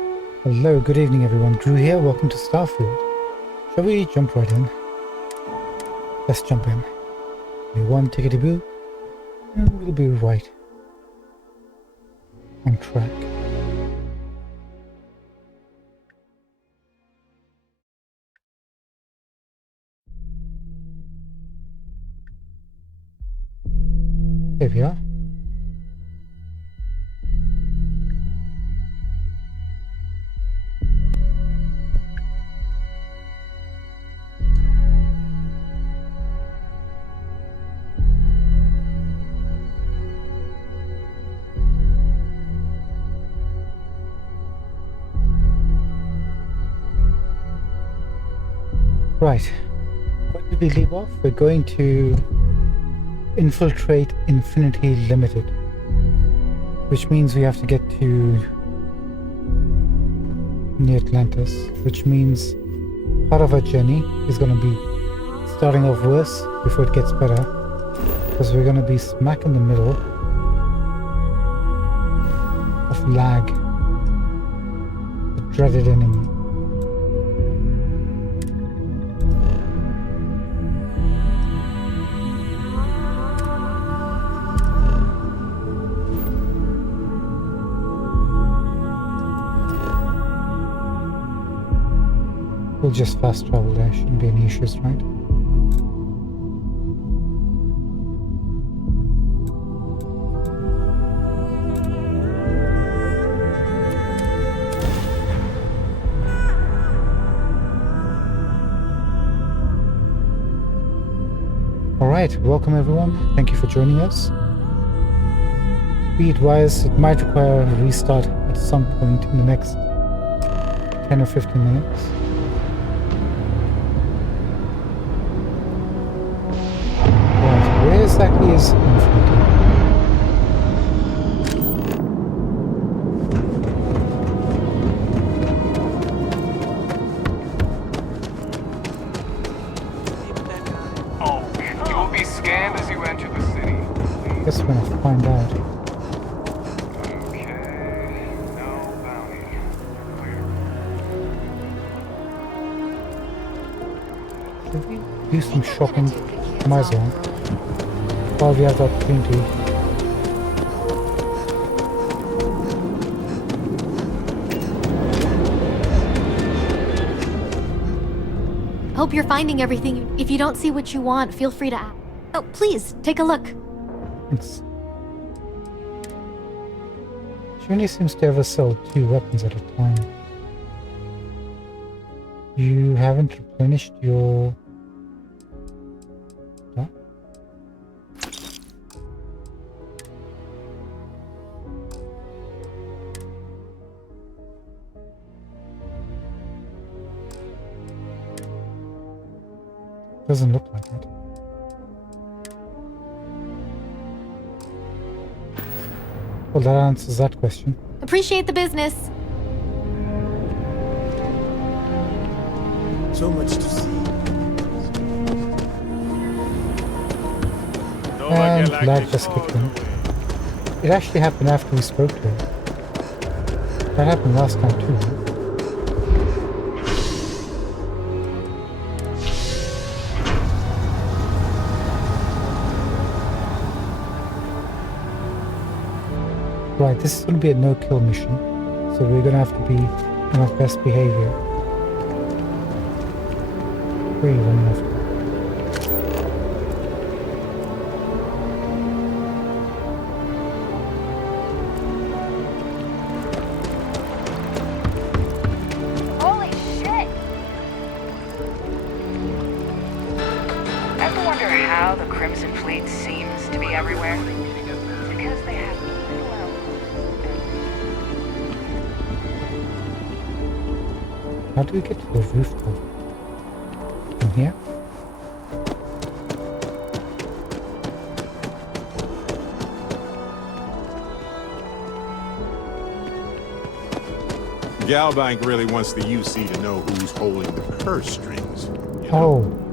Hello, good evening everyone. Drew here, welcome to Starfield. Shall we jump right in? Let's jump in. Give me one tickety-boo, and we'll be right on track. Here we are. Right, where did we leave off? We're going to infiltrate Infinity Limited, which means we have to get to New Atlantis, which means part of our journey is going to be starting off worse before it gets better, because we're going to be smack in the middle of lag, the dreaded enemy. We'll just fast travel there, shouldn't be any issues, right? Alright, welcome everyone. Thank you for joining us. Speed-wise, it might require a restart at some point in the next 10 or 15 minutes. Where exactly is Infinity? Oh, you will be scanned as you enter the city. Guess we're gonna find out. Okay, no bounty. Clear. Should we do some shopping? Might as well. While we have the opportunity. Hope you're finding everything. If you don't see what you want, feel free to ask. Oh, please, take a look. It's... She only seems to ever sell 2 weapons at a time. You haven't replenished your... Huh? Doesn't look like it. Well, that answers that question. Appreciate the business. So much to see. And lag just kicked in. It actually happened after we spoke to her. That happened last time too. Right, this is going to be a no-kill mission, so we're going to have to be on our best behavior. Where are you running after? Holy shit! Ever wonder how the Crimson Fleet seems to be everywhere? It's because they have little else. How do we get to the rooftop? From here? Galbank really wants the UC to know who's holding the purse strings. You know? Oh.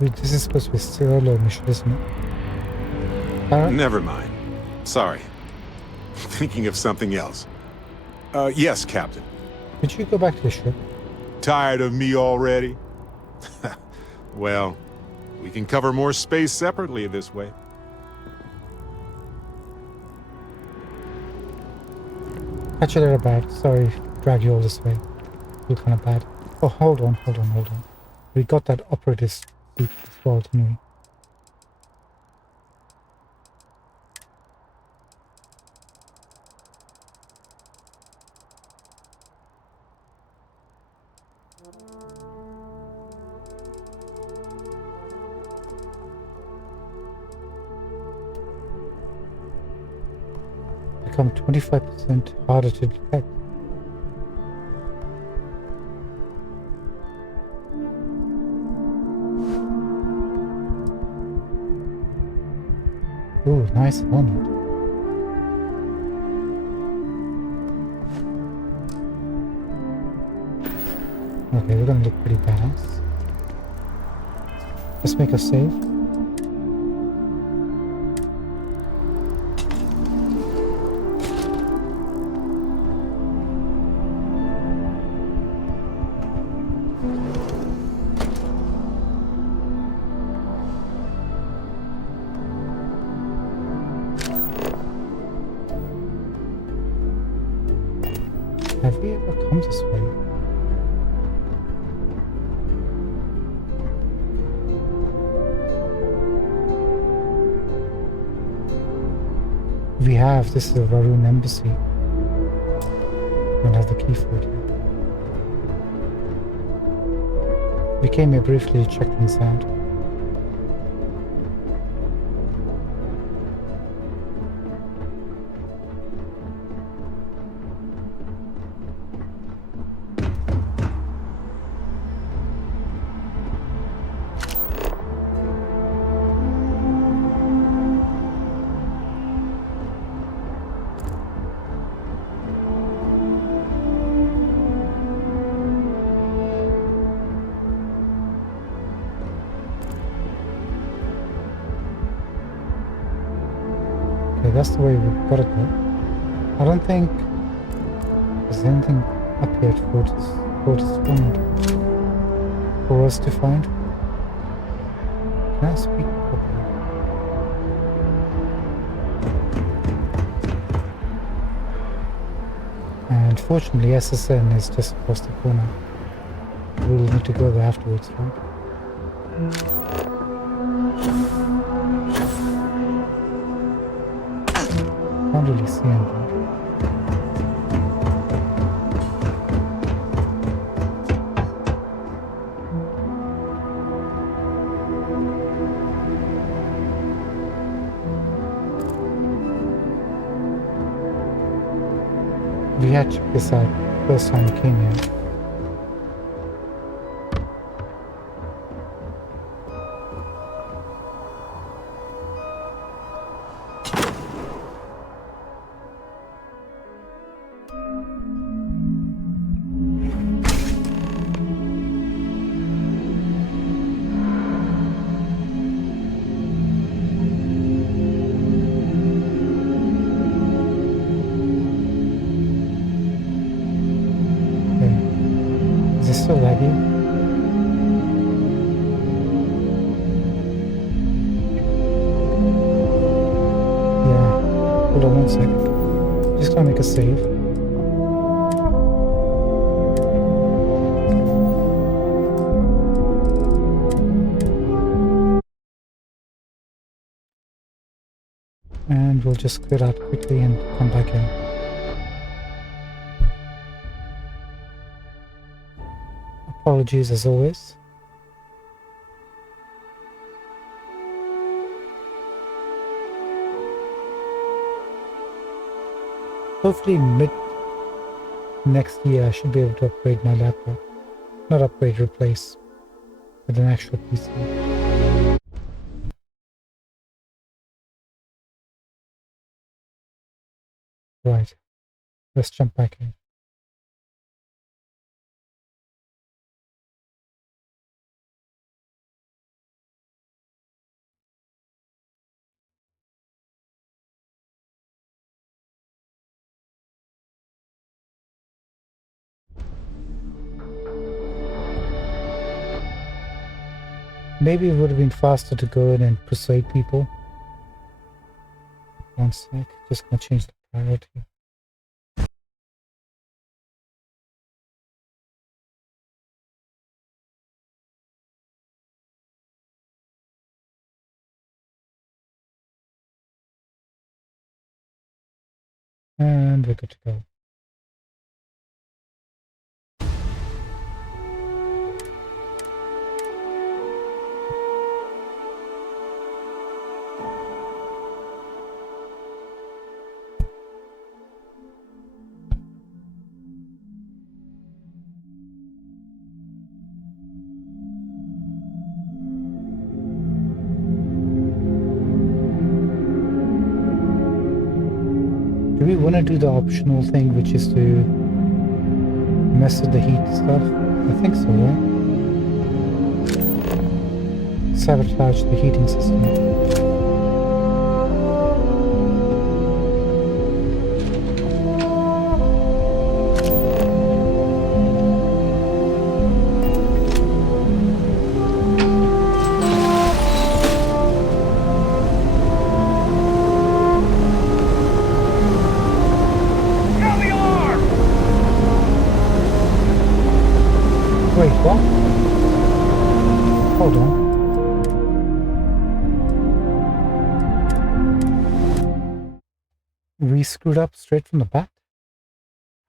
Wait, this is supposed to be a solo mission, isn't it? Never mind. Sorry. thinking of something else. Yes, Captain. Could you go back to the ship? Tired of me already? Well, we can cover more space separately this way. Catch you later, bad. Sorry to drag you all this way. Feel kind of bad. Oh, hold on. We got that operator's seat as well, didn't we? Become 25% harder to detect. Ooh, nice helmet. Okay, we're gonna look pretty badass. Let's make a save. Have we ever come this way? We have. This is a Varun embassy. Don't have the key for it yet. We came here briefly to check things out. Okay, that's the way we've got to go. I don't think there's anything up here for us to find. For us to find. Can I speak properly? And fortunately, SSN is just across the corner. We'll need to go there afterwards, right? Can't really see anything. We had checked this out first time we came here. Is it still laggy? Yeah. Hold on one sec. Just gonna make a save. And we'll just clear out quickly and come back in. Apologies as always. Hopefully mid next year I should be able to upgrade my laptop. Not upgrade, replace with an actual PC. Right, let's jump back in. Maybe it would have been faster to go in and persuade people. One sec, just gonna change the priority. And we're good to go. Do we want to do the optional thing, which is to mess with the heat stuff? I think so, right? Sabotage the heating system. Sound the alarm! Wait, what? Hold on. We screwed up straight from the bat?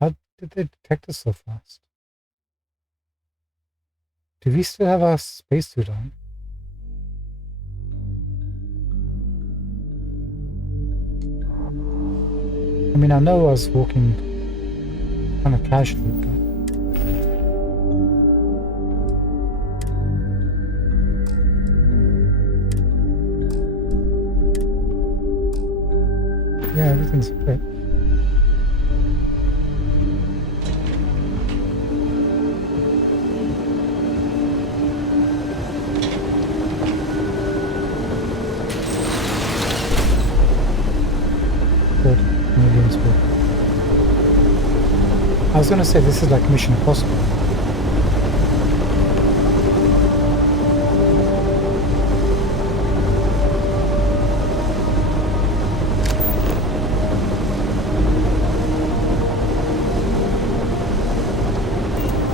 How did they detect us so fast? Do we still have our spacesuit on? I mean, I know I was walking kind of casually, but... yeah, everything's okay. Good. Millions good. I was gonna say this is like Mission Impossible.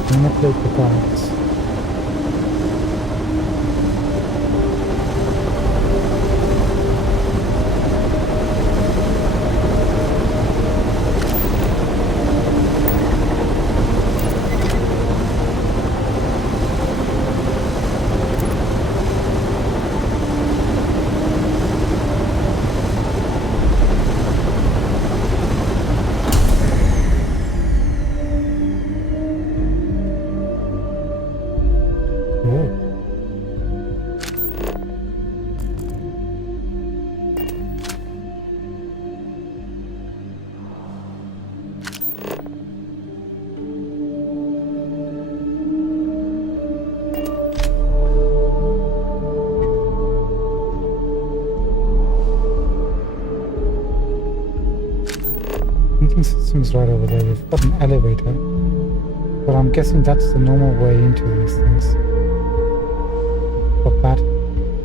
Manipulate the guards. Heating system's right over there. We've got an elevator, but I'm guessing that's the normal way into these things. But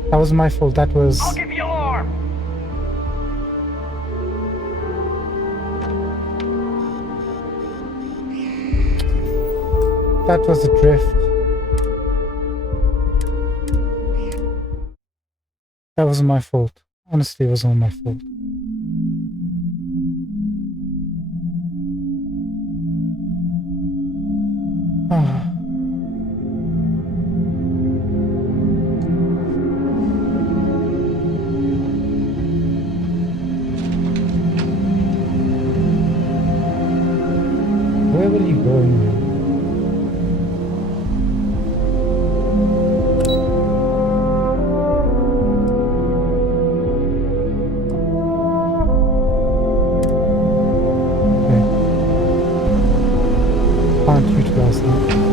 that was my fault. That was... I'll give the alarm! that was a drift. That wasn't my fault. Honestly, it was all my fault. Where will you go anyway? Okay. Can't utilize that.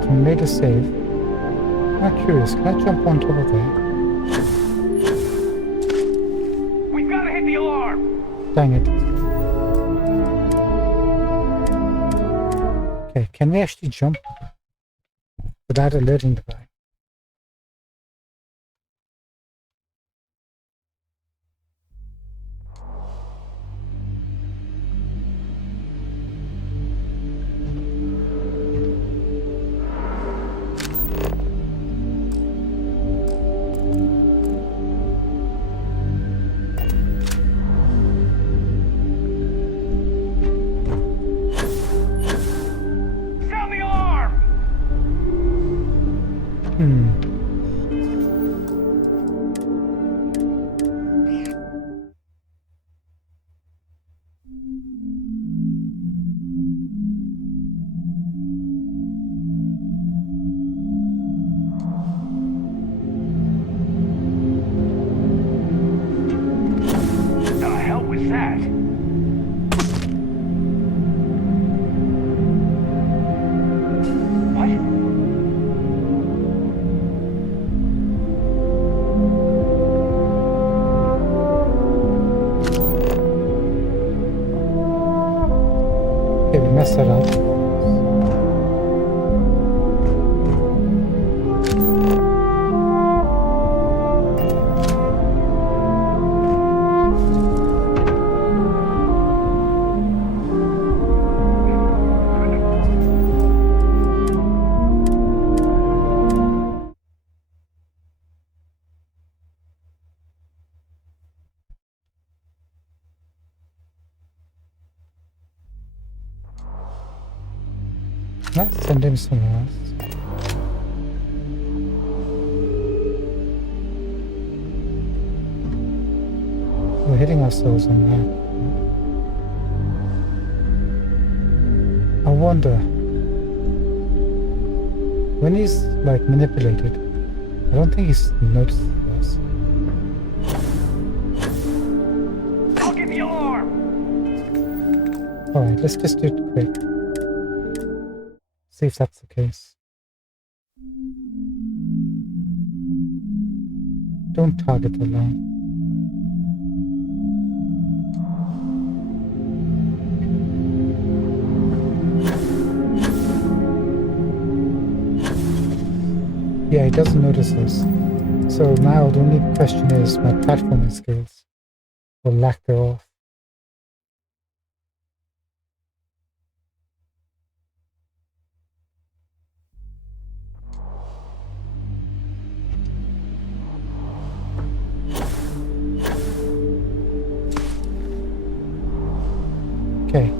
Alright, we made a save. I'm curious, can I jump on top of there? We've got to hit the alarm. Dang it. Okay, can we actually jump without alerting the guy? Sound the alarm. The hell was that? What? Okay, we messed that up. Let's send him somewhere else. We're hitting ourselves on that. I wonder, when he's like manipulated, I don't think he's noticed us. I'll get the alarm. Alright, let's just do it quick. See if that's the case. Don't target the line. Yeah, he doesn't notice us. So now the only question is my platforming skills, or lack thereof. Okay.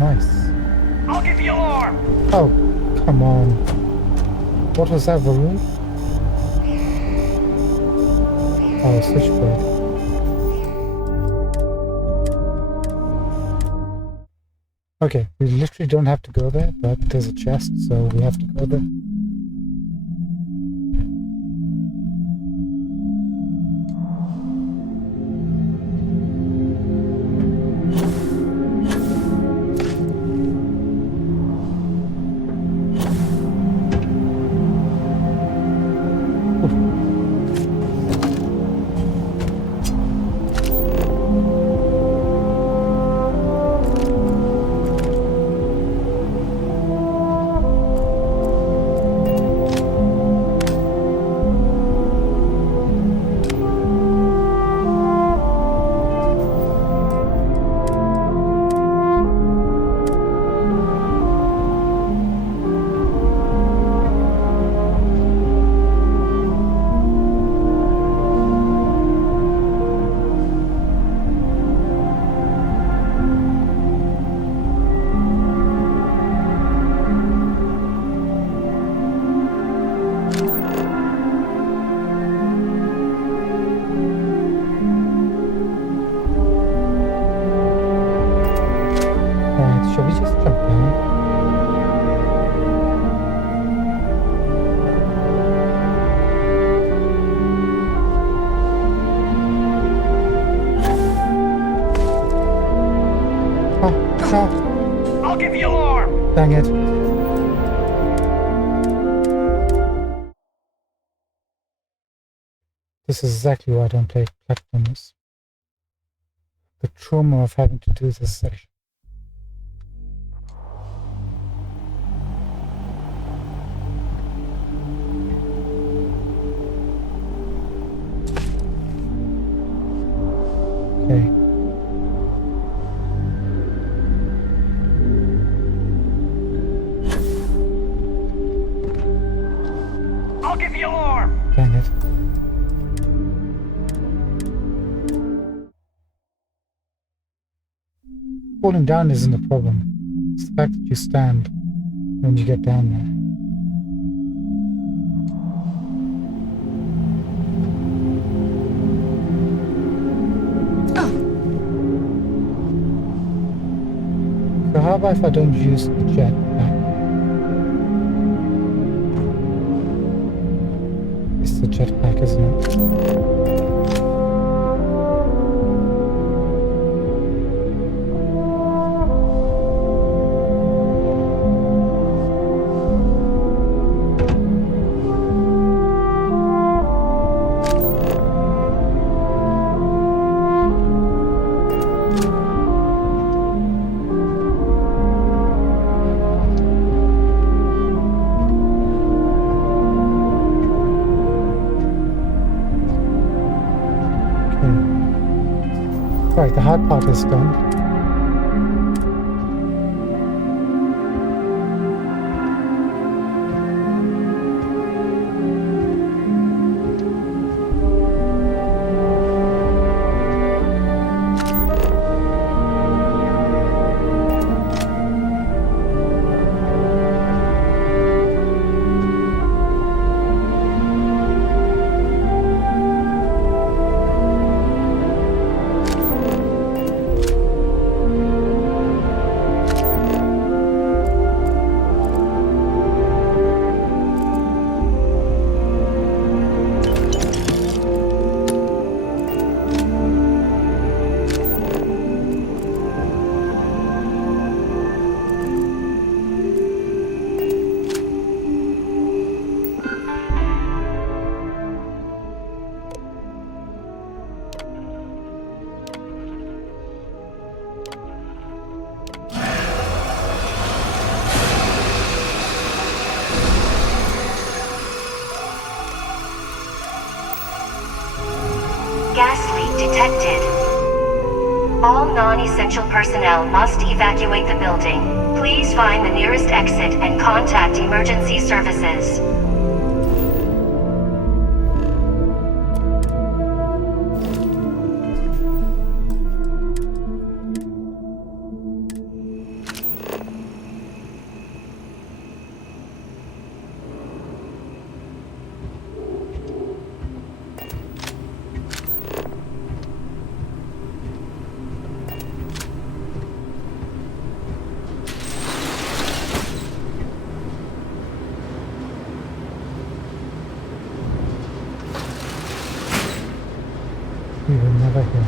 Nice. I'll get the alarm. Oh, come on. What was that, the room? Oh, switchboard. Okay, we literally don't have to go there, but there's a chest, so we have to go there. just jump down? Oh, I'll get the alarm! dang it. This is exactly why I don't play platformers. The trauma of having to do this section. Okay. I'll get the alarm! Dang it. Falling down isn't a problem. It's the fact that you stand when you get down there. So how about if I don't use the jetpack? It's the jetpack, isn't it? Right, the hard part is done. Gas leak detected. All non-essential personnel must evacuate the building. Please find the nearest exit and contact emergency services. We will never hear.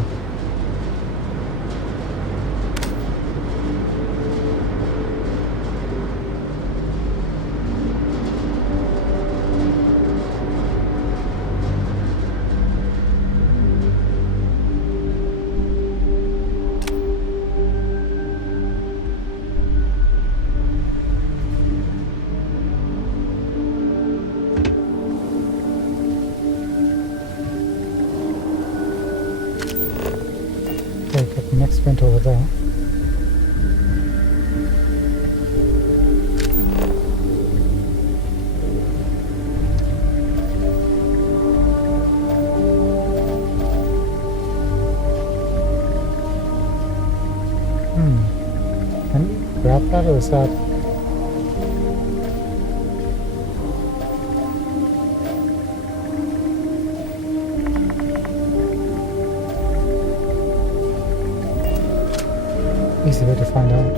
Okay, got the next vent over there. Can you grab that or is that? Easy way to find out.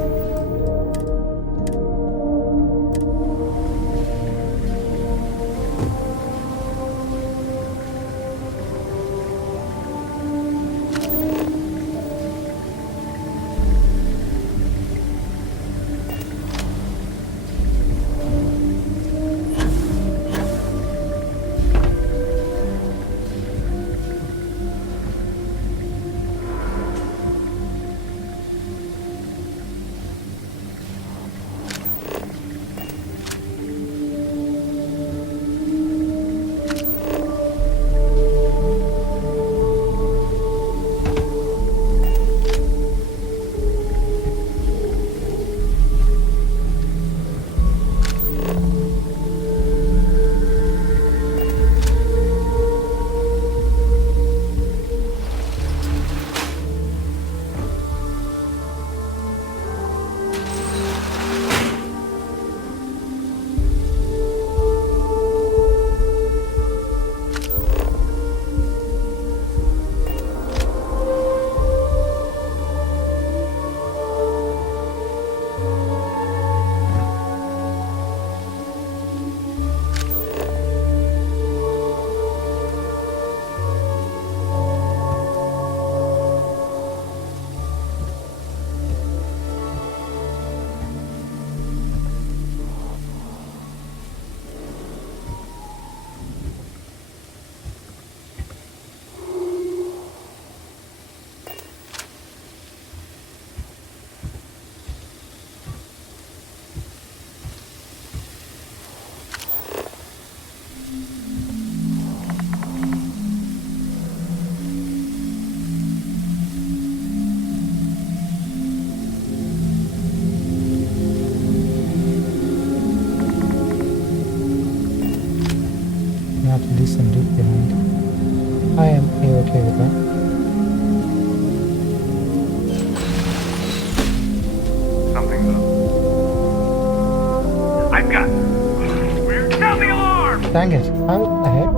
Dang it. How the heck?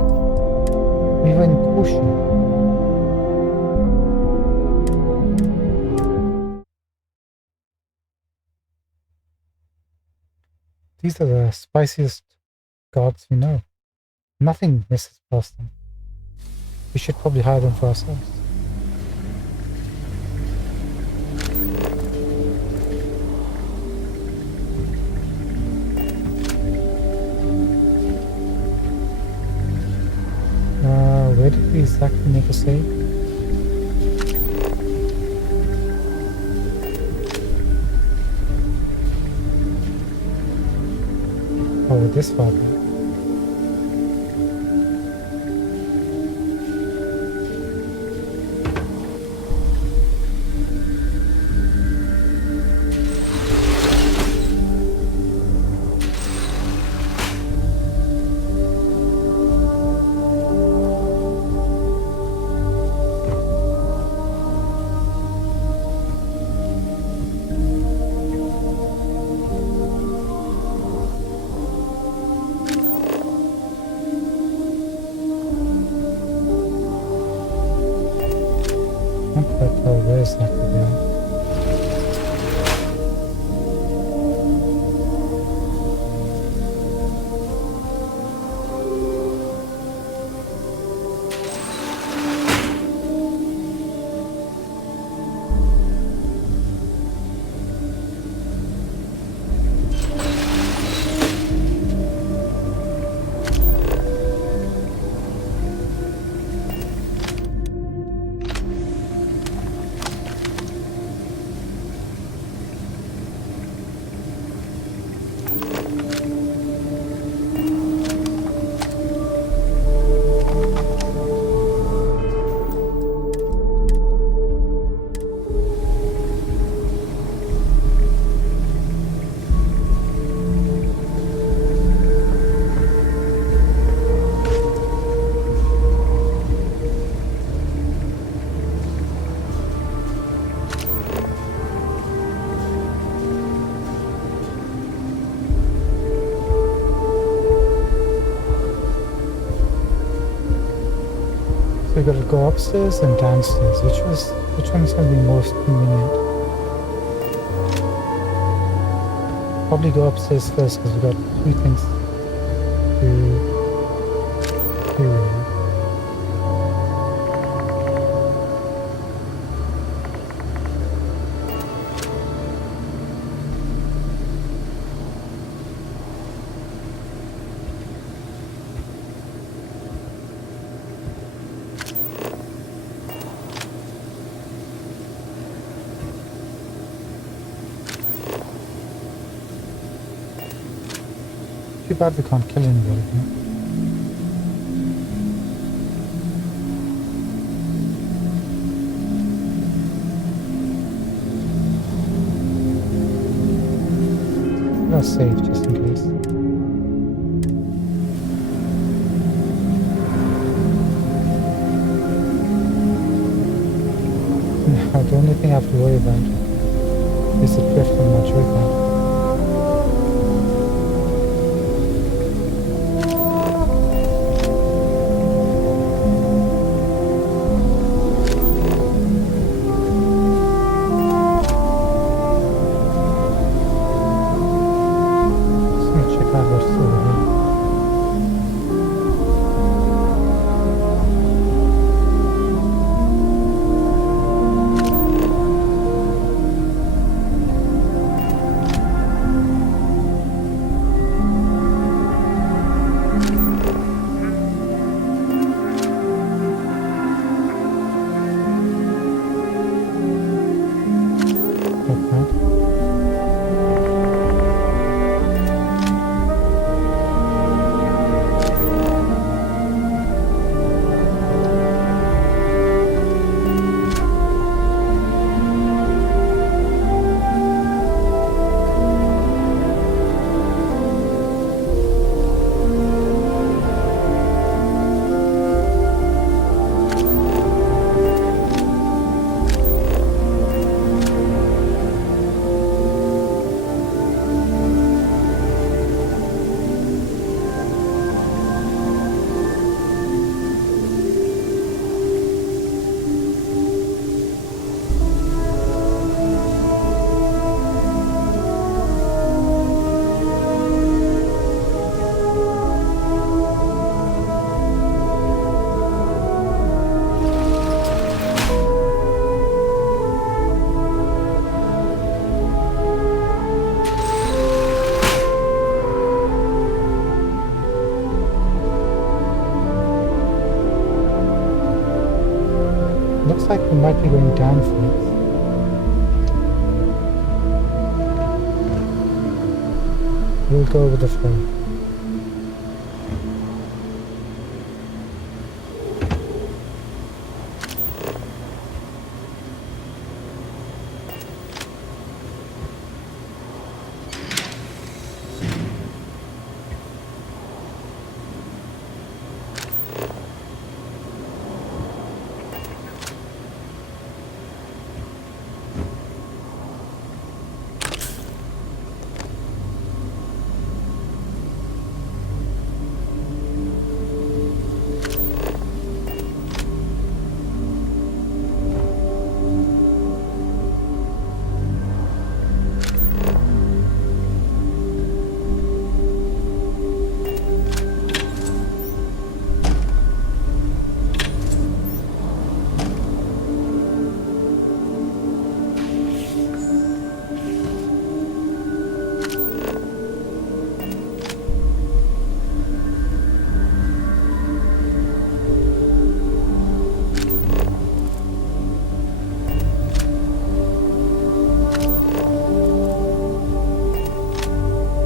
We were in caution. These are the spiciest guards we know. Nothing misses past them. We should probably hire them for ourselves. Where did we exactly make a save? Oh, this far back. Can't quite tell where exactly they are. So we gotta go upstairs and downstairs. Which one's gonna be most convenient? Probably go upstairs first because we got two things to do. Too bad we can't kill anybody. Huh? I'll save just in case. Now, the only thing I have to worry about is the drift on my joypad. We might be going down first. We'll go with the flow.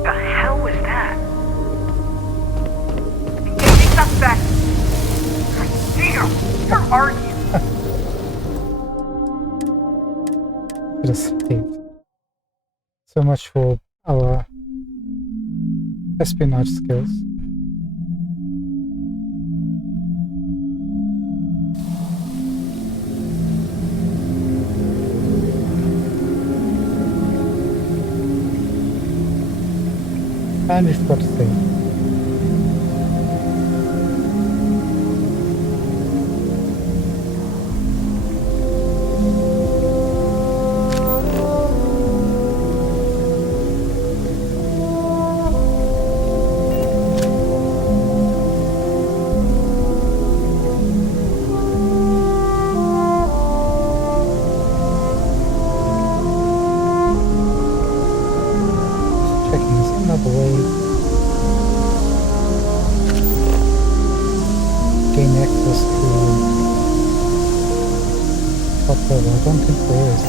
The hell was that? Engaging suspect! Damn! Where are you? Should have saved. So much for our espionage skills. And we've got to save. Checking, is there another way? Gain access to top level. I don't think there is.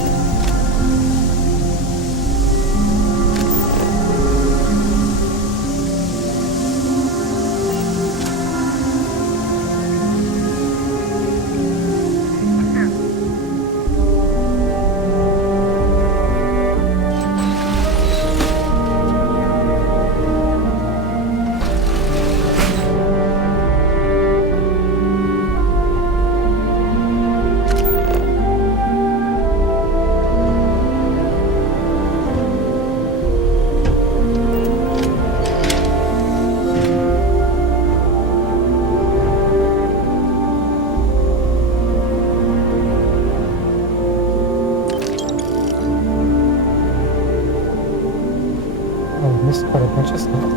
Oh, I missed quite a bunch of stuff.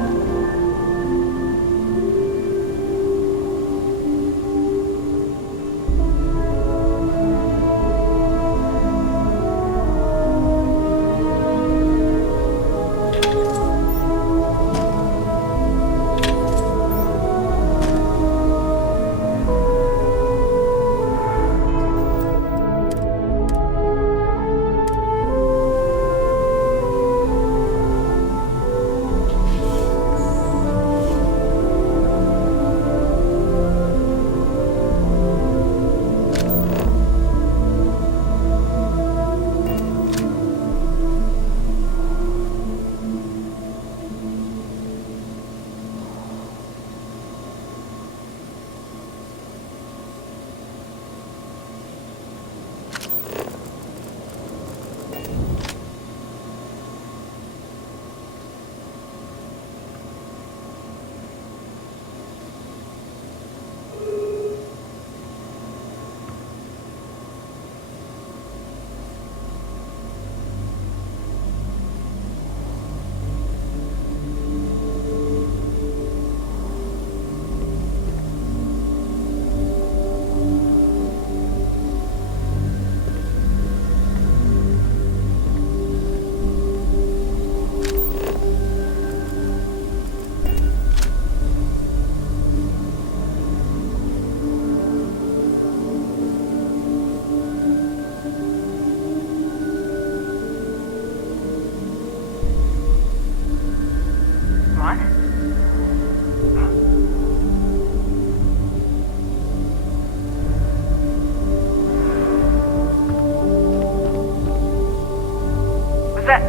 that? I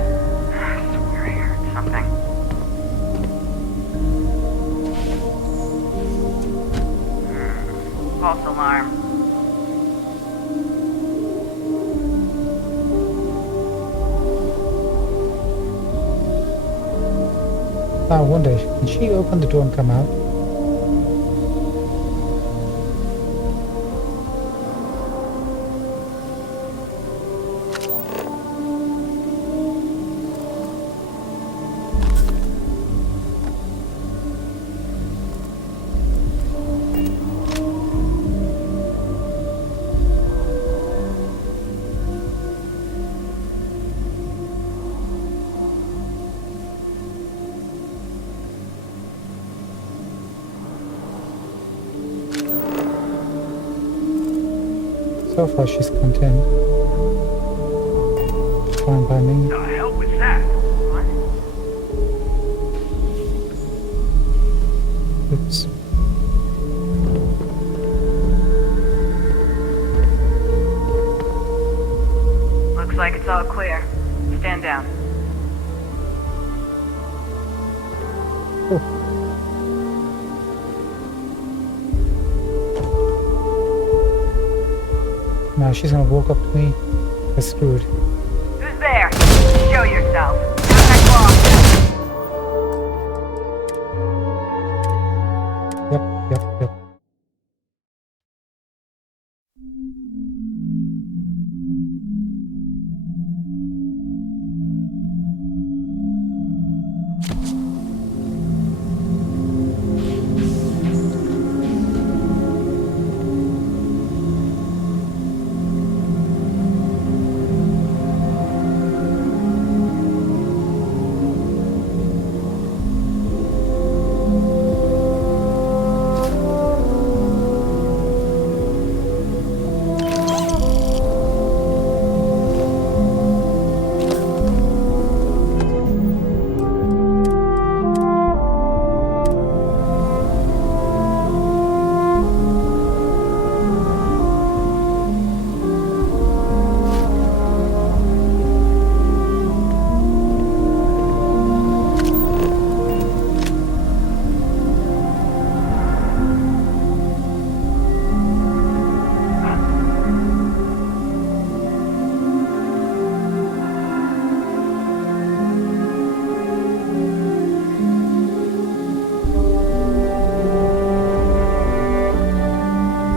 swear I heard something. False alarm. I wonder, can she open the door and come out? So far she's content. Fine by me. The hell was that? What? Oops. Looks like it's all clear. Stand down. Oh. Now she's gonna walk up to me. We're screwed. Who's there? Show yourself. Contact lost. Yep.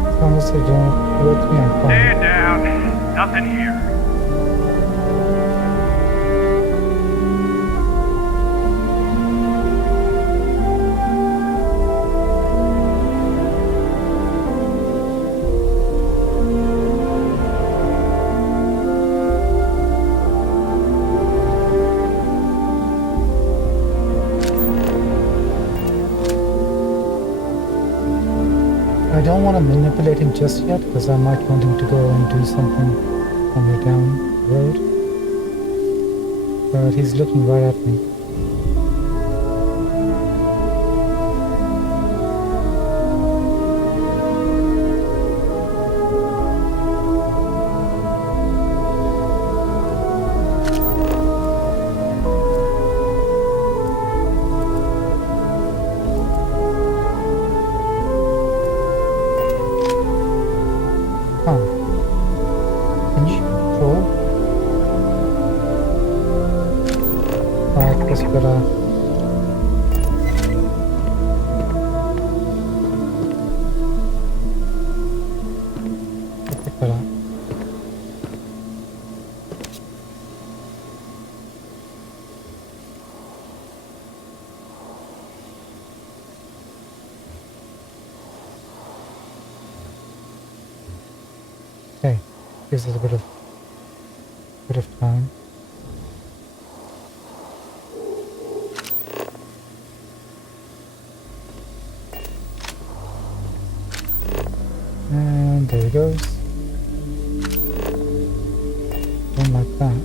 As long as they don't hurt me, I'm fine. Stand down. Nothing here. I don't want to manipulate him just yet because I might want him to go and do something on the down road. But he's looking right at me. Can you control? I guess we gotta... pick that up. Okay, gives us a bit of time. And there he goes. Don't like that.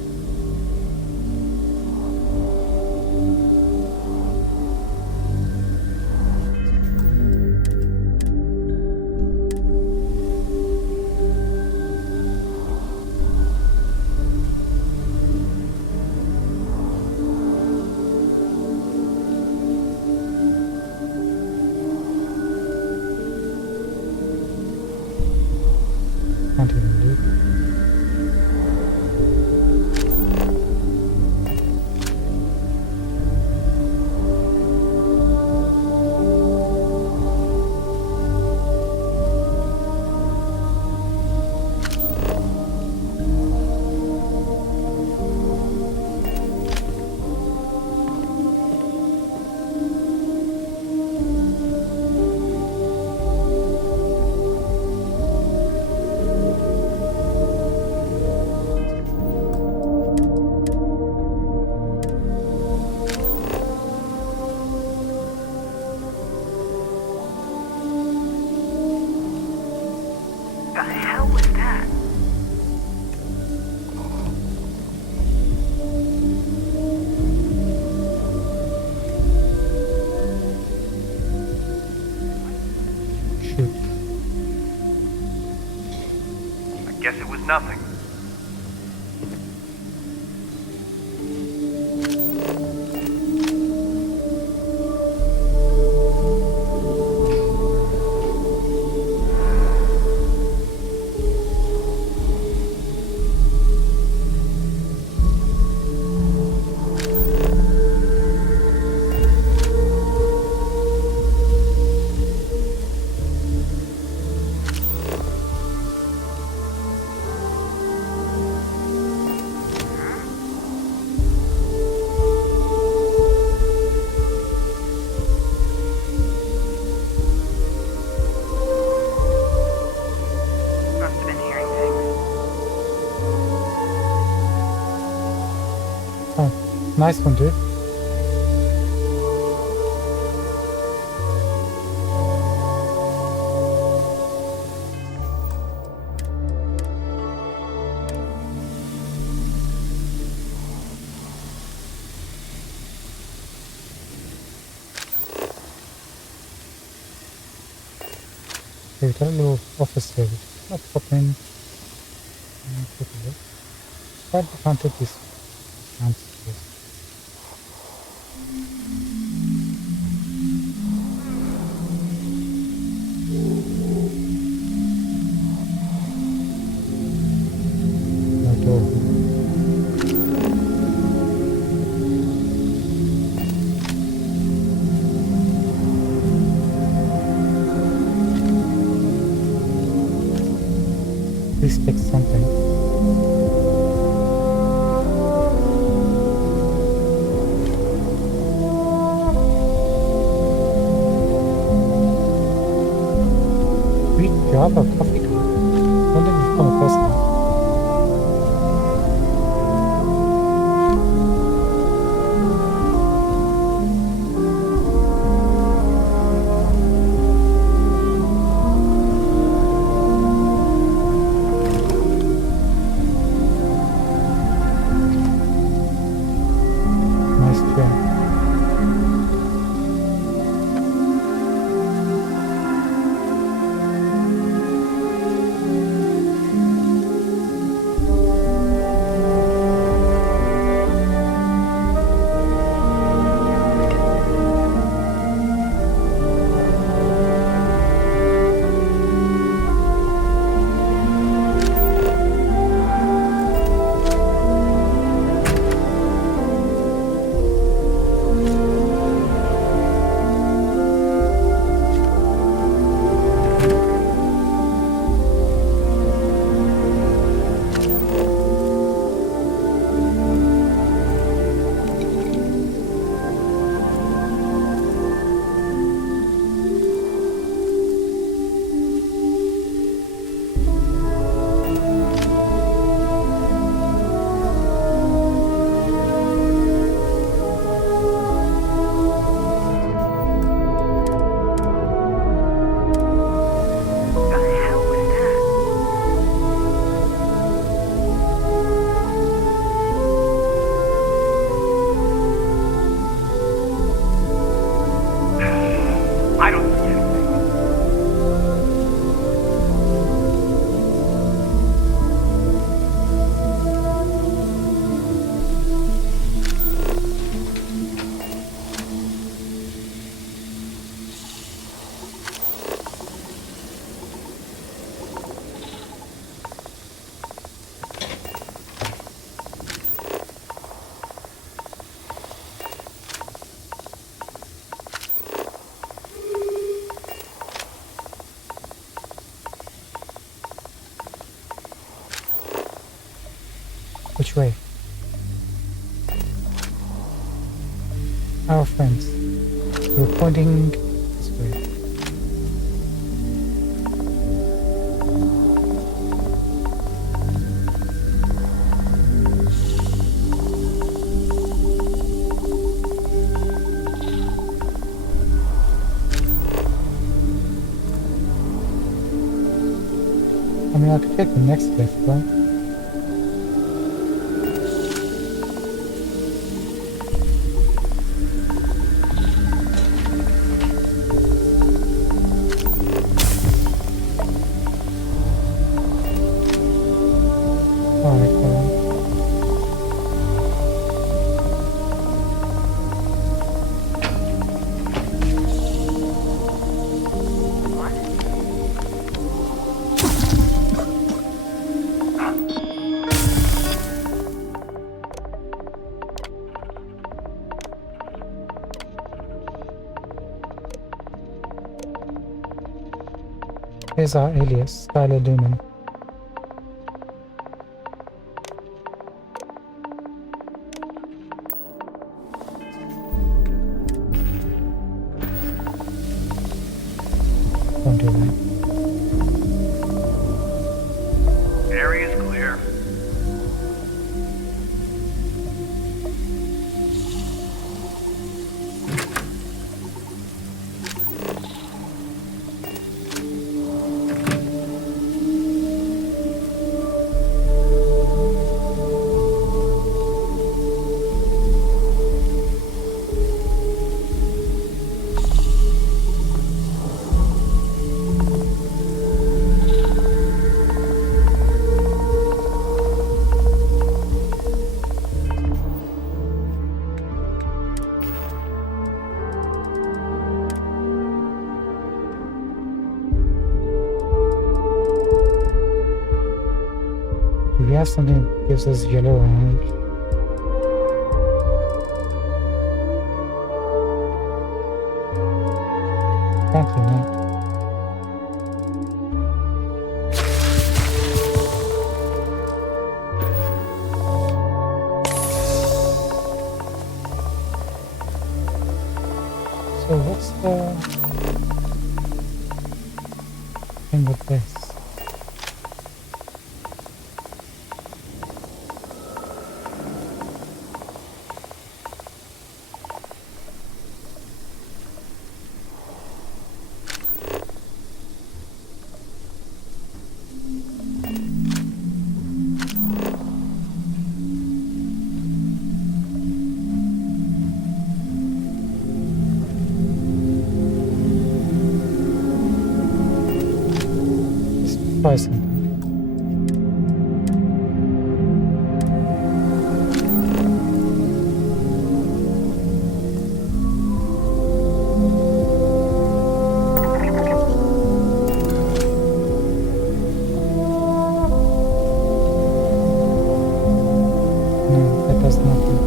Nothing. Must have been hearing things. Oh, nice one, dude. Okay, we got a little office here. Let's pop in and take a look. But we can't take this downstairs. No door. Please take something. Sweet Java coffee cup. Don't think we've come across that. Nice chair. The hell was that? I don't see anything. Which way? Our friends. We're pointing this way. I mean, I could take the next left, right? Here's our alias, Skylar Lumen. Don't do that. Area's clear. Do we have something that gives us yellow or orange? Apparently not. So what's the thing with this? Try something. No, that does nothing.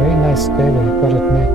Very nice stable, you gotta admit.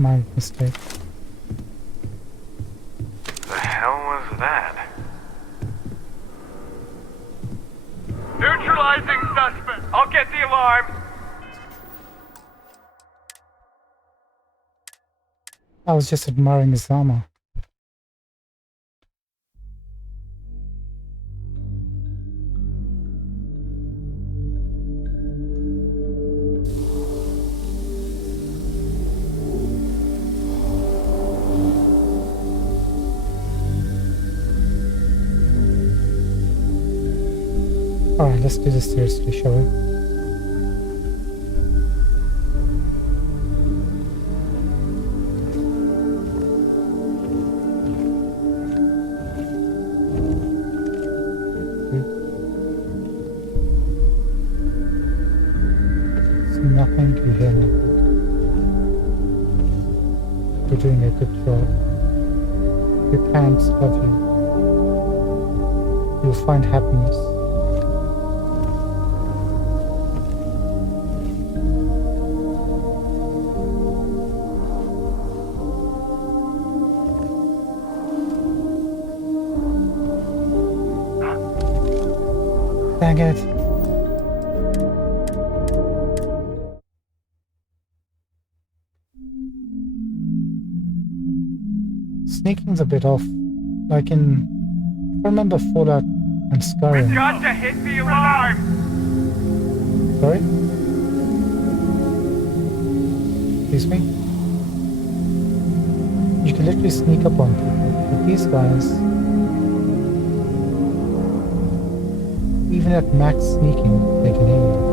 My mistake. The hell was that? Neutralizing suspect. I'll get the alarm. I was just admiring his armor. Alright, let's do this seriously, shall we? See nothing, you hear nothing. You're doing a good job. Your parents love you. You'll find happiness. Dang it. Sneaking's a bit off. Like in... I remember Fallout and Skyrim. Got to hit the alarm! Sorry? Excuse me? You can literally sneak up on people, but these guys, even at max sneaking, they can hear you.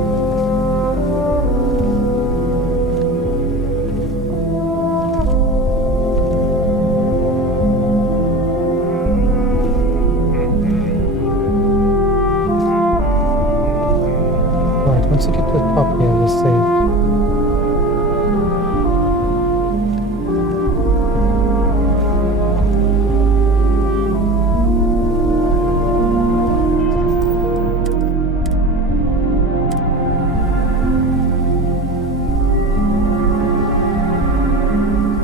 Right, once you get to the top here, you're saved.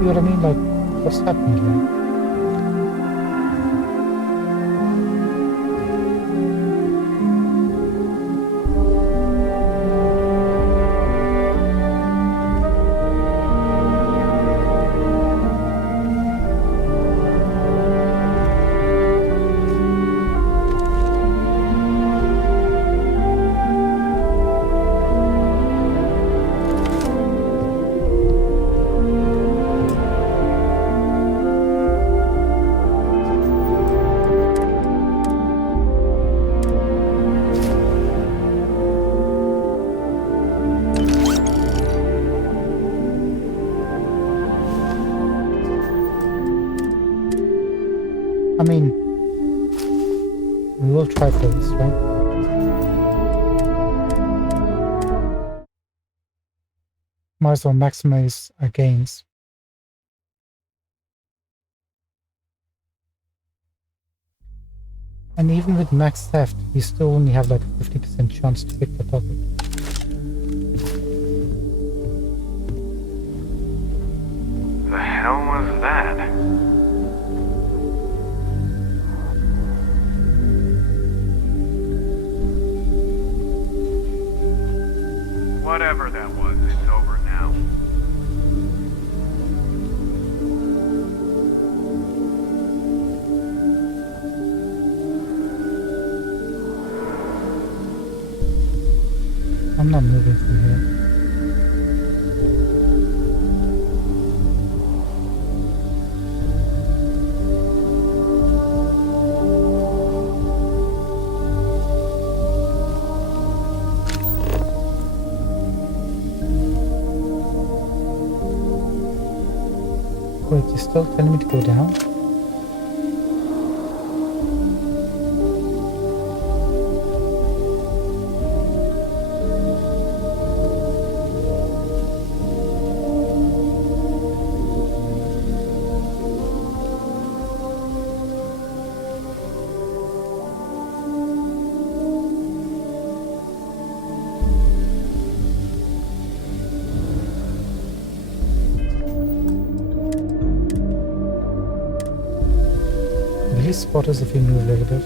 See what I mean? Like, what's happening here? I mean, we will try for this, right? Might as well maximize our gains. And even with max theft, you still only have like a 50% chance to pick the pocket. The hell was that? Whatever that was, it's over now. I'm not moving from here. Wait, you're still telling me to go down? Will he spot us if we move a little bit?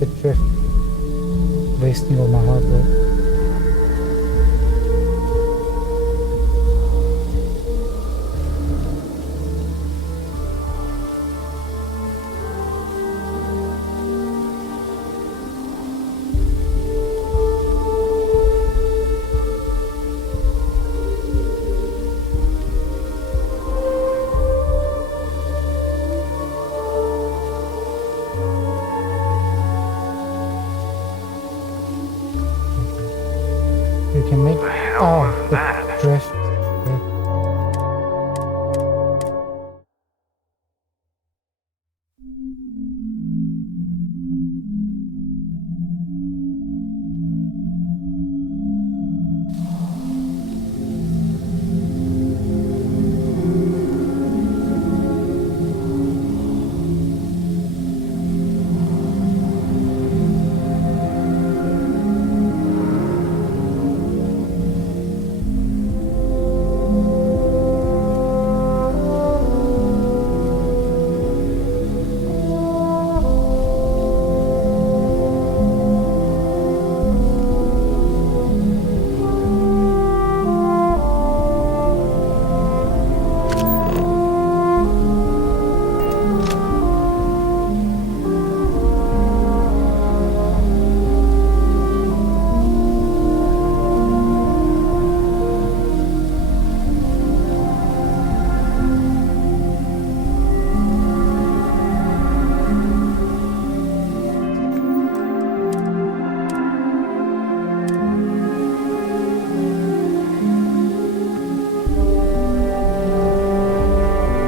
The drift, wasting all my hard work. we can make. The hell was the that? drift. Yeah.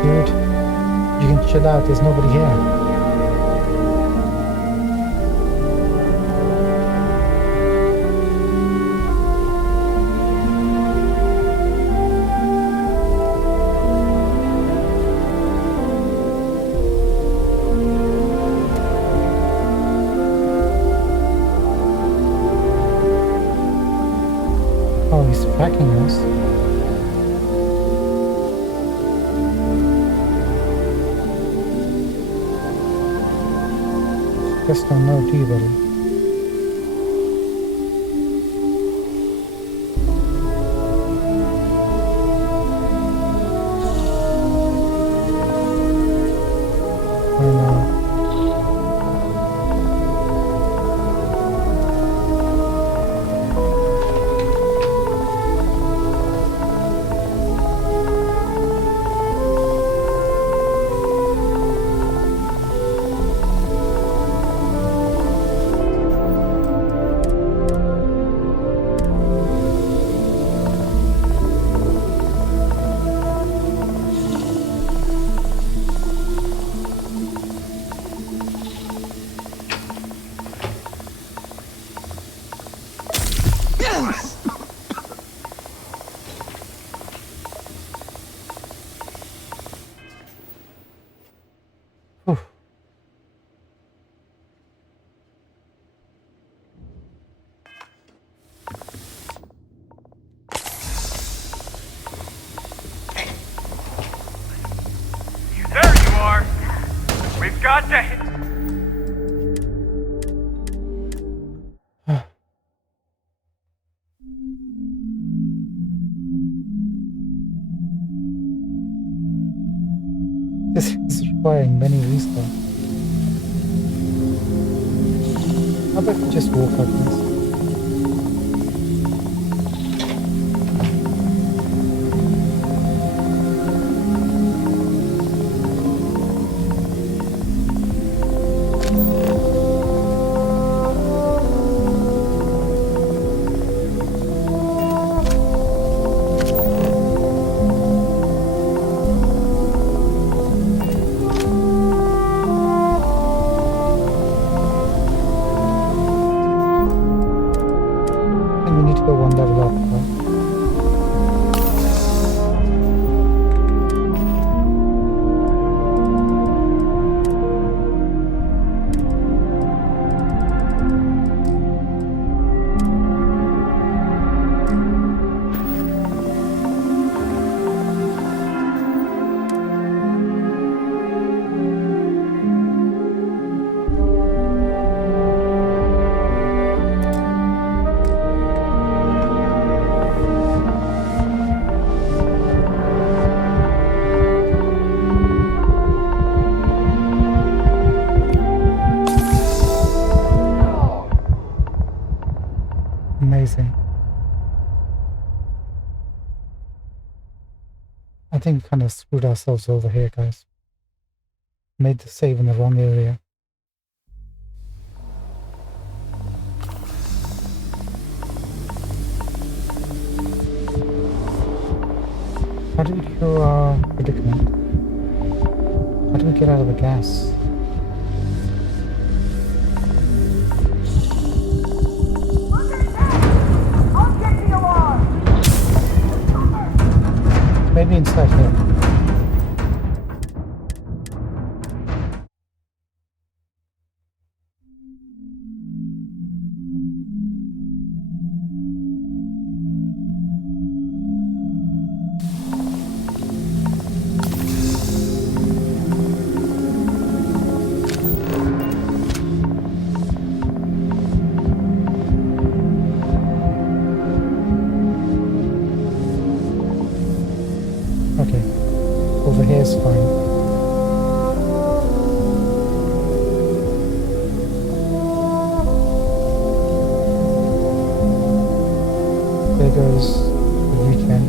Dude, you can chill out. There's nobody here. Oh, he's tracking us. Just don't know, do you, buddy? Oh no. Whew. There you are! We've got to hit. This is requiring many restarts. How about if we just walk up this? I think we need to go one level up, right? Amazing. I think we kind of screwed ourselves over here, guys. Made the save in the wrong area. do we cure our predicament? How do we get out of the gas? Maybe inside here. Okay, over here is fine. There goes the weekend.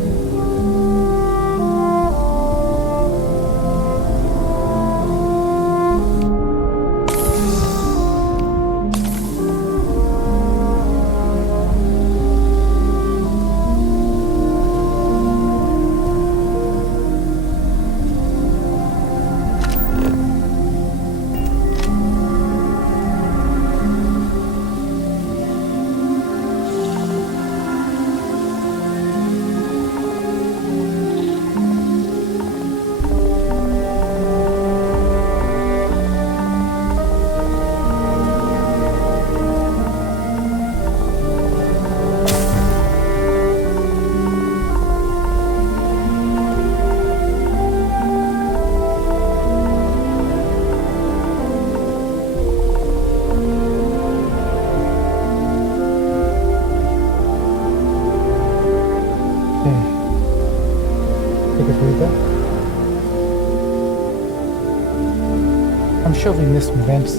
I'm sure we missed vents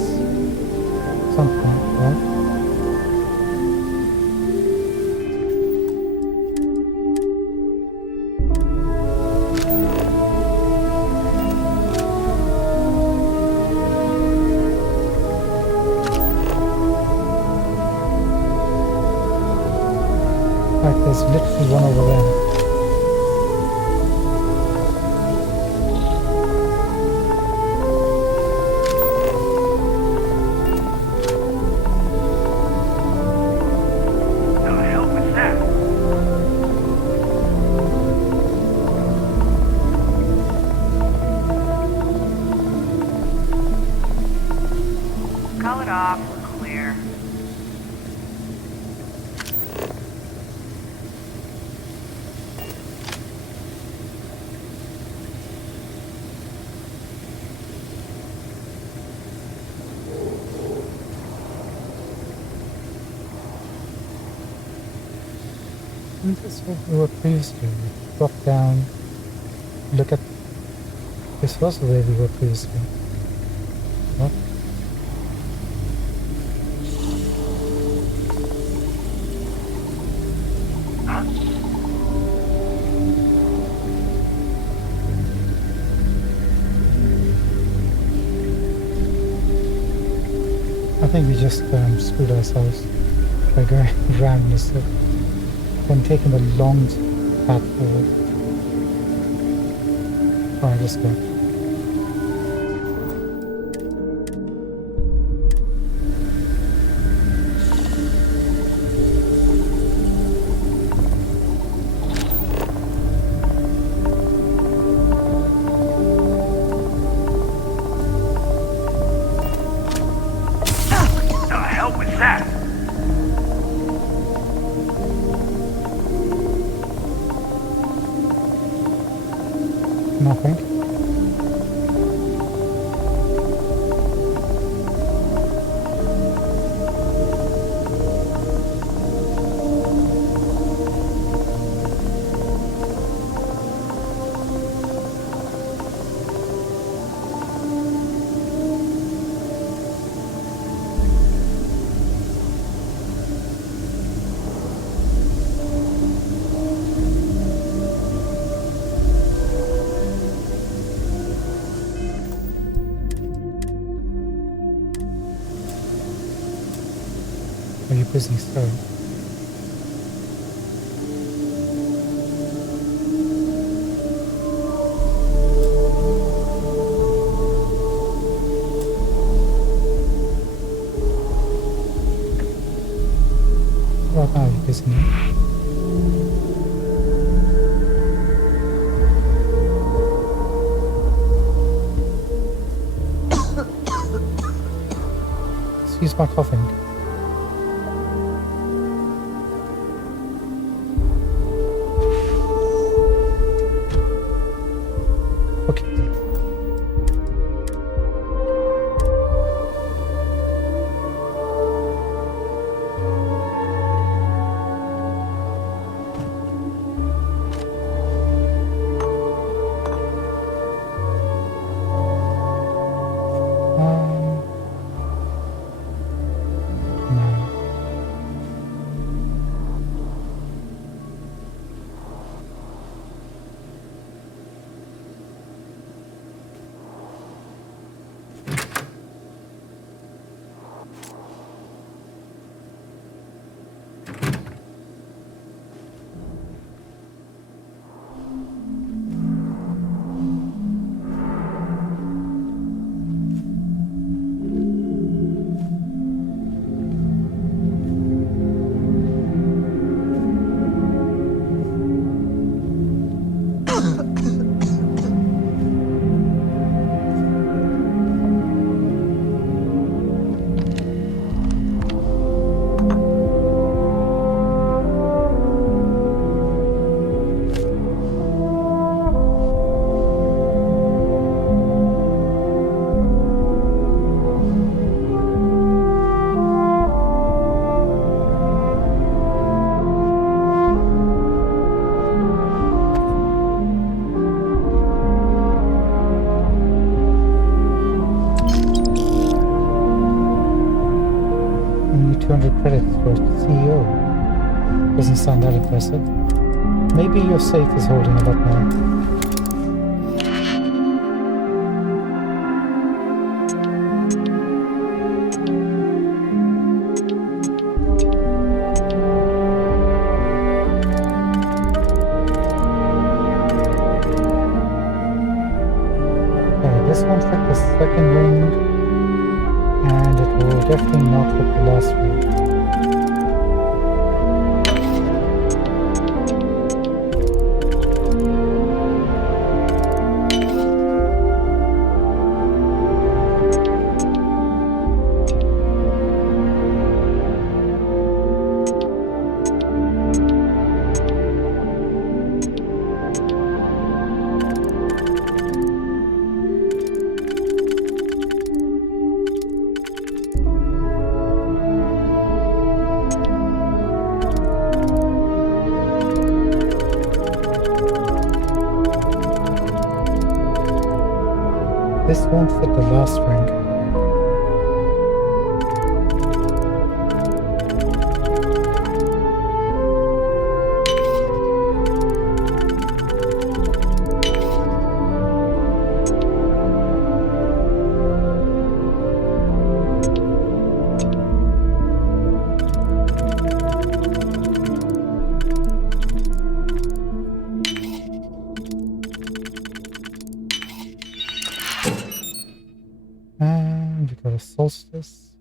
some point, right? Like there's literally one over there. Call it off. We're clear. Isn't this what we were previously? We drop down, look at... This was the way we were previously. What? I think we just screwed ourselves by going around this when taking the long path forward. Alright, let's go. Nothing. Are you busy, sir? about now? You busy now? Excuse my coughing. Okay. No. Only 200 credits for CEO. Doesn't sound that impressive. Maybe your safe is holding a lot more. Okay, this one fit the second ring, and it will definitely not fit the last ring. This won't fit the last ring. And we got a solstice.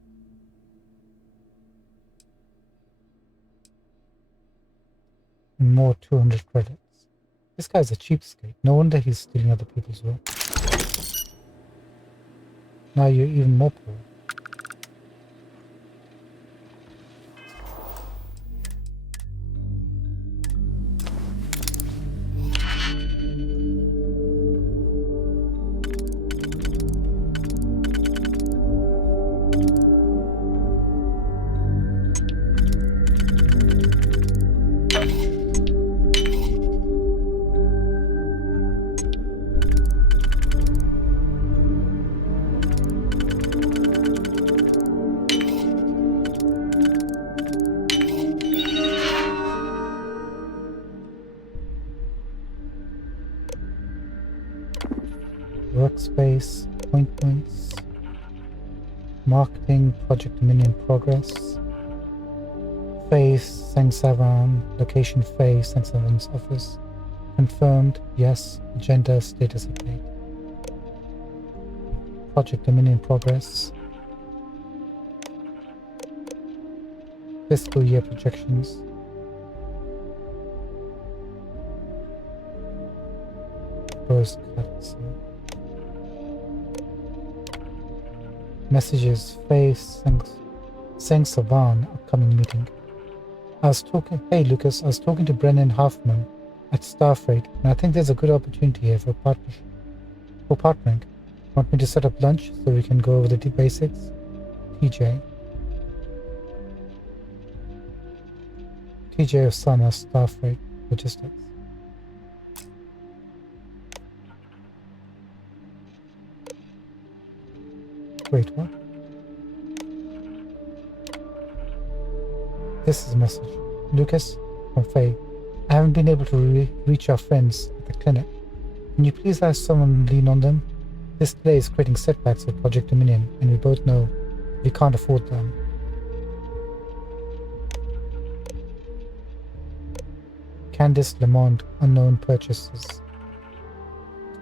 And more 200 credits. This guy's a cheapskate. No wonder he's stealing other people's work. Now you're even more poor. Workspace, appointments, marketing, project Dominion progress, Face, Sangsavan, location Face, Sangsavan's office, confirmed, yes, agenda, status update. Project Dominion progress. fiscal year projections. Proposed cuts. Messages. Face. Sang Savan. Upcoming meeting. Hey Lucas, I was talking to Brennan Hoffman at Starfield, and I think there's a good opportunity here for partnering. Want me to set up lunch so we can go over the basics? TJ. TJ Osama, Starfield Logistics. Wait, what? This is a message. Lucas, from Faye. I haven't been able to reach our friends at the clinic. Can you please ask someone to lean on them? This delay is creating setbacks for Project Dominion, and we both know we can't afford them. Candice Lamont, unknown purchases.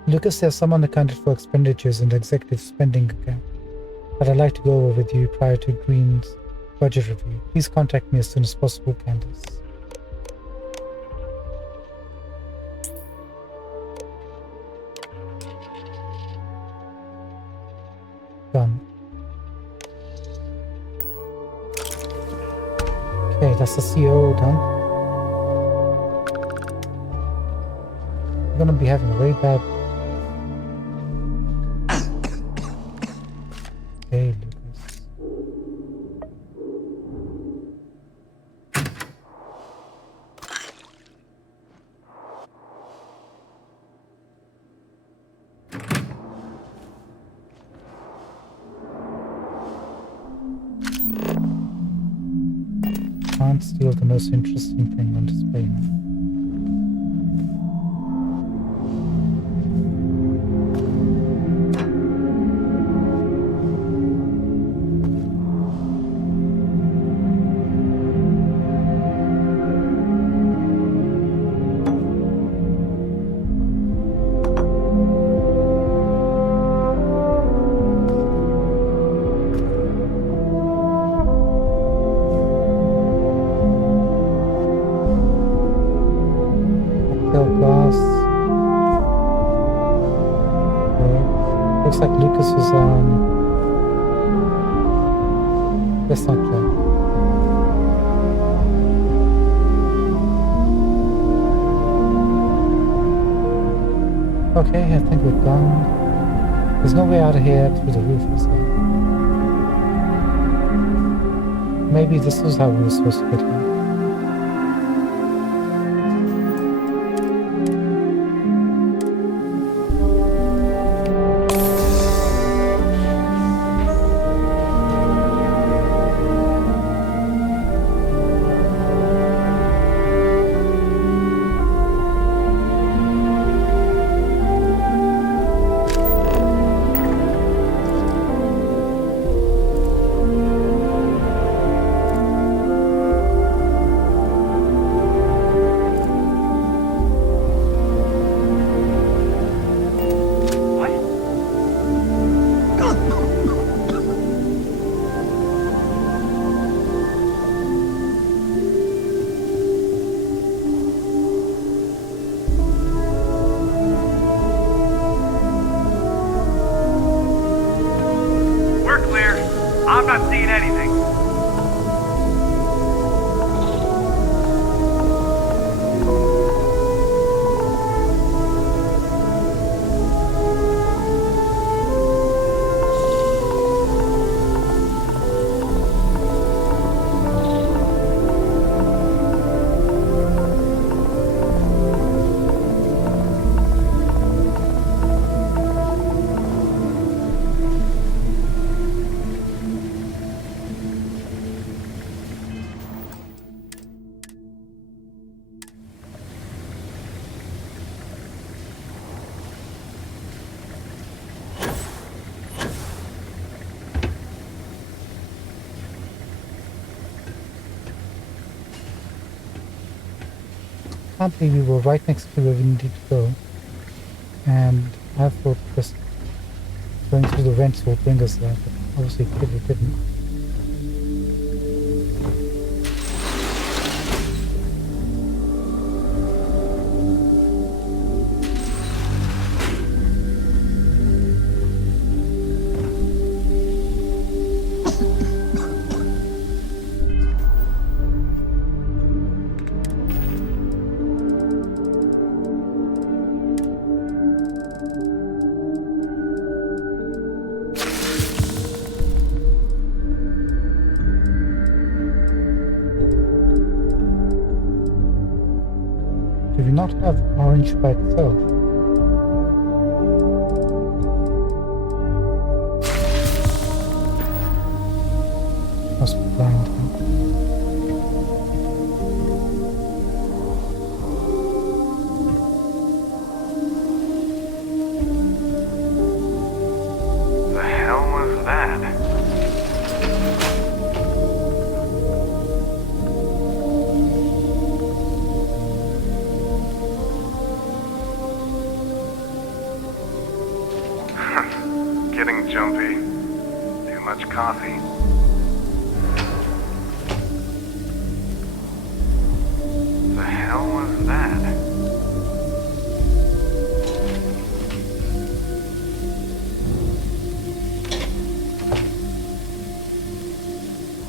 Lucas, there's some unaccounted for expenditures in the executive spending account that I'd like to go over with you prior to Green's budget review. Please contact me as soon as possible, Candice. Done. Okay, that's the CO done. We're gonna be having a very bad... Okay, Lucas. Can't steal the most interesting thing on display now. Glass. Looks like Lucas was that's not true. Okay, I think we're done. There's no way out of here through the roof, is there? Maybe this is how we were supposed to get here. I'm not seeing anything. Can't believe we were right next to where we needed to go, and I thought just going through the vents will bring us there, but obviously it didn't. not have orange by itself. Must be blind. The hell was that? Getting jumpy. Too much coffee. The hell was that?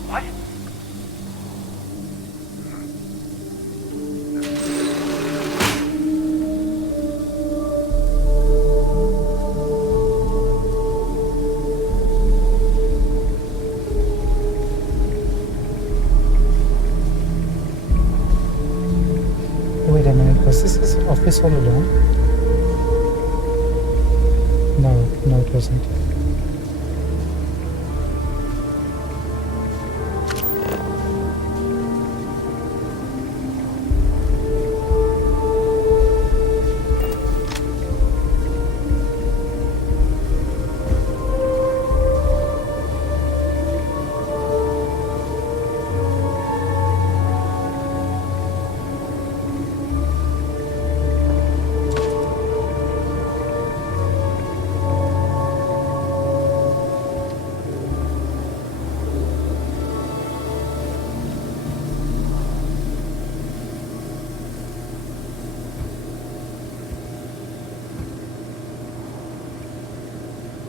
What? Wait a minute, was this his office all along? No, it wasn't.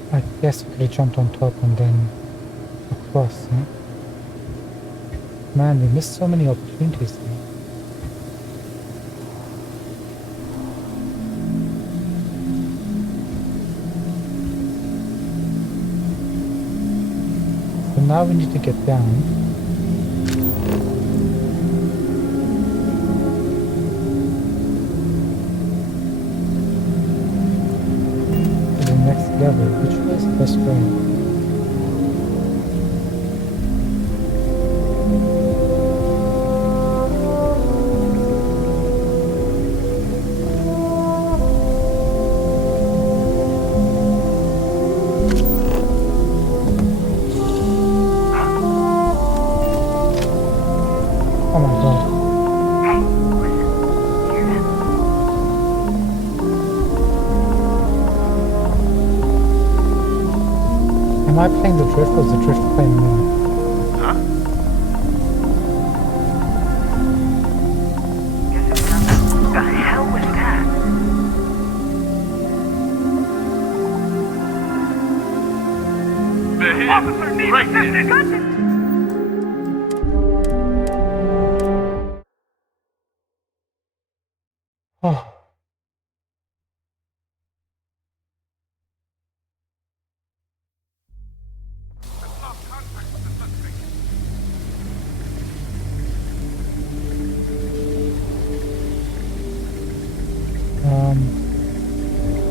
I guess we could have jumped on top and then across, huh? Man, we missed so many opportunities here. So now we need to get down. To the next level, which was the best way? Oh my god. Hey, listen. Hear that? Am I playing the drift or is the drift playing me? Huh? Guess it's nothing. The hell was that? Officer needs assistance! Oh.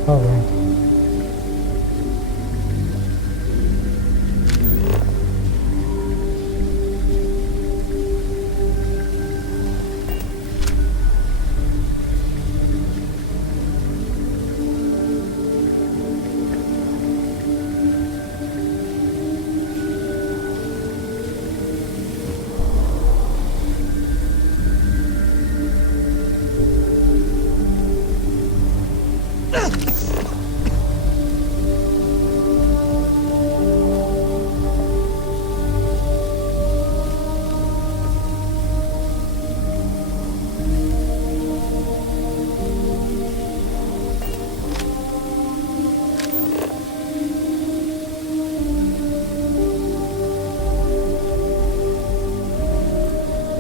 All right.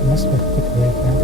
Must be a quick way down.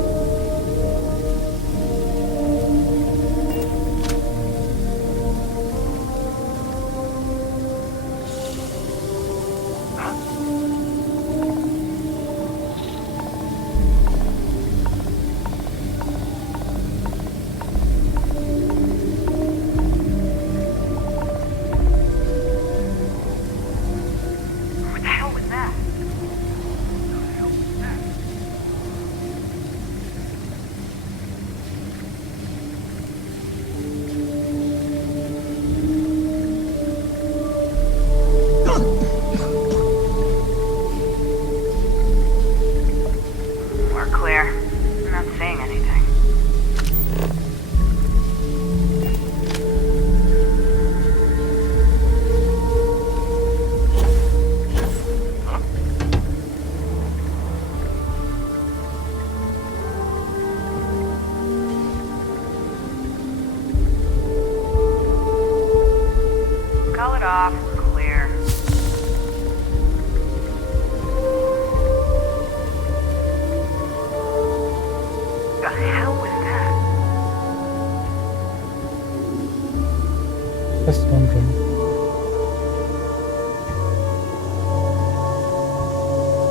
Just wondering.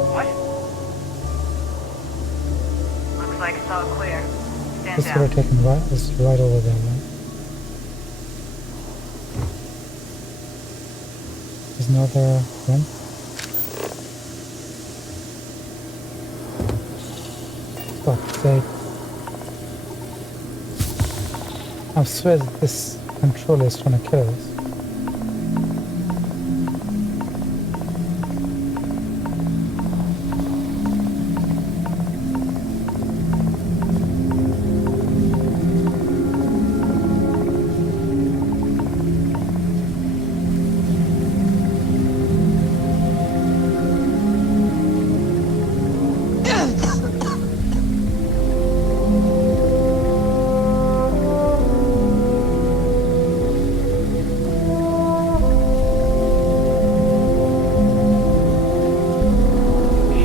What? Looks like it's all clear. Stand This down. would have taken right, is right over there, right? There's another one. Fuck's sake. I swear that this controller is trying to kill us.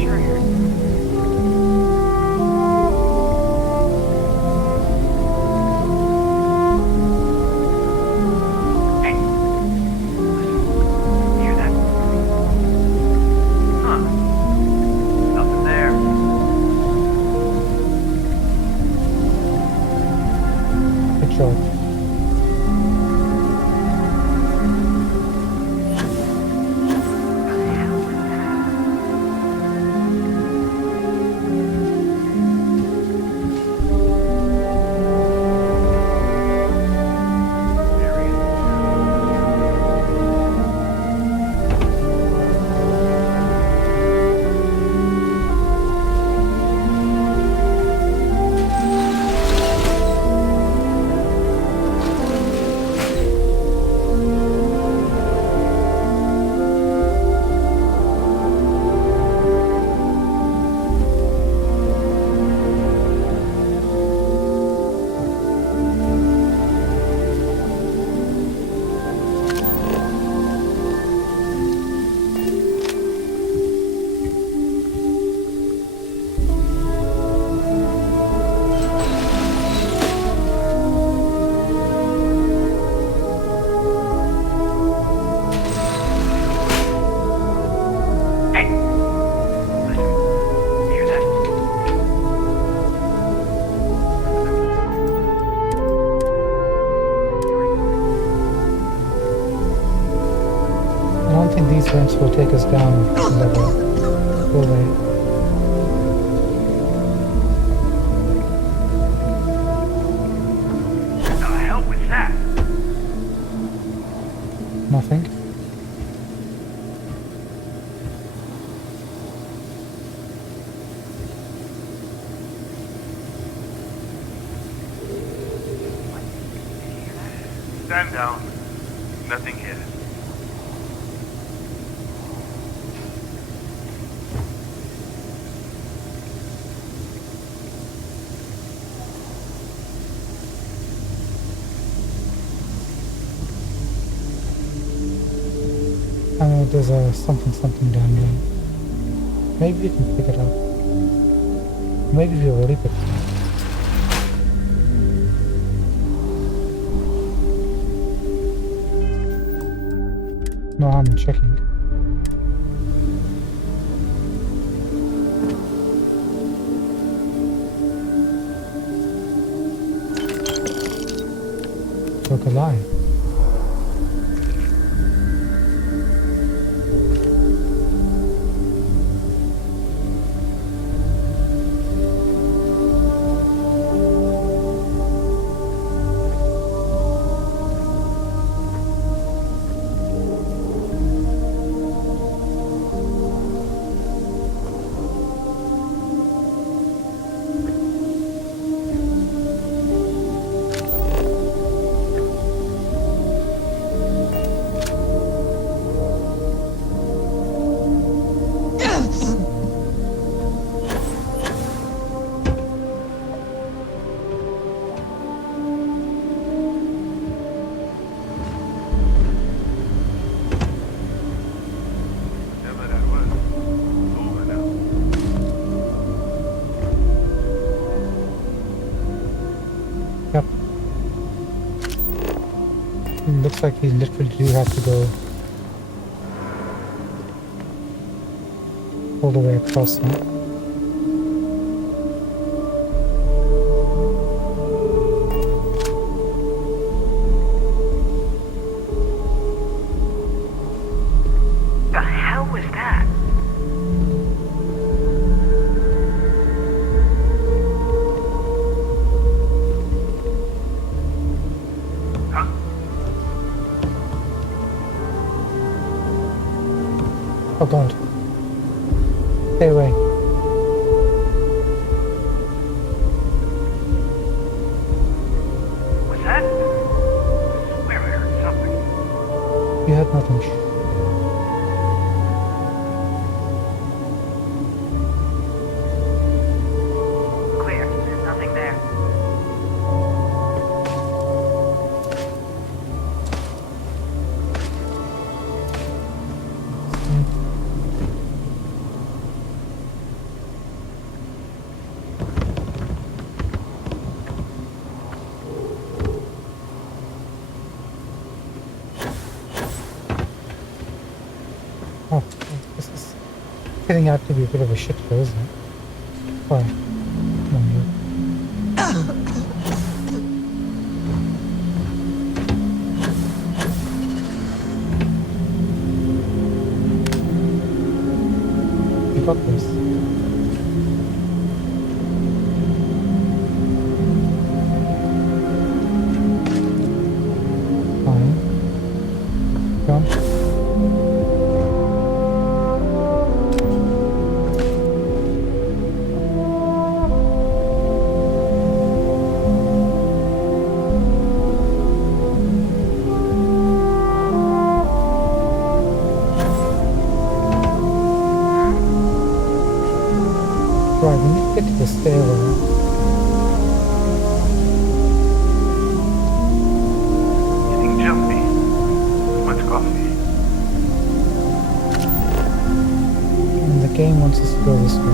Sure you're... Hey. Listen. Hear that? Huh. Nothing there. Good job. Hey. Listen. Hear that? I don't think these vents will take us down to level, will they? What the hell was that? Nothing. Stand down. Nothing here. I know there's a something down there. Maybe we can pick it up. Maybe we already picked it up. No harm in checking. Look alive. looks like you literally do have to go all the way across now. The hell was that? Huh? Oh god. Stay away. Was that? I swear I heard something. You had nothing. Clear. There's nothing there. Oh, this is getting out to be a bit of a shit show, isn't it? Why? Come on, you. You got this. Fine. Jump. Right, we need to get to the stairwell. Getting jumpy. Too much coffee. And the game wants us to go this way.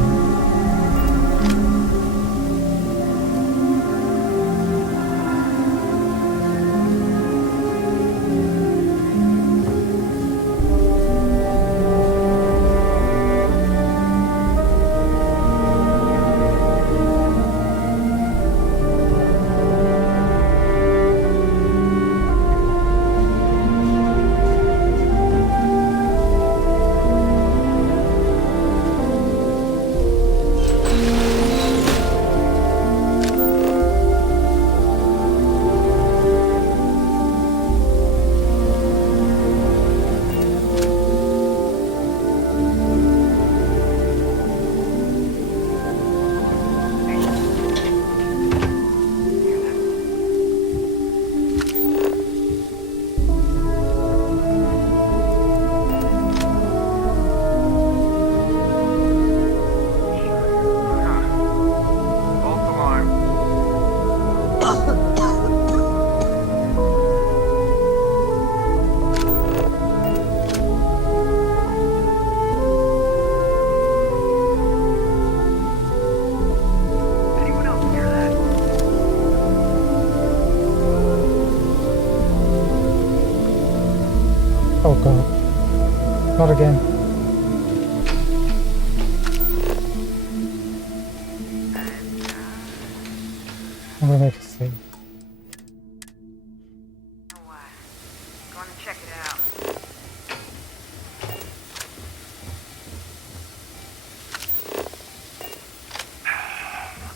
False alarm. Anyone else hear that? Oh god. Not again. I'm gonna make a save. Oh, what? Going to check it out.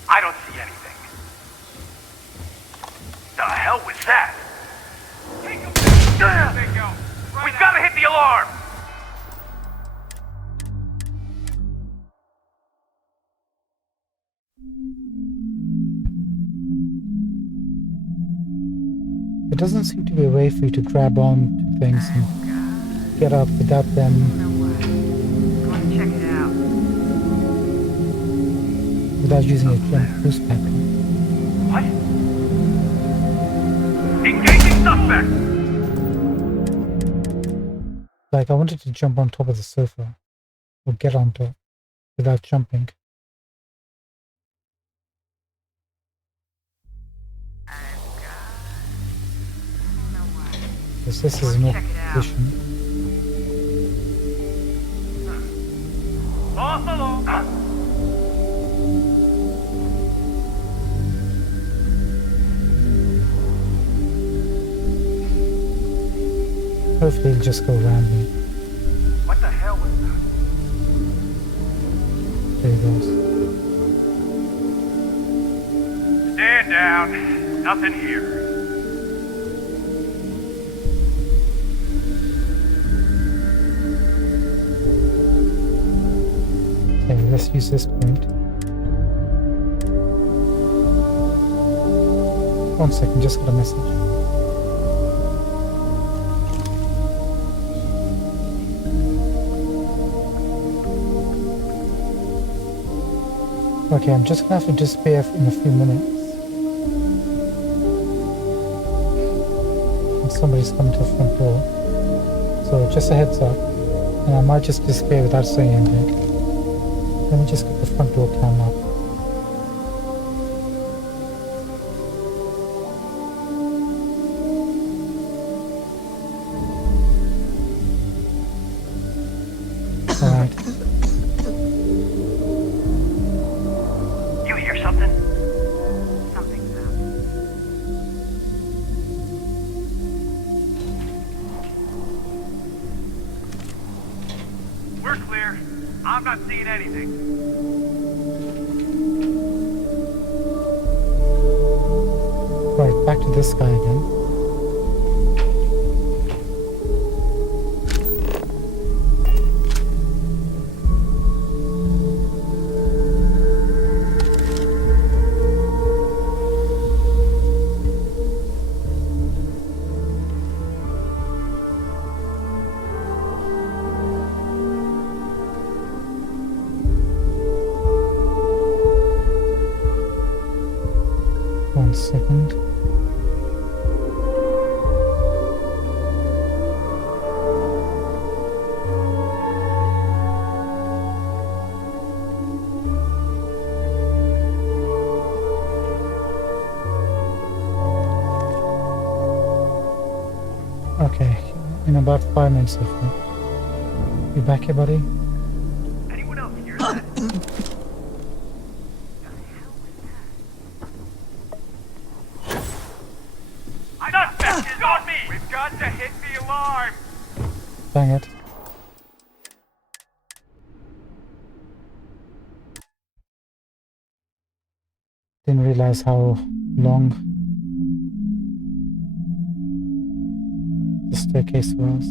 I don't see anything. The hell was that? Take him down! We've got to hit the alarm! There doesn't seem to be a way for you to grab on to things and get up without them. No way. Going to check it out. Without using a jump boost pack. What? Engaging suspect! Like I wanted to jump on top of the sofa. Or get on top without jumping. Because this is no Check it out. position. Off along. Hopefully he'll just go around me. What the hell was that? There he goes. Stand down. Nothing here. Okay, let's use this point. 1 second, just got a message. Okay, I'm just gonna have to disappear in a few minutes. And somebody's coming to the front door. So just a heads up. And I might just disappear without saying anything. Let me just get the front door cam up. Alright. You hear something? Something's up. We're clear. I'm not seeing anything. Right, back to this guy again. One second. Okay, in about 5 minutes, I think. You back here, buddy? Anyone else hear that? Suspect is on me! We've got to hit the alarm! Dang it. Didn't realize how long the staircase was.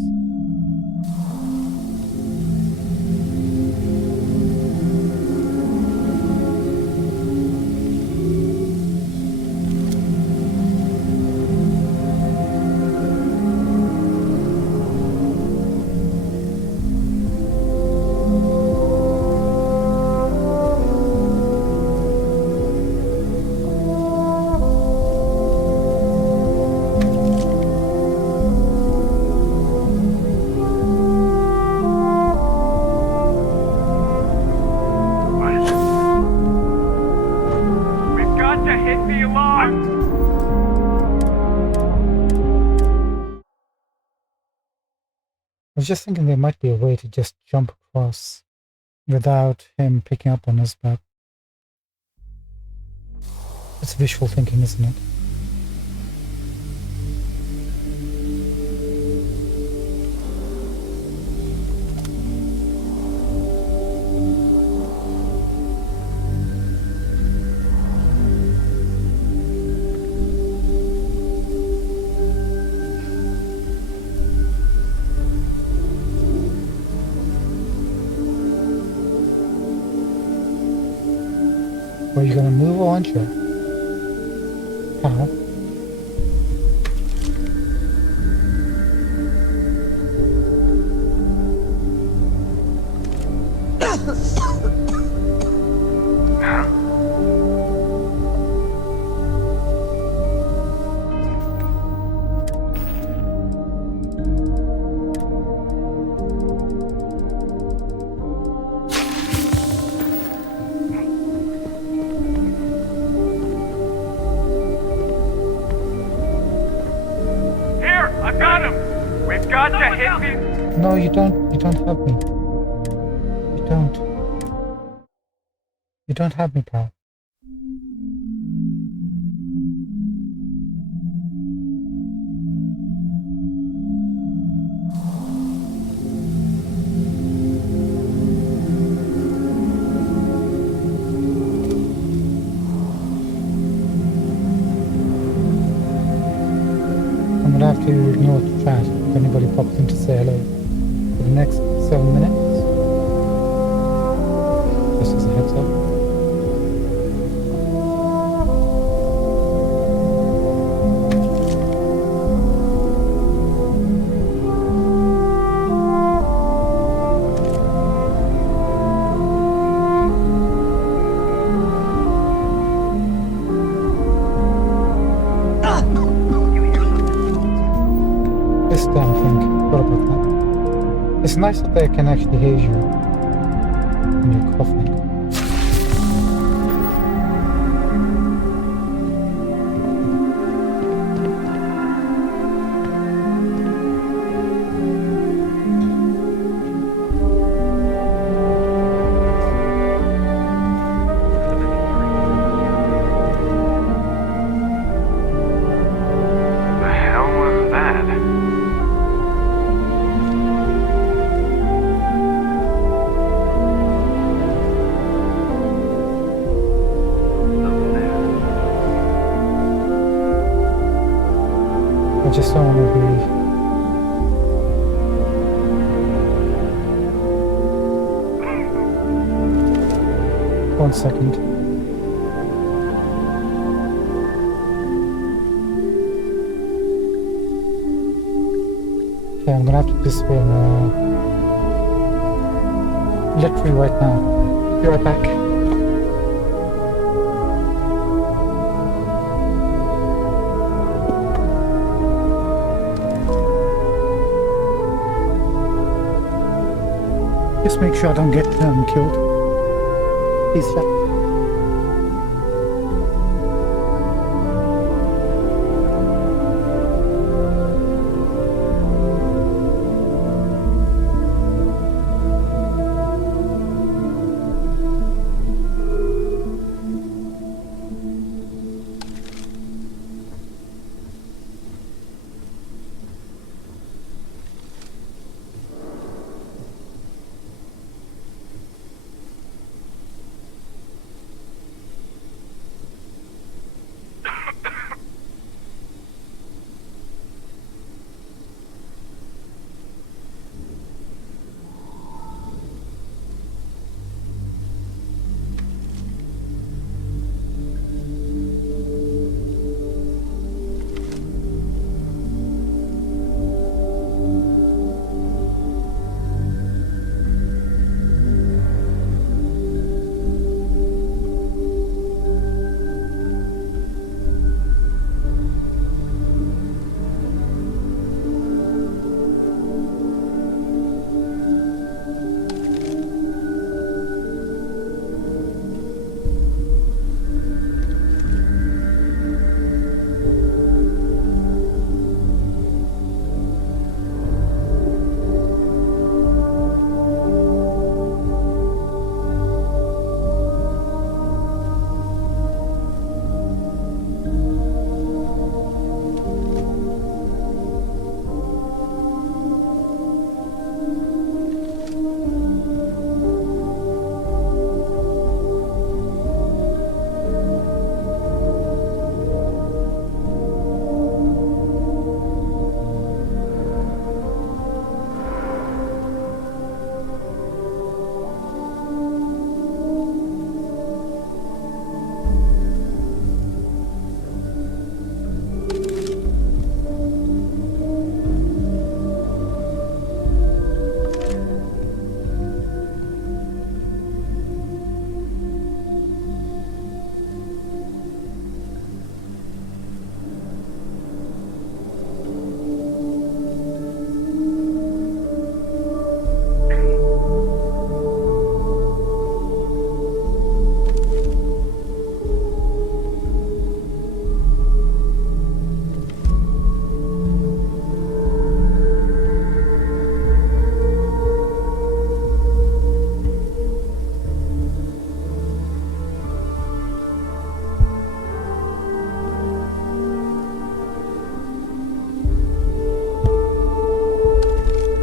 We've got to hit the alarm! I was just thinking there might be a way to just jump across without him picking up on us, but it's visual thinking, isn't it? Or are you gonna move or aren't you? How? Such a hippie. No, you don't. You don't have me. You don't. You don't have me, pal. I'm gonna have to ignore the chat if anybody pops in to say hello for the next 7 minutes. Just as a heads up. This damn thing. What about that? It's nice that they can actually hear you when you're coughing. The hell was that? I just don't want to be. 1 second. Okay, I'm gonna have to disappear now. Literally right now. Be right back. Just make sure I don't get killed. Please, chat.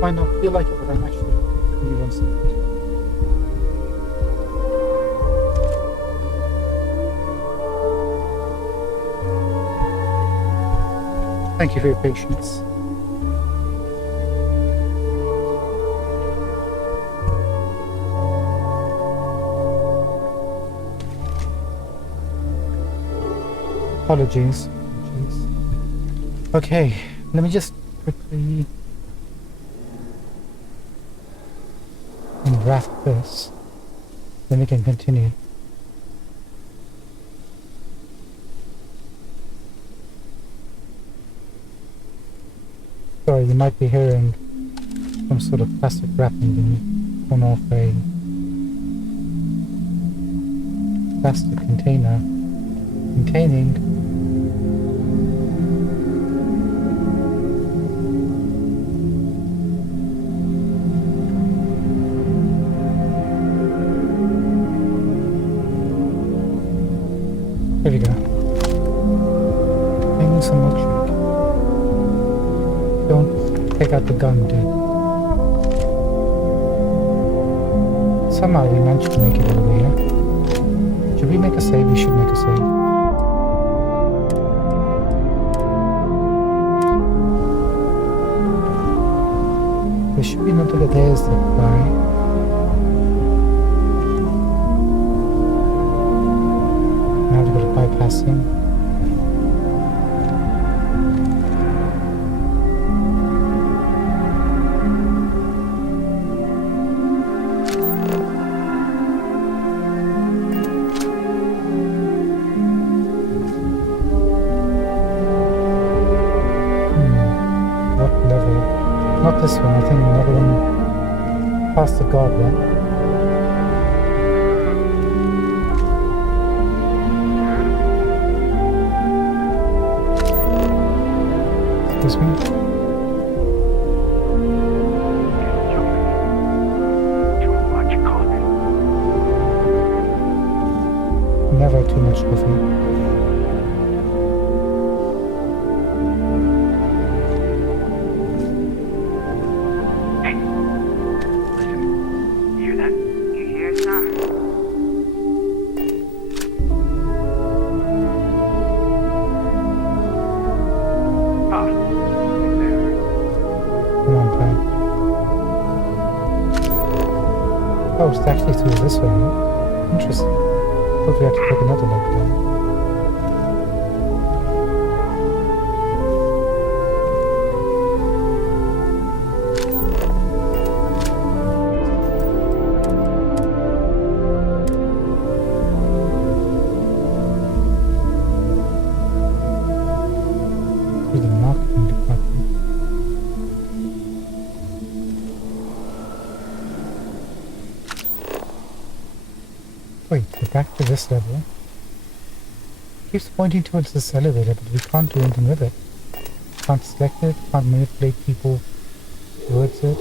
Might not feel like it, but I'm actually. Give me 1 second. Thank you for your patience. Apologies. Okay, let me just quickly unwrap this. Then we can continue. Sorry, you might be hearing some sort of plastic wrapping being torn off a plastic container containing there we go. Containing some milkshake. Don't take out the gun, dude. Somehow we managed to make it over here. Should we make a save? We should make a save. There should be nothing. There's the guy. Now we've got to bypass him. What level? Not this one, I think another one past the guard one. Excuse me. Too much coffee. Never too much coffee. Hey, listen. You hear that? You hear something? Ah, right there. Come on, Pat. Oh, it's actually through this way. Huh? Interesting. Thought we had to take another look down. Through the marketing department. Wait, we're back to this level. Keeps pointing towards this elevator, but we can't do anything with it. Can't select it, can't manipulate people towards it.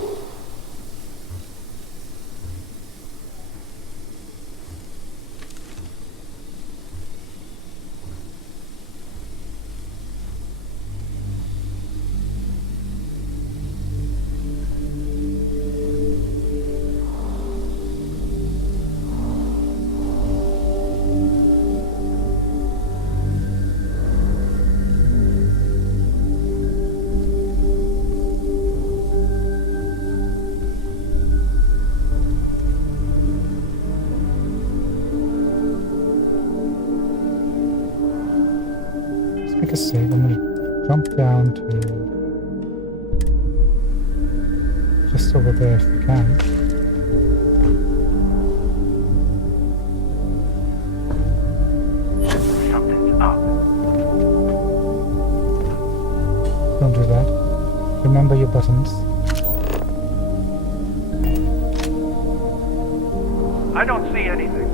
Make a save. I'm gonna jump down to just over there if we can. Something's up. Don't do that. Remember your buttons. I don't see anything.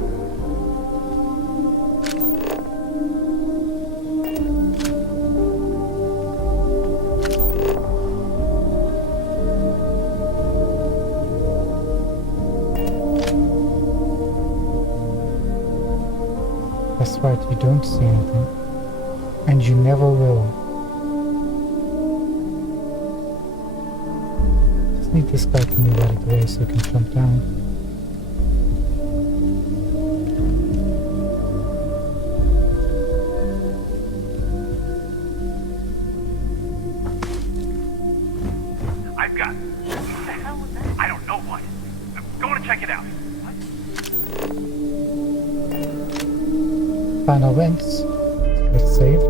That's right, you don't see anything. And you never will. Just need this guy to move out of the way so he can jump down. I've got. What the hell was that? I don't know what. I'm going to check it out. Final wins. Let's save.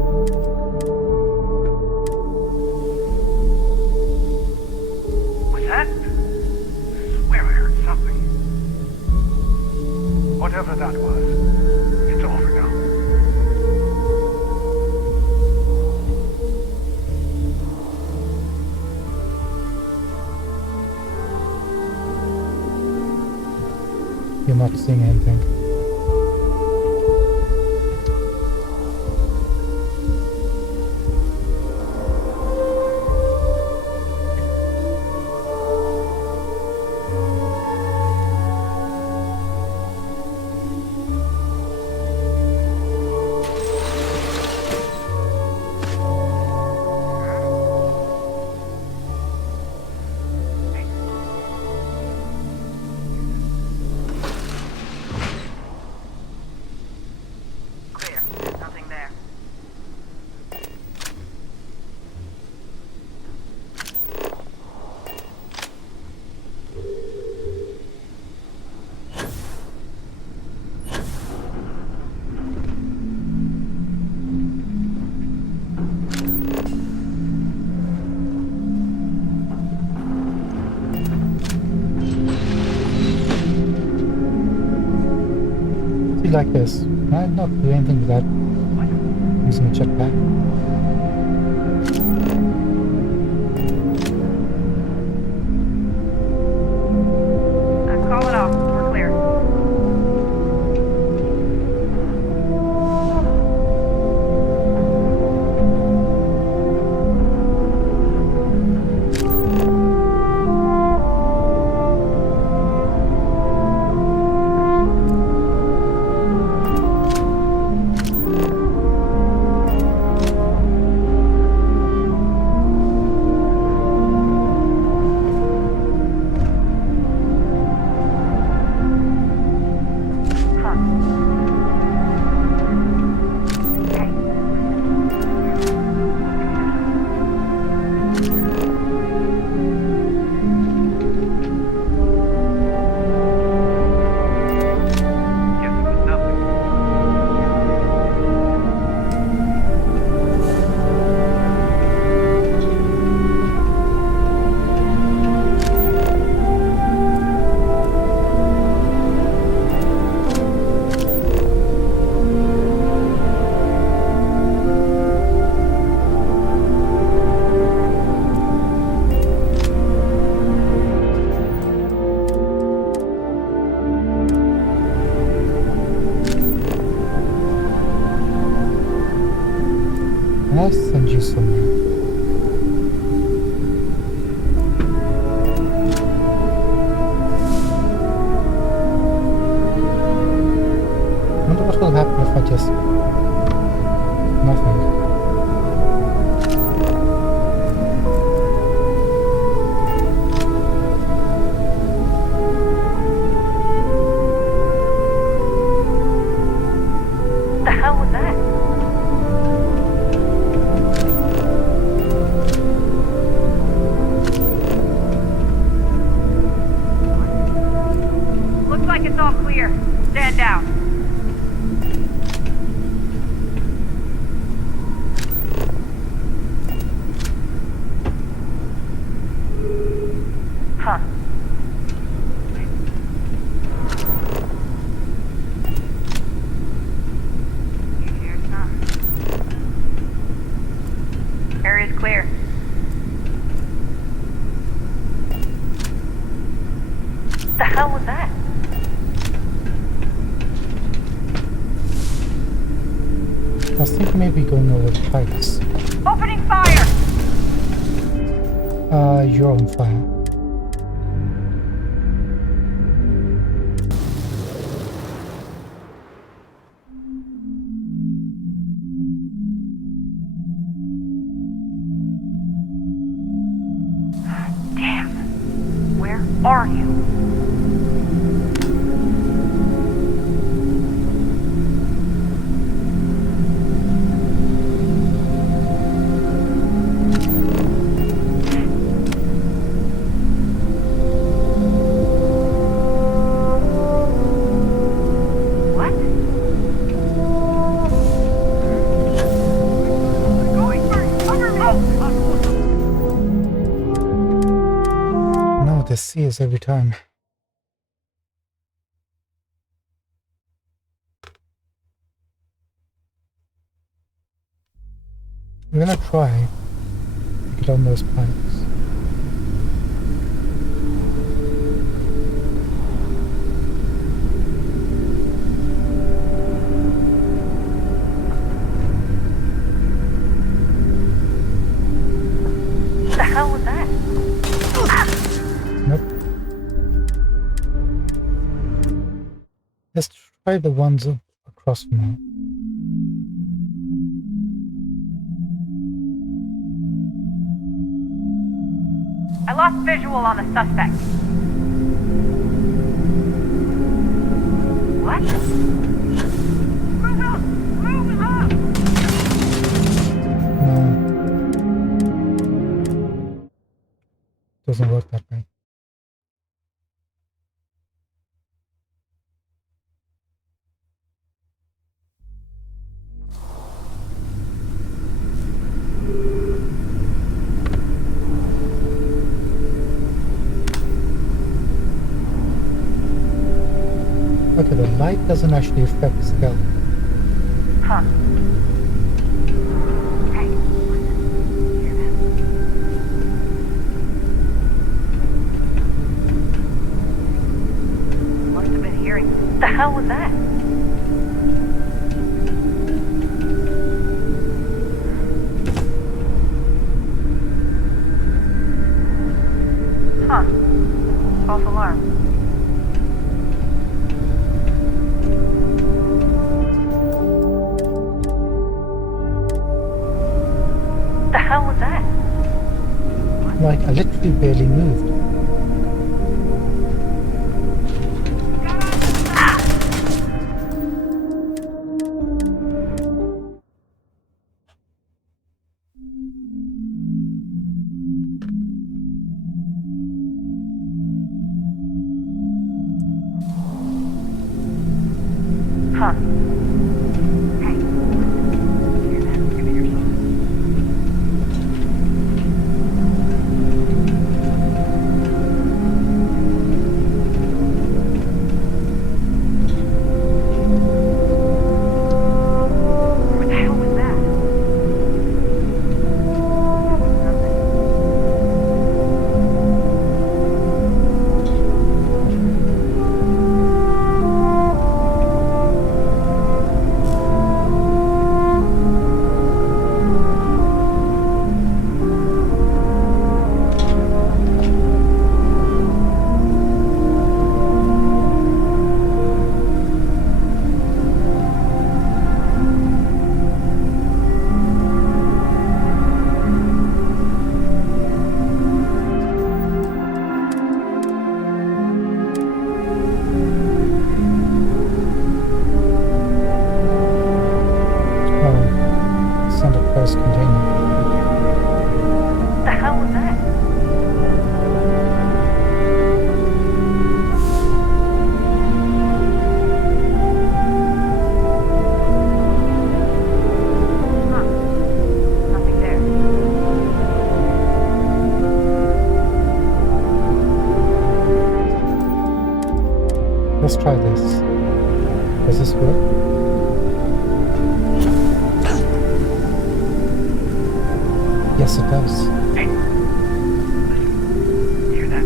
What's that? I swear I heard something. Whatever that was, it's over now. You're not seeing anything. Clear. There's nothing there. See, like this. I'd not do anything without using a jetpack. Call it off. We're clear. Guess it was nothing. And I'll send you somewhere. I wonder what will happen if I just... nothing. What the hell was that? Looks like it's all clear. Stand down. Huh. You hear something? Area's clear. What the hell was that? I was thinking maybe going over the pikes. Opening fire! You're on fire. Damn. are you? What? Going for cover me! No, the sea is every time. I'm gonna try to get on those pipes. The hell was that? Nope. Let's try the ones across from now. I lost visual on the suspect. What? Move up! Move up! No. Doesn't work that way. Okay, the light doesn't actually affect the skeleton. Huh. Hey, listen. Hear that? Must have been hearing. The hell was that? Huh. False alarm. The hell was that? Like, I literally barely moved. Huh. Hey, listen. Hear that? Give me your phone. What the hell was that? Oh, send a close container. The hell was that? Huh. Nothing there. Let's try this. Does this work? Yes, it does. Hey! Listen. Hear that?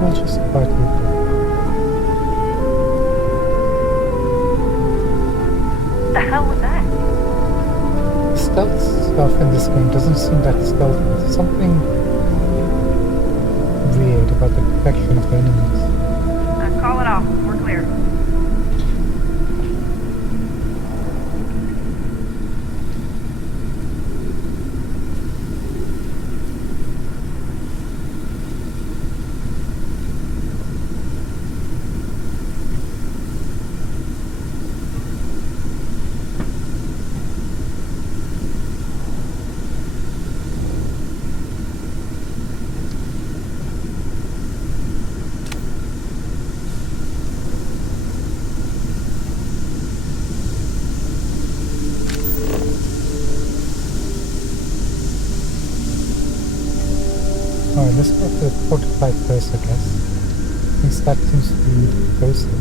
We'll just quietly go. The hell was that? Stealth stuff in this game doesn't seem that stealthy. There's something weird about the protection of the enemies. Call it off. We're clear. Alright, let's go to the prototype first, I guess. Since that seems to be the process.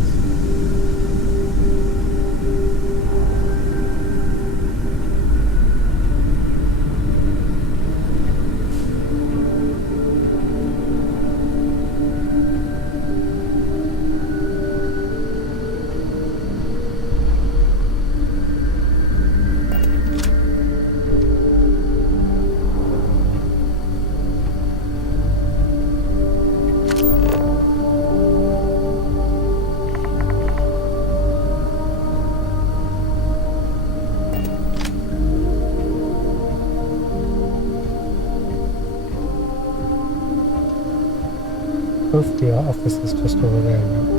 Both the offices just over there, right?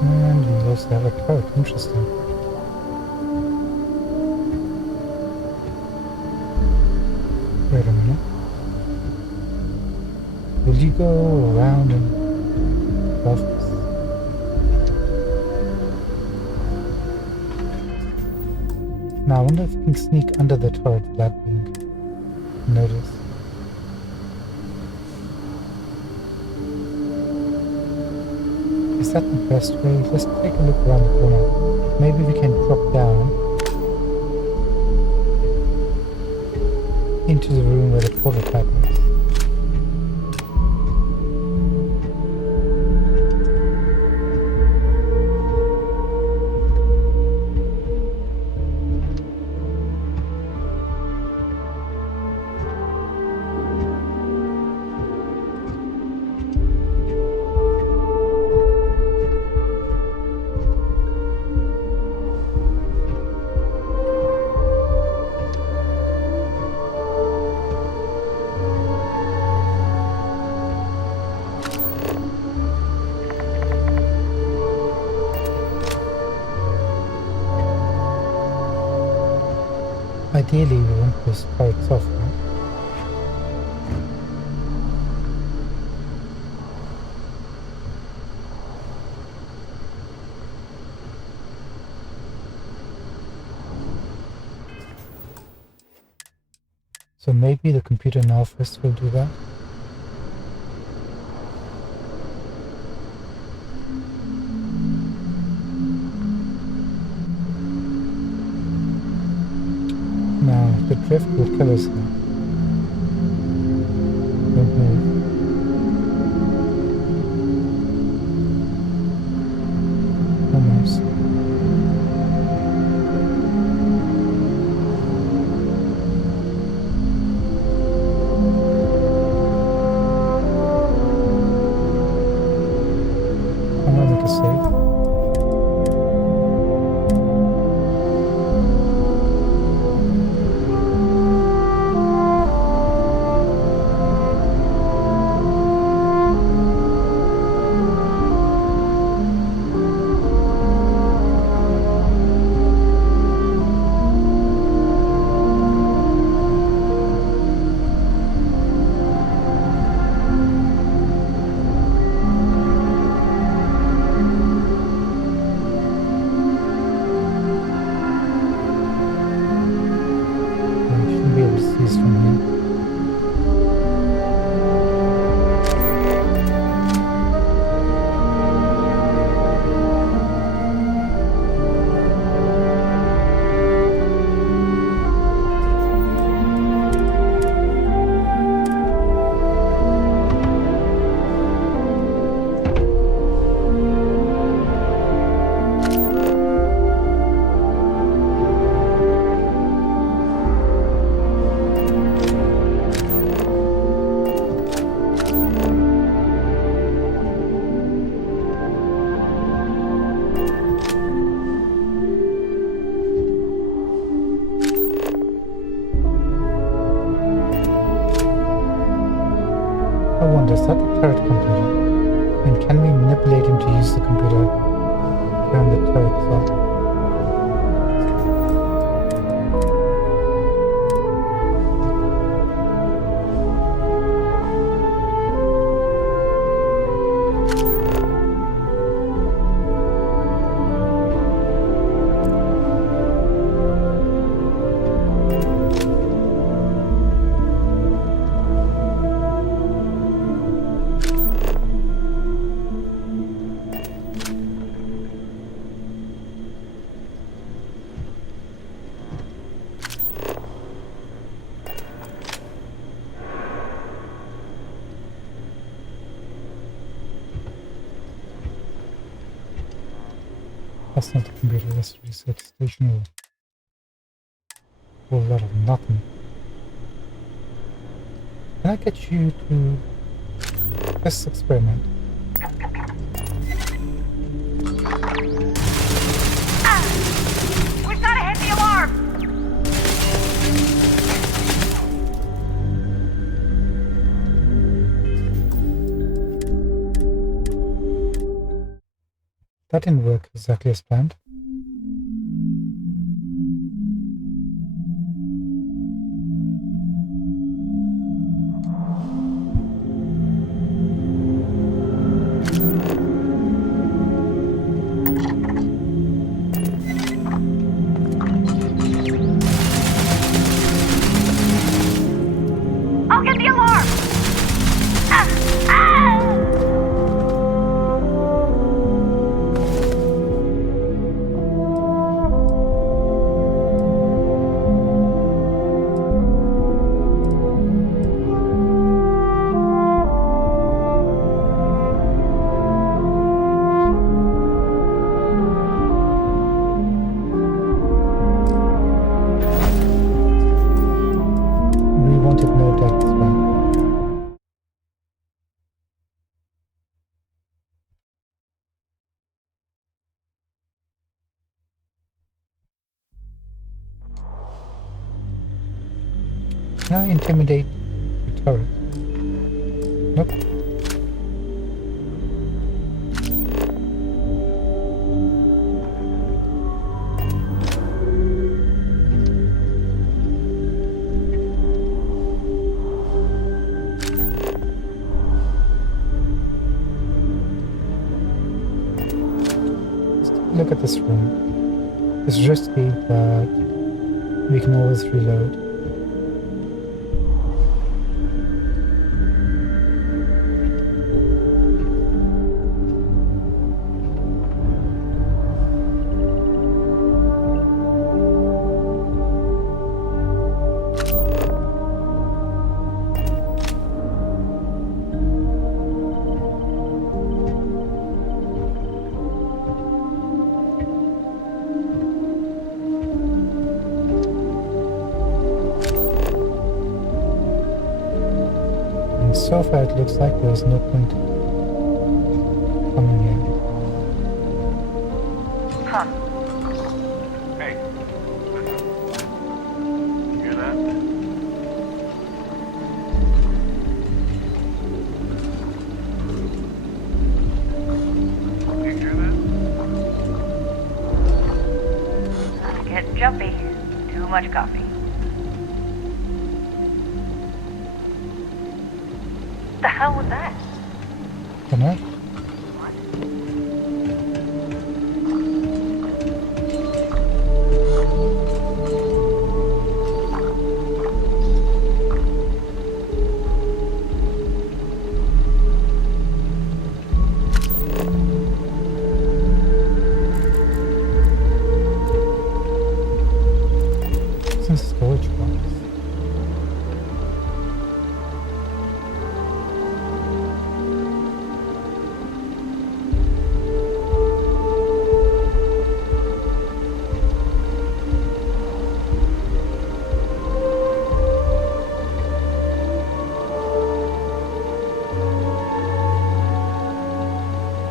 And we also have a turret, interesting. Wait a minute. Will you go around and above this? Now I wonder if we can sneak under the turret without being noticed. Is that the best way? Let's take a look around the corner. Maybe we can drop down into the room where the prototype is. Ideally, we want this turrets off, right? So maybe the computer in office will do that. Now, the drift will kill us now. Don't move. Almost. I'm gonna make a save. is that the turret computer? And can we manipulate him to use the computer to run the turret as well? That's not the computer, that's the research station or a whole lot of nothing. Can I get you to this experiment? We've got to hit the alarm! That didn't work exactly as planned. I'll get the alarm! We wanted no deaths, right? Can I intimidate the turret? Nope. Let's take a look at this room. It's risky, but we can always reload. So far it looks like there's no point coming here. Huh. Hey. You hear that? You hear that? Getting jumpy. Too much coffee. What the hell was that? Don't know. Since storage box.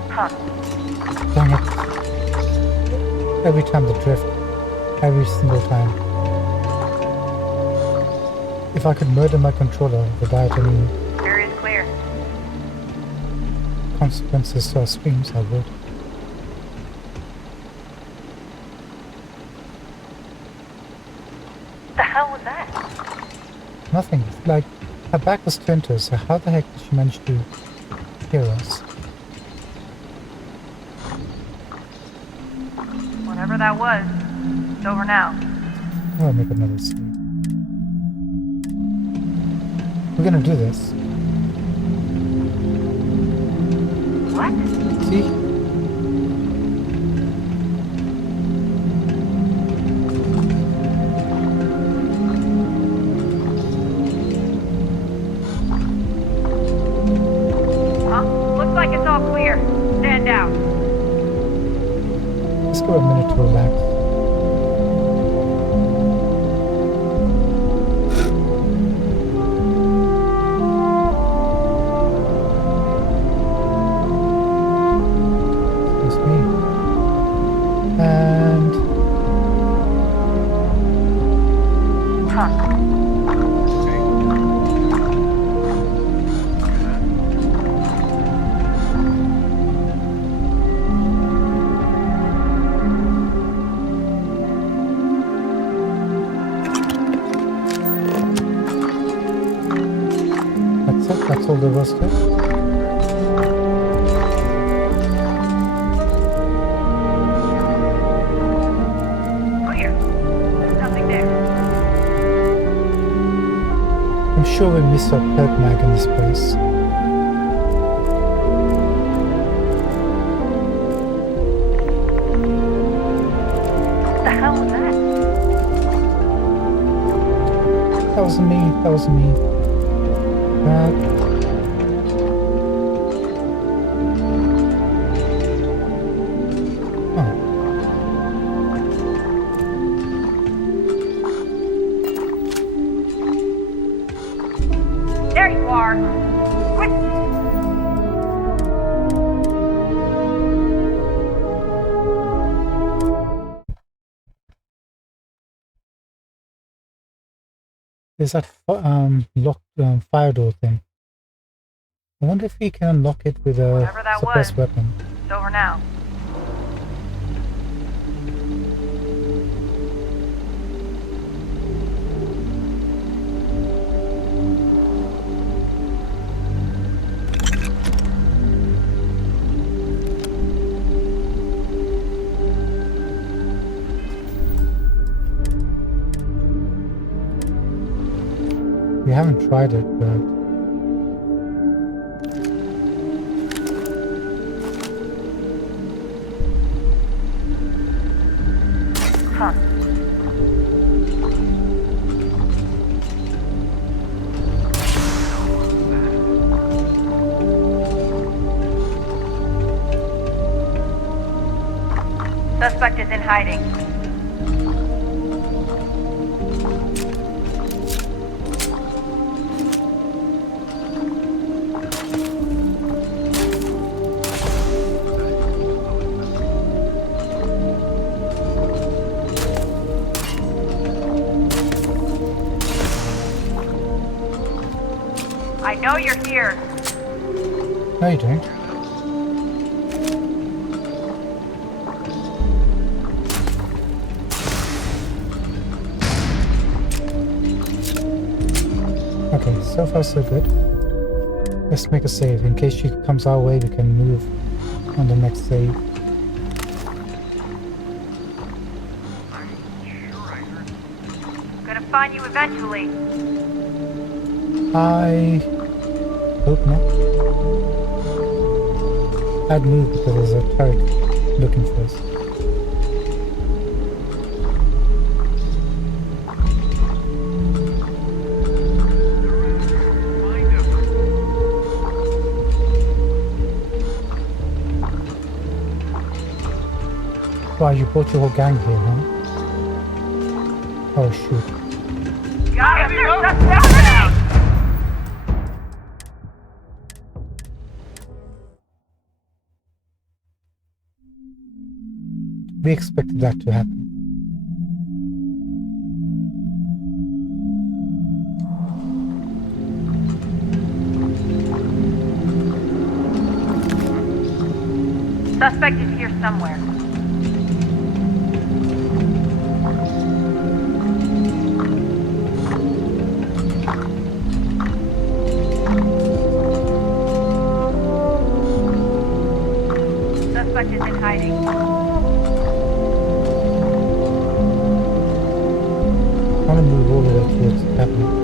Huh. Dang it. Every time the drift. Every single time. If I could murder my controller without any... Clear is clear. consequences to our streams, I would. The hell was that? Nothing. Like, her back was turned to us, so how the heck did she manage to hear us? Whatever that was, it's over now. I'll make another save. We're gonna do this. What? See? Huh? Looks like it's all clear. Stand down. Let's give it a minute to relax. Excuse me. And Huh. that's it. That's all there was to it. Clear. There's nothing there. I'm sure we missed our perk mag in this place. What the hell was that? That wasn't me. That wasn't me. Oh. There you are. Quick. There's that locked fire door thing. I wonder if we can unlock it with a Whatever that suppressed was. weapon. It's over now. We haven't tried it, but Huh. Suspect is in hiding. I know you're here. no, you don't. Okay, so far so good. Let's make a save. In case she comes our way, we can move on the next save. Gonna find you eventually. I hope not. I'd move because there's a turret looking for us. Wow, you brought your whole gang here, huh? Oh shoot. Got him! There's suspect! We expected that to happen. Suspect is here somewhere. Suspect is in hiding. I want to move all the way towards the cabinet.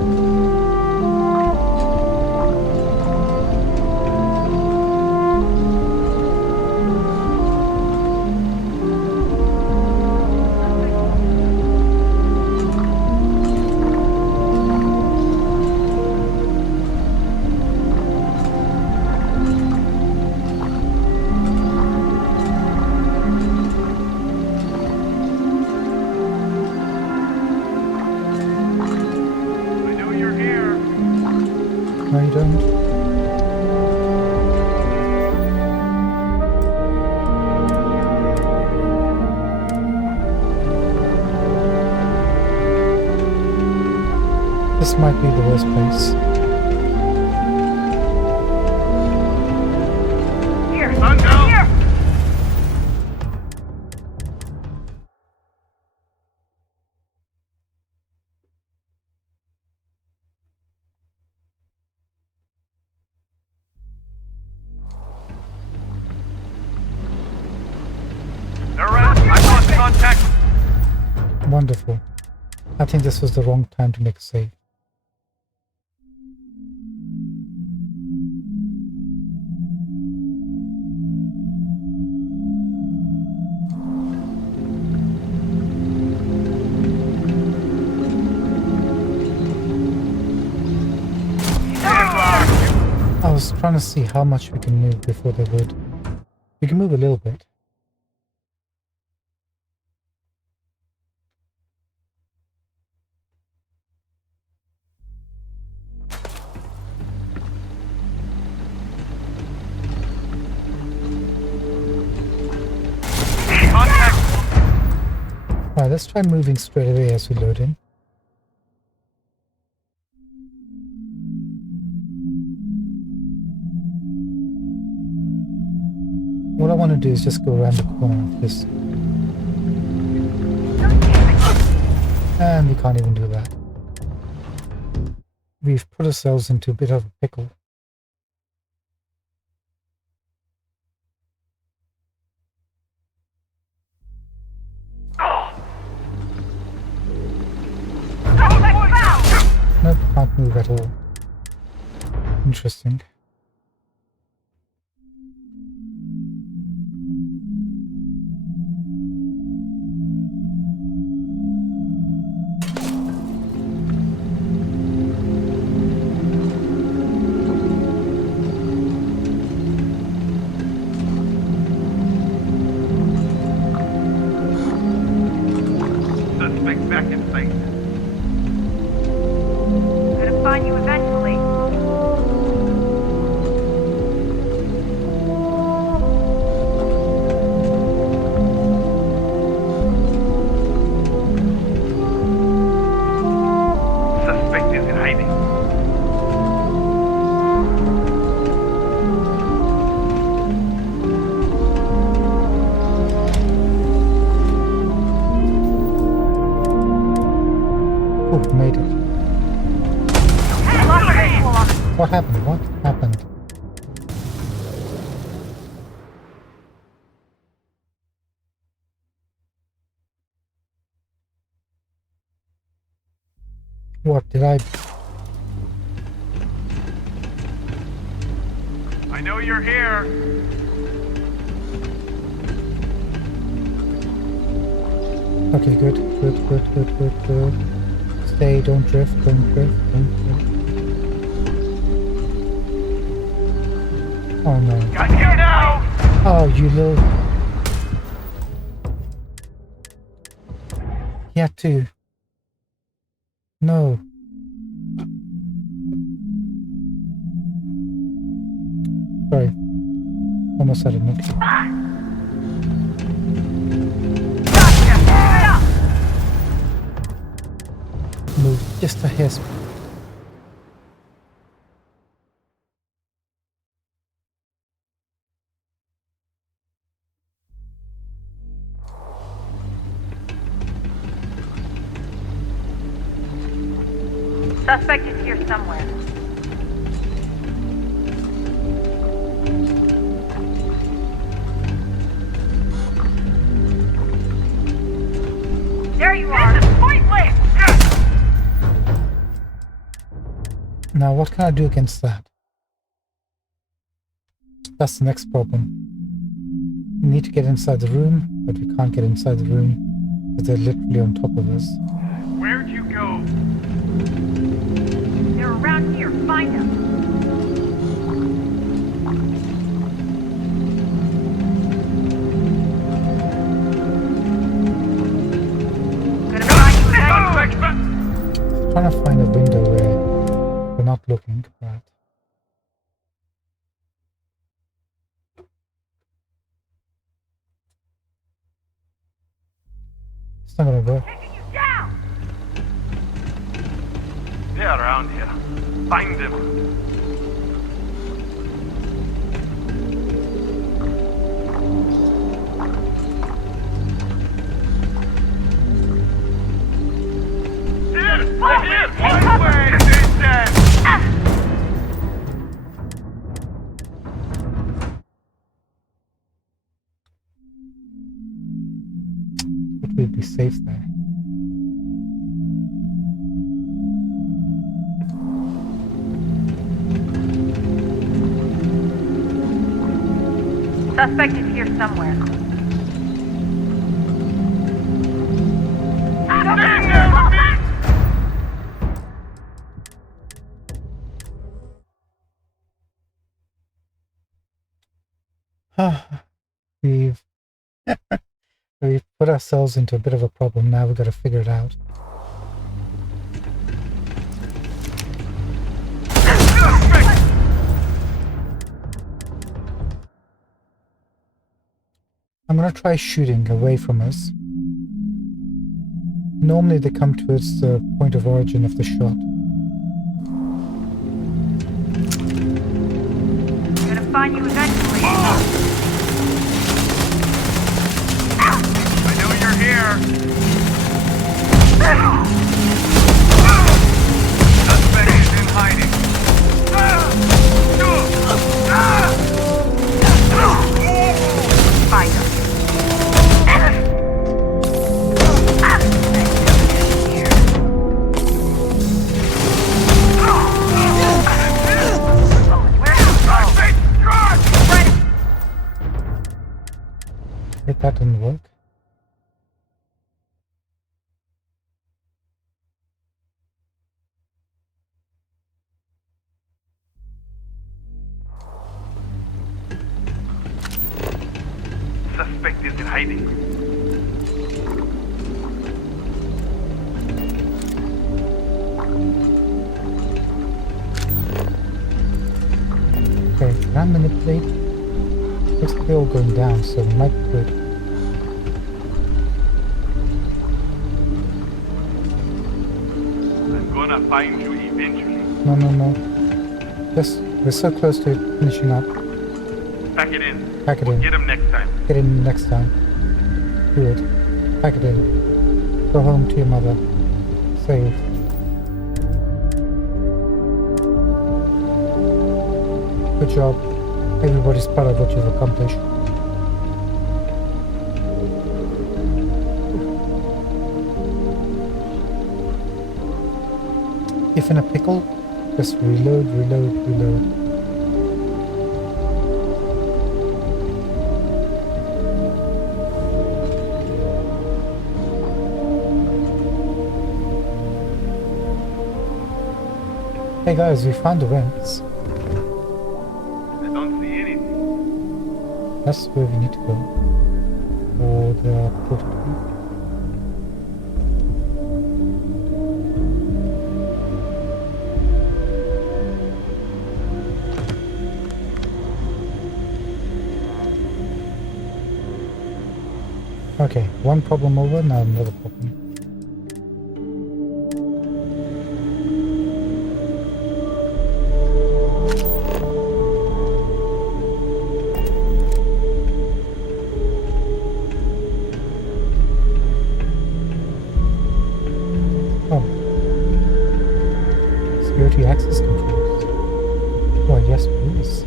I know you're here. No, you don't. This might be the worst place. Here, Sun down. here! They're around. I lost contact. Wonderful. I think this was the wrong time to make a save. I was trying to see how much we can move before they would. We can move a little bit. Contact. Alright, let's try moving straight away as we load in. What I want to do is just go around the corner of this. And we can't even do that. We've put ourselves into a bit of a pickle. Nope, can't move at all. Interesting. Suspect back in sight. Gonna find you eventually. Suspect is in hiding. Oh, we made it. Lost visual on it. What happened? What happened? What did I... I know you're here. Okay, good. Stay, don't drift, don't drift. Oh no. Got you now. Oh, you little... He had to... No. Sorry. Almost had it, okay. Move just a hair. Suspect is here somewhere. There you are! This is pointless! Now, what can I do against that? That's the next problem. We need to get inside the room, but we can't get inside the room because they're literally on top of us. Where'd you go? They're around here. Find them. Gonna find you eventually. Trying to find a window where we're not looking, but it's not gonna work. Taking you down! They're around here. Find them. Here! Here! Take cover! But we'd be safe there. Suspect is here somewhere. We've we've put ourselves into a bit of a problem. Now we've got to figure it out. I'm gonna try shooting away from us. Normally they come towards the point of origin of the shot. Gonna find you eventually. I know you're here. Suspect is in hiding. Find them. If that didn't work. Suspect is in hiding. Okay, can I manipulate? Looks like they're all going down, so it might be good. I'm gonna find you eventually. No, no, no. Just, we're so close to finishing up. Pack it in. Pack it We'll in. get him next time. Get in next time. Do it. Pack it in. Go home to your mother. Save. Good job. Everybody's proud of what you've accomplished. If in a pickle, just reload, reload, reload. Hey guys, we found the vents. I don't see anything. That's where we need to go. For the prototype. Okay, one problem over, now another problem. Security access controls. Why, yes, please.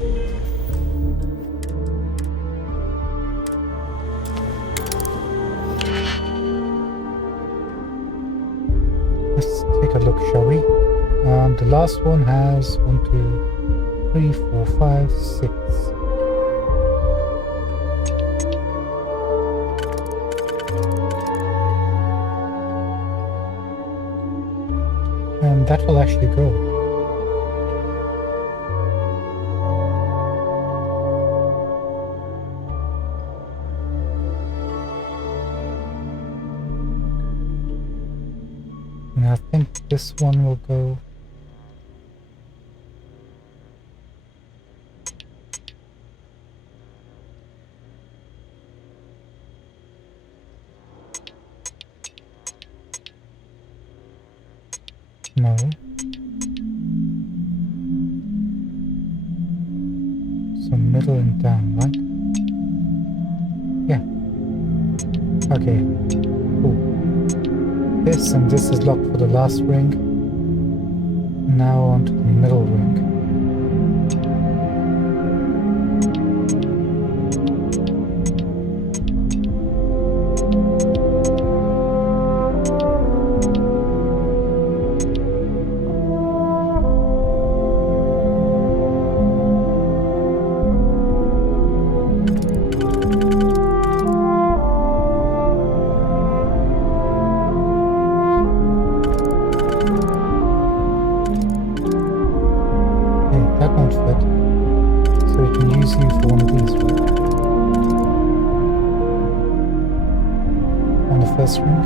Let's take a look, shall we? The last one has 1, 2, 3, 4, 5, 6. And that will actually go. And I think this one will go. No. So middle and down, right? Yeah. Okay. Cool. This and this is locked for the last ring. Now onto the middle ring. That won't fit. So we can use you for one of these, right? On the first ring.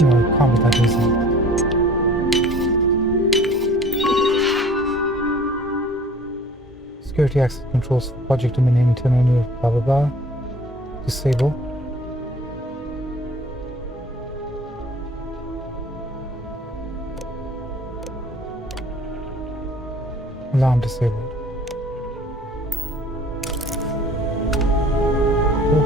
No, it can't be that easy. Security access controls for project domain internal blah blah blah. Disable. Alarm disabled. Cool.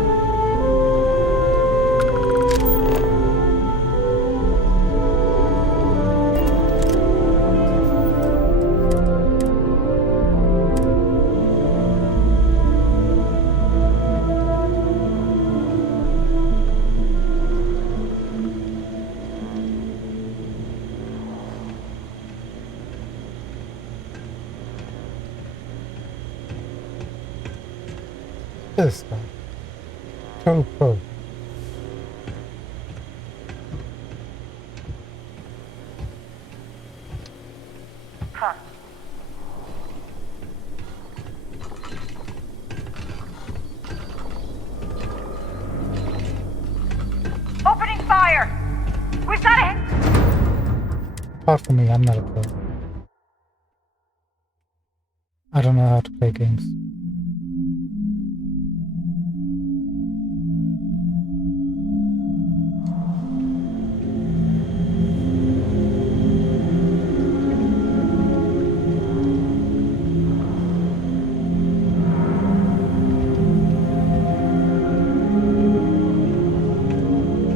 This guy. Total pro. Huh. Opening fire! We've got to hit... Apart from me, I'm not a pro. I don't know how to play games.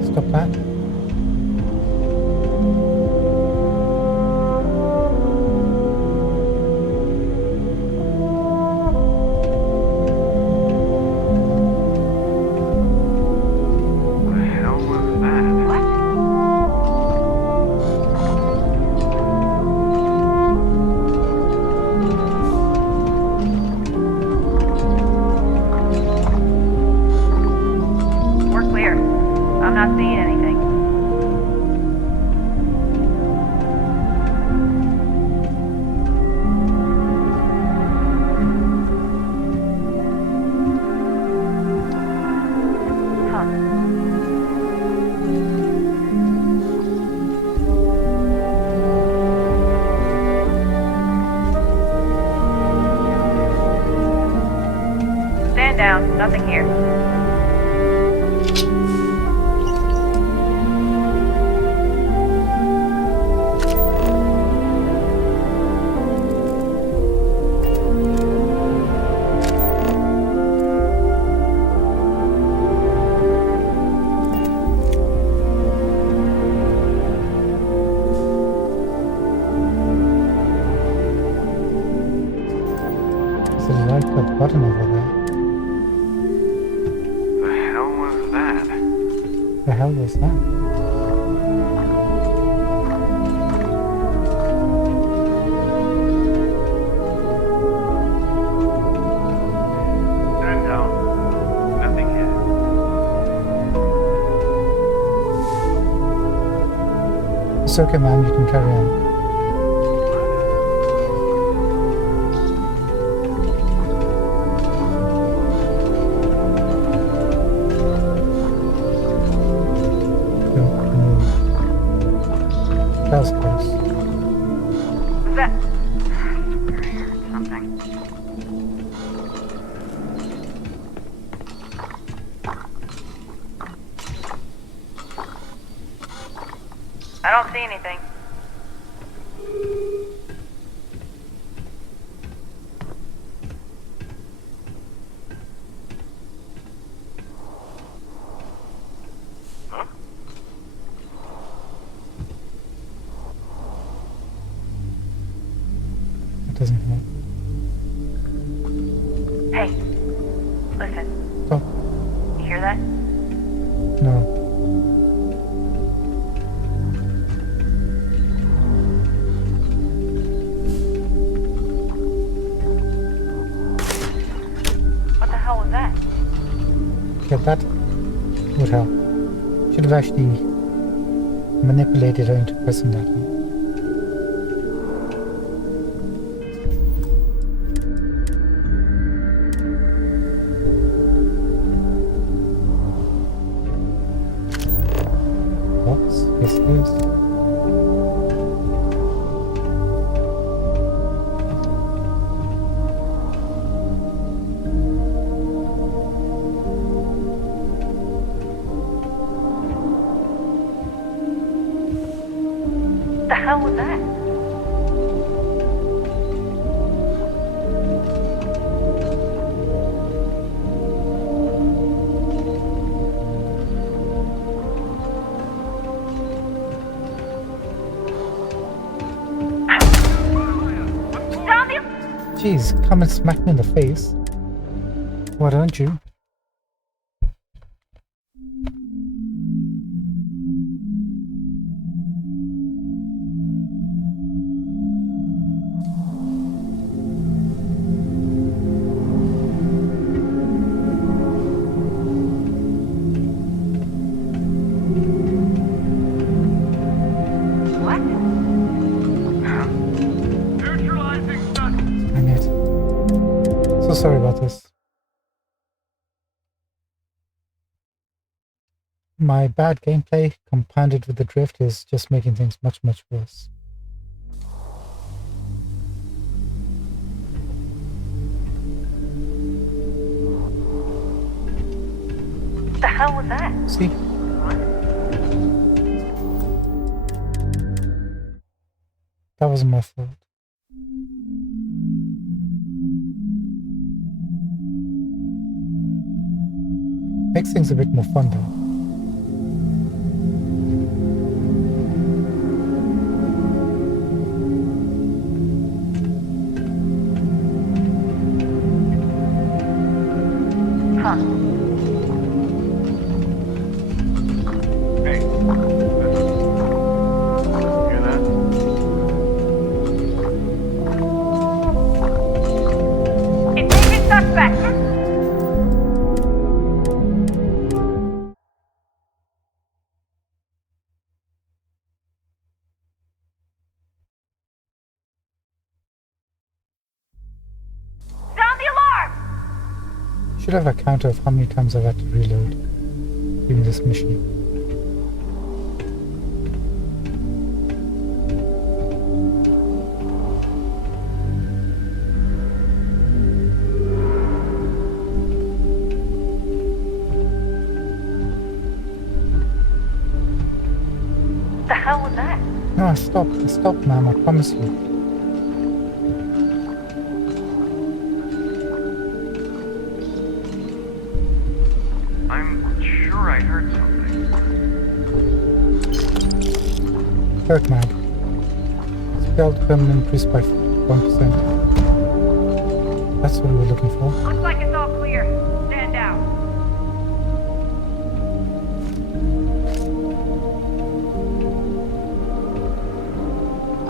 Stop that. What the hell was that? What? We're clear. I'm not seeing anything. Nothing here. There's a like a button over there. The hell was that? The hell was that? Stand down. Nothing here. It's okay, man. You can carry on. Don't move. That was close. What's that? Something. I don't see anything. It doesn't help. Hey, listen. Oh, You hear that? no. What the hell was that? Yeah, that would help. Should have actually manipulated her into pressing that one. Box? Yes, it is. What the hell was that? Jeez, come and smack me in the face. Why don't you? What? Neutralizing stun. Dang it. So sorry about this. My bad gameplay compounded with the drift is just making things much, much worse. What the hell was that? See? That wasn't my fault. Makes things a bit more fun though. Huh. Hey. Hear that? Engaging suspect! Sound the alarm! Should have a counter of how many times I've had to reload during this mission. the hell was that? No, stop, ma'am, I promise you. I'm sure I heard something. Hurt mag. Spelled permanent increased by 1%. That's what we were looking for. Looks like it's all clear. Stand down.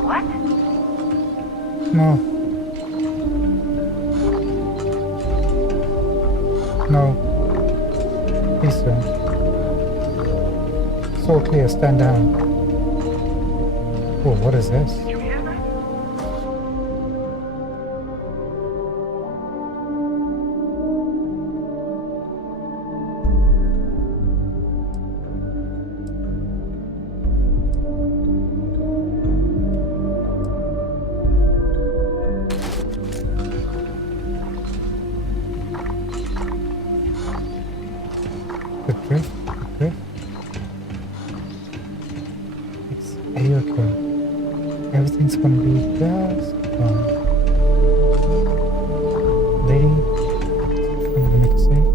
What? No. No. Please don't. It's all clear, stand down. Oh, what is this? Did you hear that? The drift? The drift? It's A-okay. Everything's gonna be just fine. Lady, I'm gonna make a save.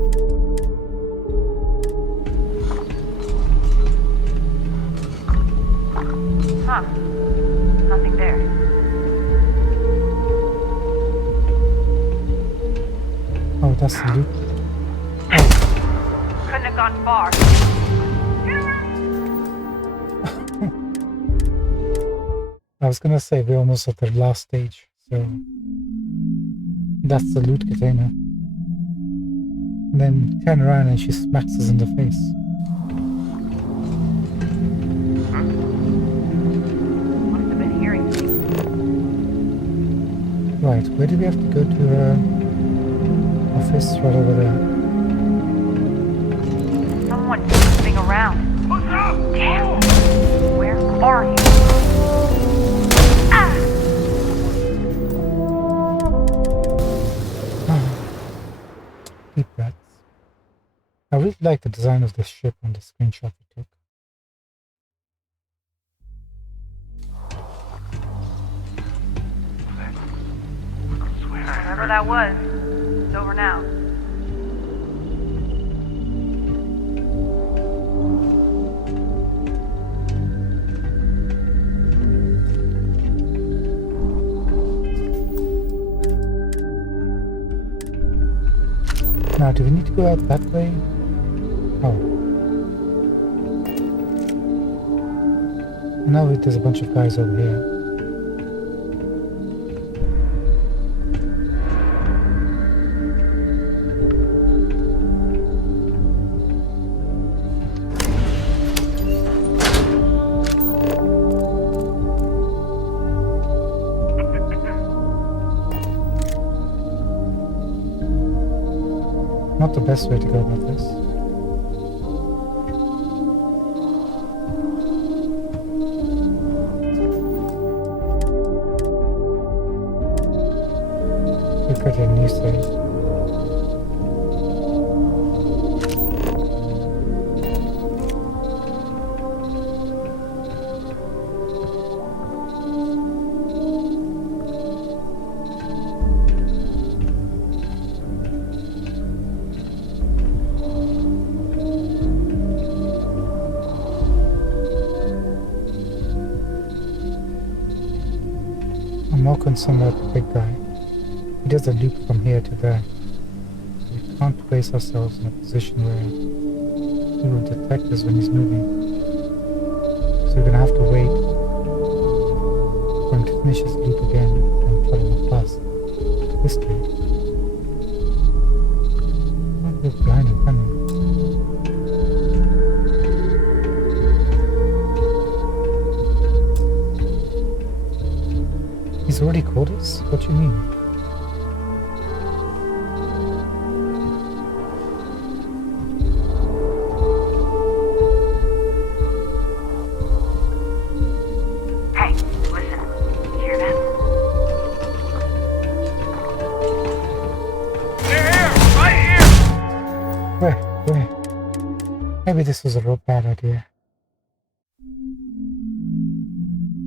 Huh. Nothing there. Oh, that's the loop. Couldn't have gone far. I was gonna say we're almost at the last stage, so that's the loot container. And then turn around and she smacks us in the face. Must have been hearing things. Right, where do we have to go to her office? Right over there. Someone's moving around. What's up? Damn. Where are you? Ah! Deep breaths. I really like the design of this ship on the screenshot we took. Swear I Whatever heard. that was, it's over now. Now, do we need to go out that way? Oh. And now there's a bunch of guys over here. Not the best way to go about this. Look at a new save. I'm more concerned about the big guy. He does a loop from here to there. We can't place ourselves in a position where he will detect us when he's moving. So we're gonna have to wait for him to finish his loop again and try to move past this dude. Might look behind him, can we? He's already caught us? What do you mean? Hey, listen. Hear that? They're here! Right here! Where? Maybe this was a real bad idea.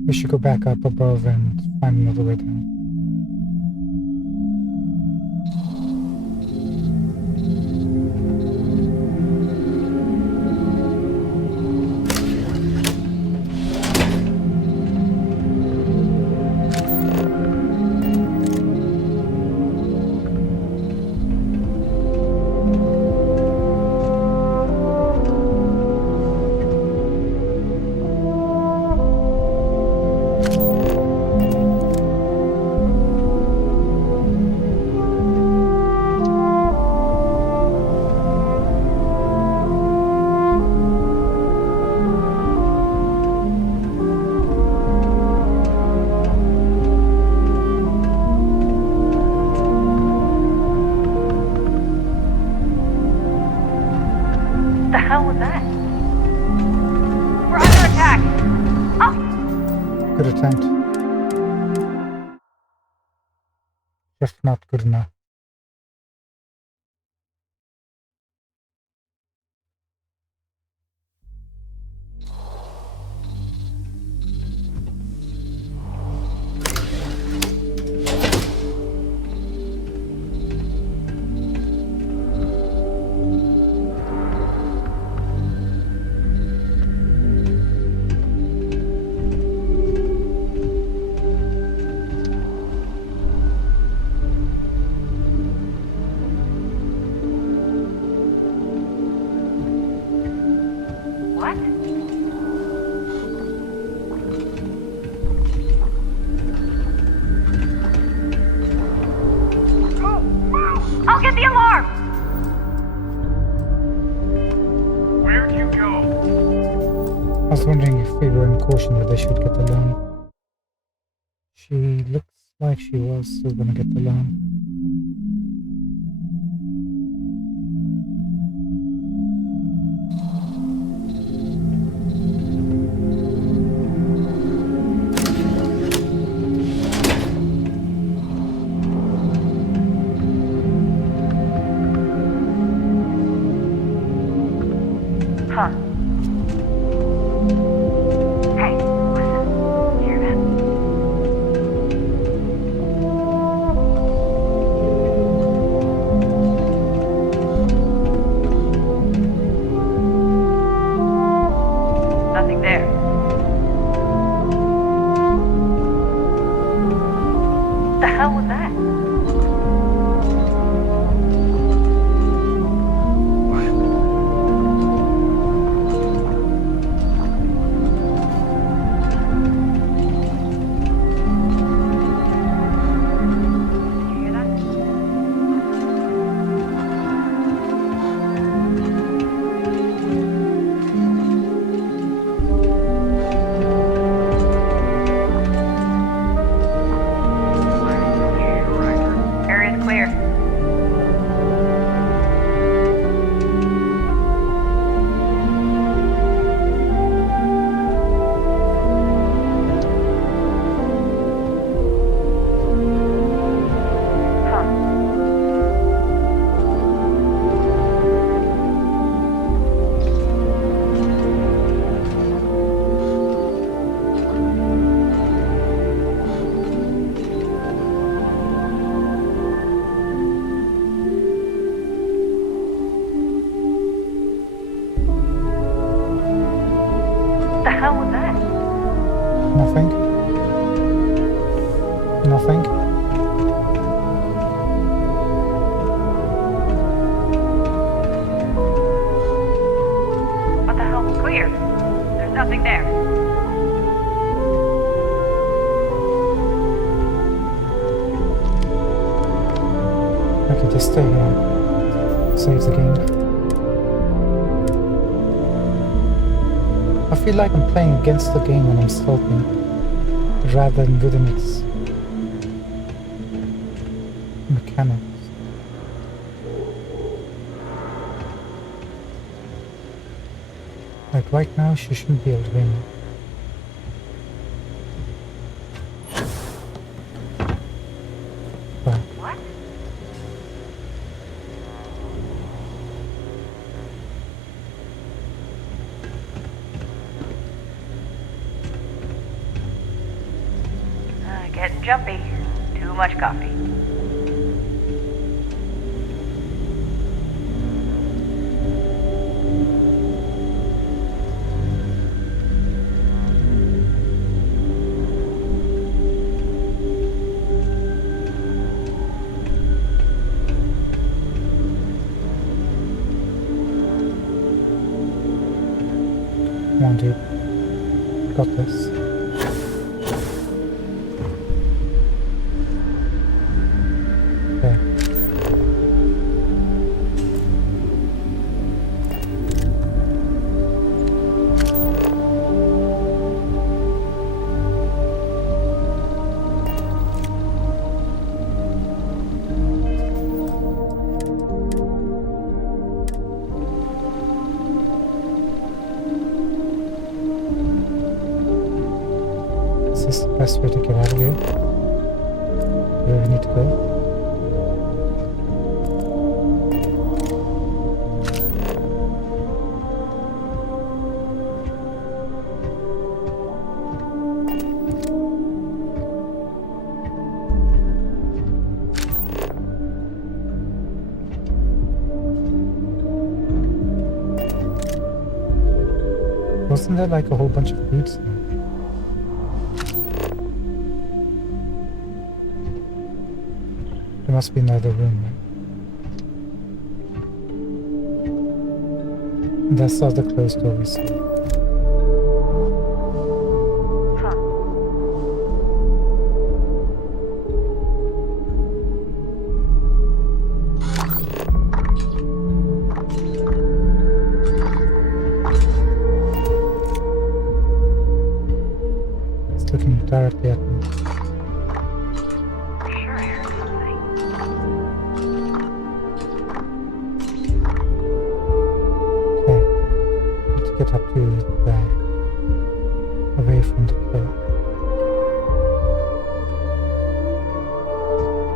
We should go back up above and find another way down. The hell was that? We're under attack! Good attempt. Just not good enough. What? I'll get the alarm! Where'd you go? I was wondering if we were in caution that they should get the loan. She looks like she was still gonna get the loan. Huh. Hey, listen. Hear that? Nothing there. The hell was that? You hear that? Area's clear. Huh. The hell was that? Nothing. Nothing. What the hell? Clear. There's nothing there. I can just stay here. Save the game. I feel like I'm playing against the game when I'm stealthing, rather than within its mechanics. Like right now, she shouldn't be able to win. But What? jumpy. Too much coffee. Come on, dude. Got this. Okay. Is this the best way to get out of here? Where we need to go? Wasn't there like a whole bunch of boots there? There must be another room, right? That's the other closed door we see. It's looking directly at me. Sure, I heard something. Okay. Need to get up to there. Away from the cloak.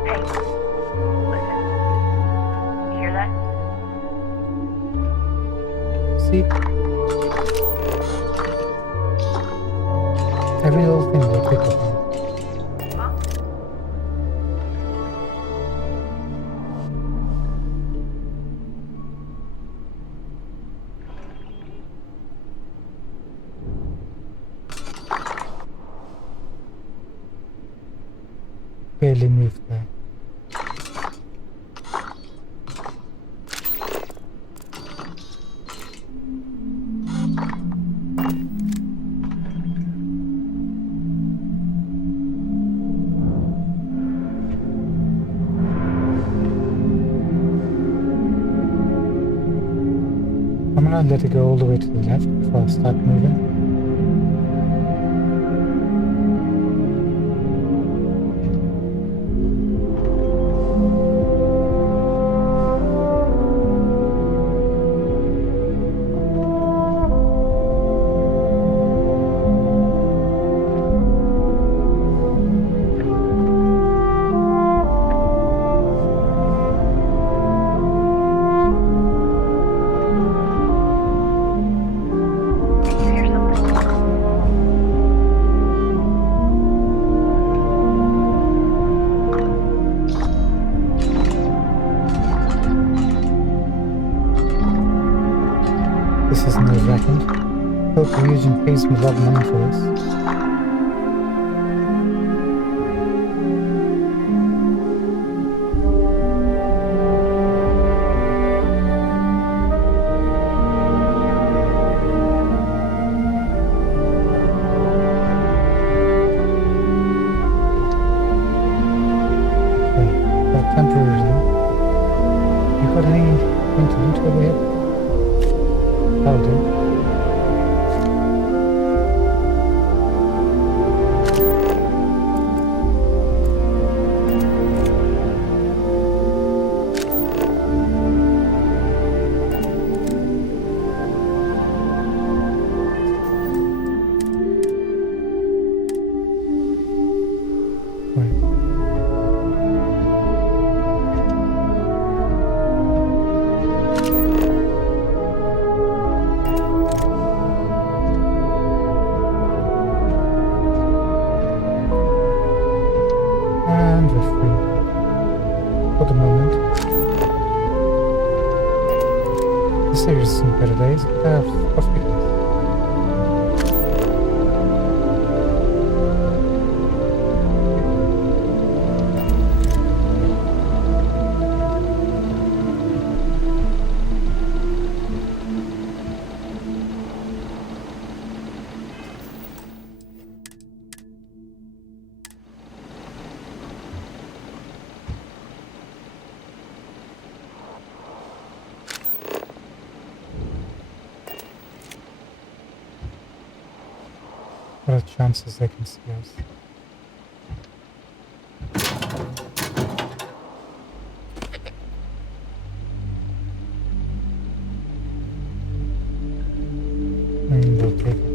Hey, listen. You hear that? See? Every little thing they pick up on. Huh? Barely moved there. I'm gonna let it go all the way to the left before I start moving. Did you hear something? This is nerve-wracking. Hope Ryujin pays me a lot of money for this. Okay, but temporarily. You got anything to loot over here? That'll do. serious in better days, but I have rough weekends. What are the chances they can see us? They'll take it.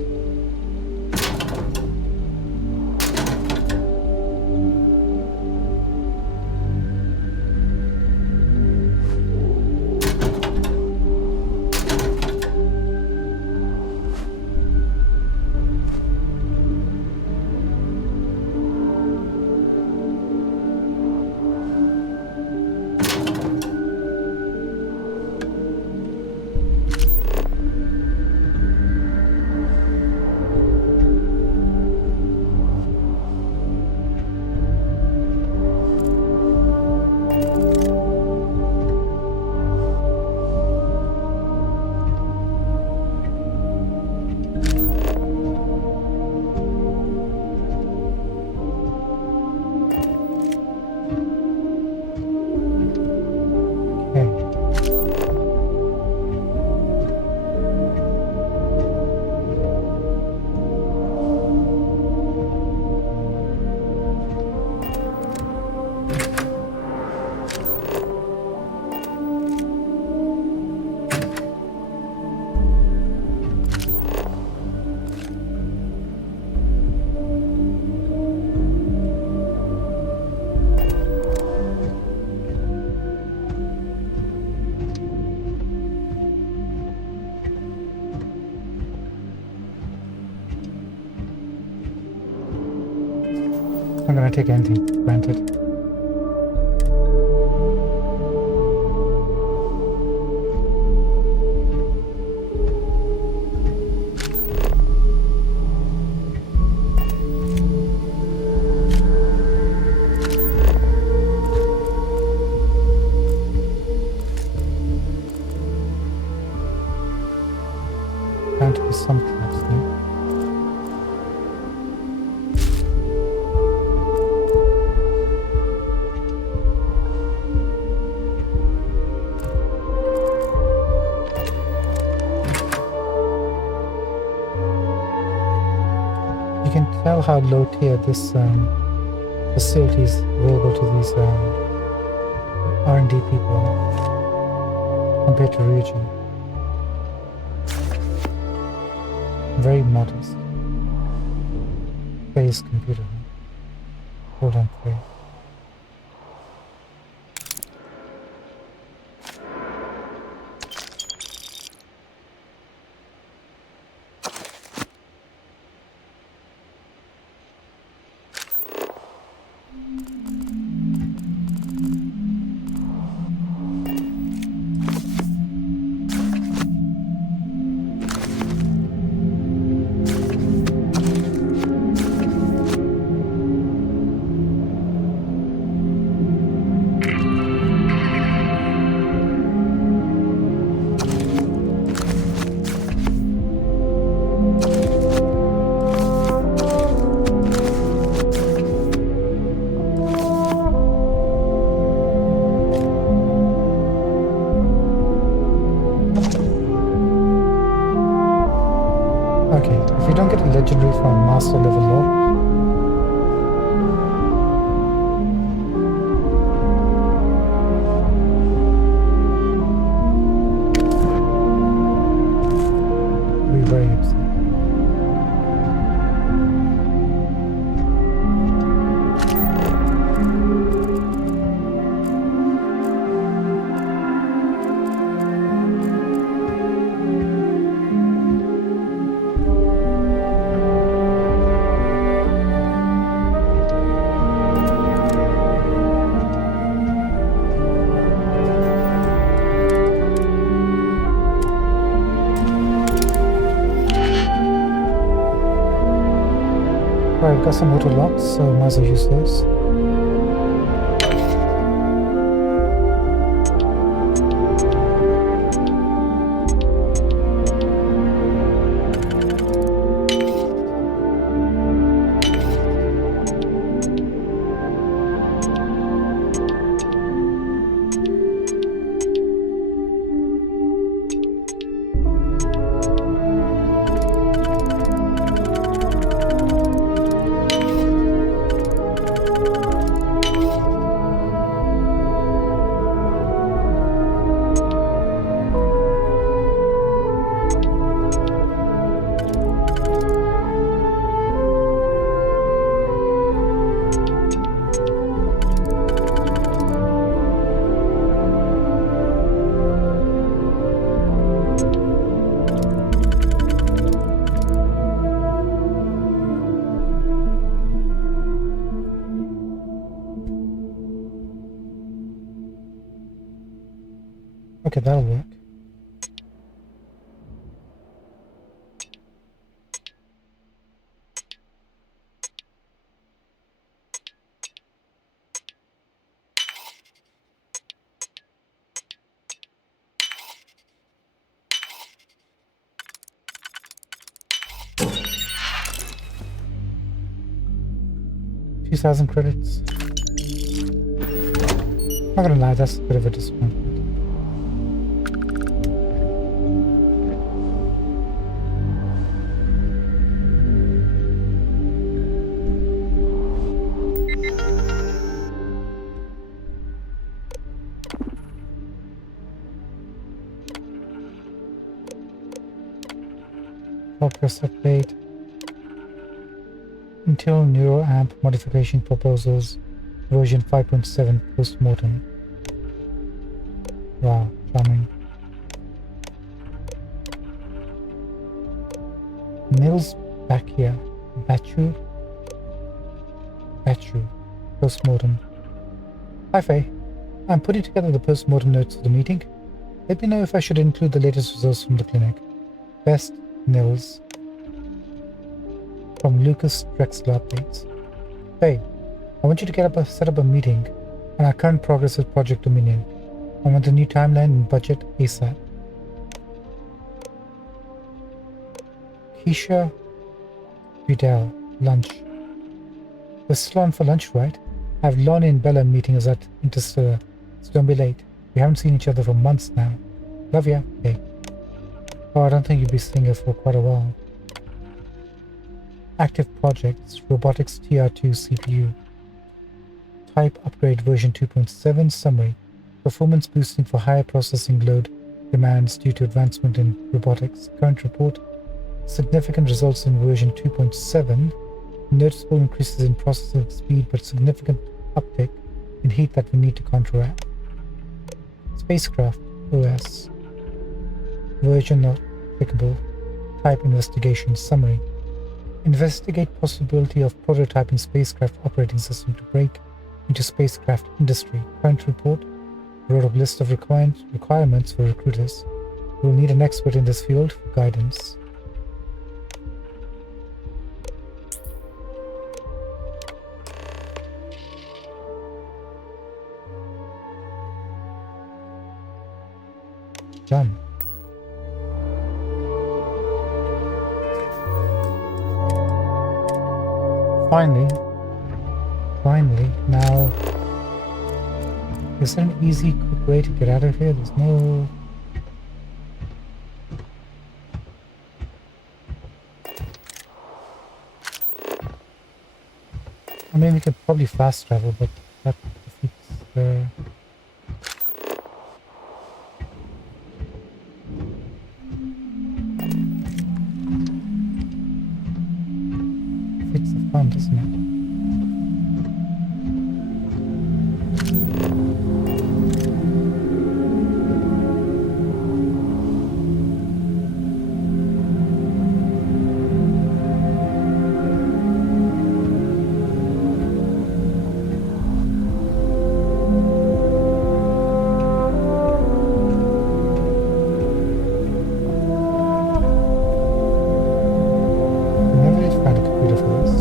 I'm gonna take anything for granted. Bound to be some collapse there. You can tell how low tier this facility is available to these R&D people compared to Ryujin. Very modest. Space computer. Hold on, play. Okay, if you don't get a legendary from master level low, be very upset. Right, got some auto locks, so might as well use those. Okay, that'll work. $2,000 credits. Not gonna lie, that's a bit of a disappointment. Progress update. Intel NeuroAmp modification proposals version 5.7 post-mortem. Wow, charming. Nils Bakia, Bachu, post-mortem. Hi Faye, I'm putting together the post-mortem notes for the meeting. Let me know if I should include the latest results from the clinic. Best, Nils. From Lucas Drexler Updates. Faye, I want you to set up a meeting on our current progress with Project Dominion. I want a new timeline and budget ASAP. Keisha Vidal, lunch. We're still on for lunch, right? I have Lonnie and Bella meeting us at Interstellar, so don't be late. We haven't seen each other for months now. Love ya, Faye. Oh, I don't think you'll be seeing her for quite a while. Active projects, Robotics TR2 CPU. Type upgrade version 2.7 summary. Performance boosting for higher processing load demands due to advancement in robotics. Current report. Significant results in version 2.7. Noticeable increases in processing speed but significant uptick in heat that we need to counteract. Spacecraft OS. Version not applicable. Type investigation summary. Investigate possibility of prototyping spacecraft operating system to break into spacecraft industry. Current report. Wrote a list of requirements for recruiters. We will need an expert in this field for guidance. Done. Finally, now, is there an easy, quick way to get out of here? There's no... I mean, we could probably fast travel, but that defeats the... defeats the fun, doesn't it? I never did find a computer for this.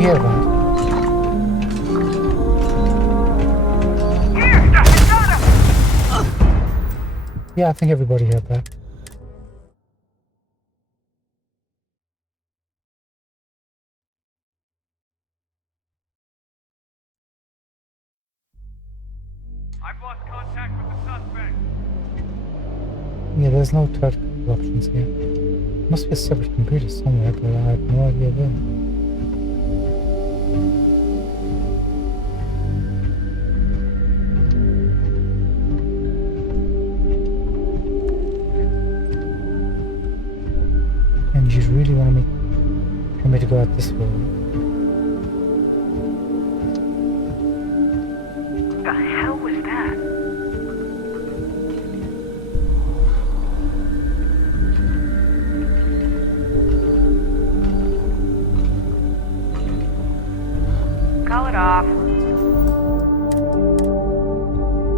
you hear that? Here! Got him! Yeah, I think everybody heard that. I've lost contact with the suspect. Yeah, there's no third options here. Must be a separate computer somewhere, but I have no idea where. And you really want me to go out this way? What the hell was that? Call it off.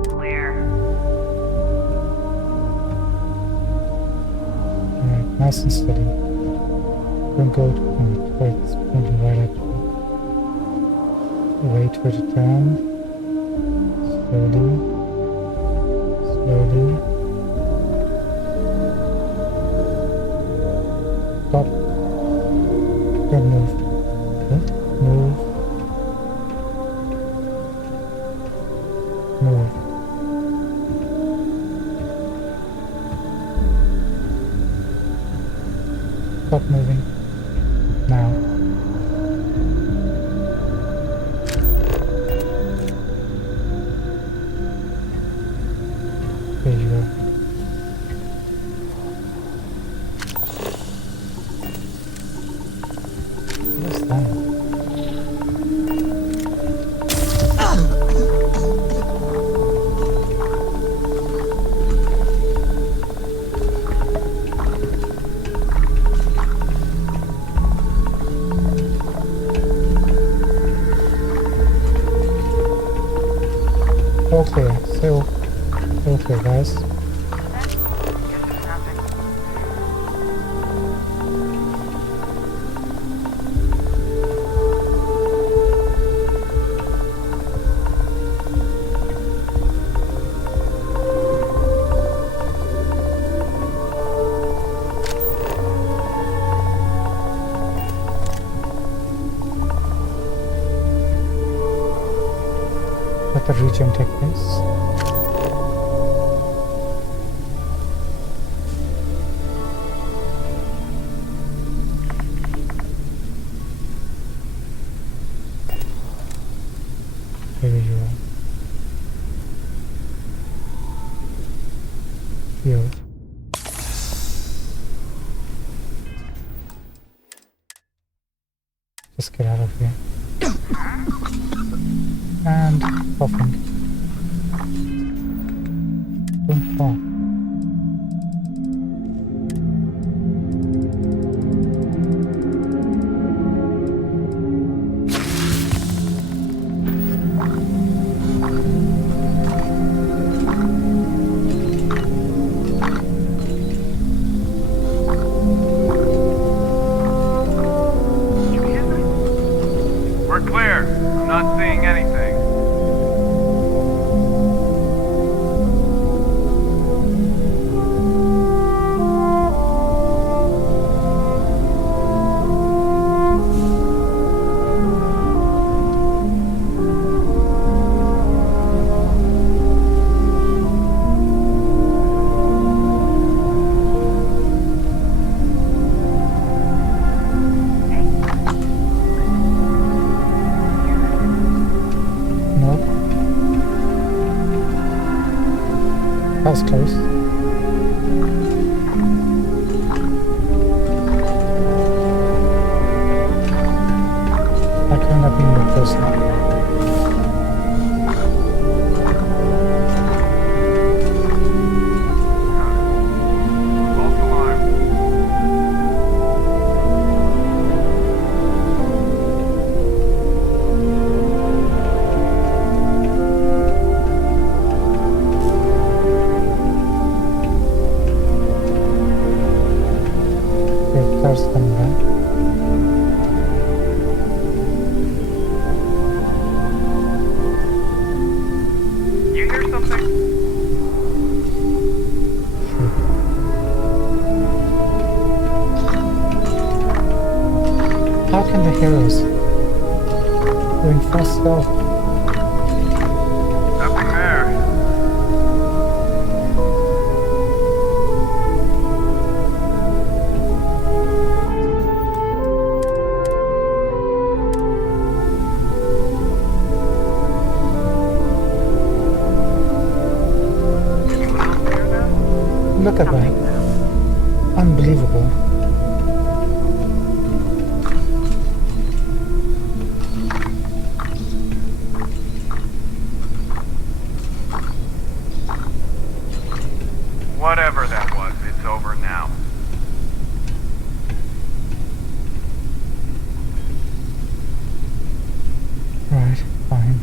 Clear. Alright, nice and steady. Don't go wait, it's pointing right at you. Wait for it to turn. Slowly. Slowly. Stop. Don't move. Okay. Move. Move. Stop moving. Now. There you go. What's that? All clear. Still all clear, guys. Guess it's nothing. Let the region take place. Here you are. Here. Just get out of here. And coughing. Don't cough. You hear that? We're clear. I'm not seeing anything. No. That's close. I couldn't have been more close now. False alarm. heroes. Doing fast stuff. Nothing there. Anyone else hear that? Look at that. Unbelievable. Whatever that was, it's over now. Right, fine.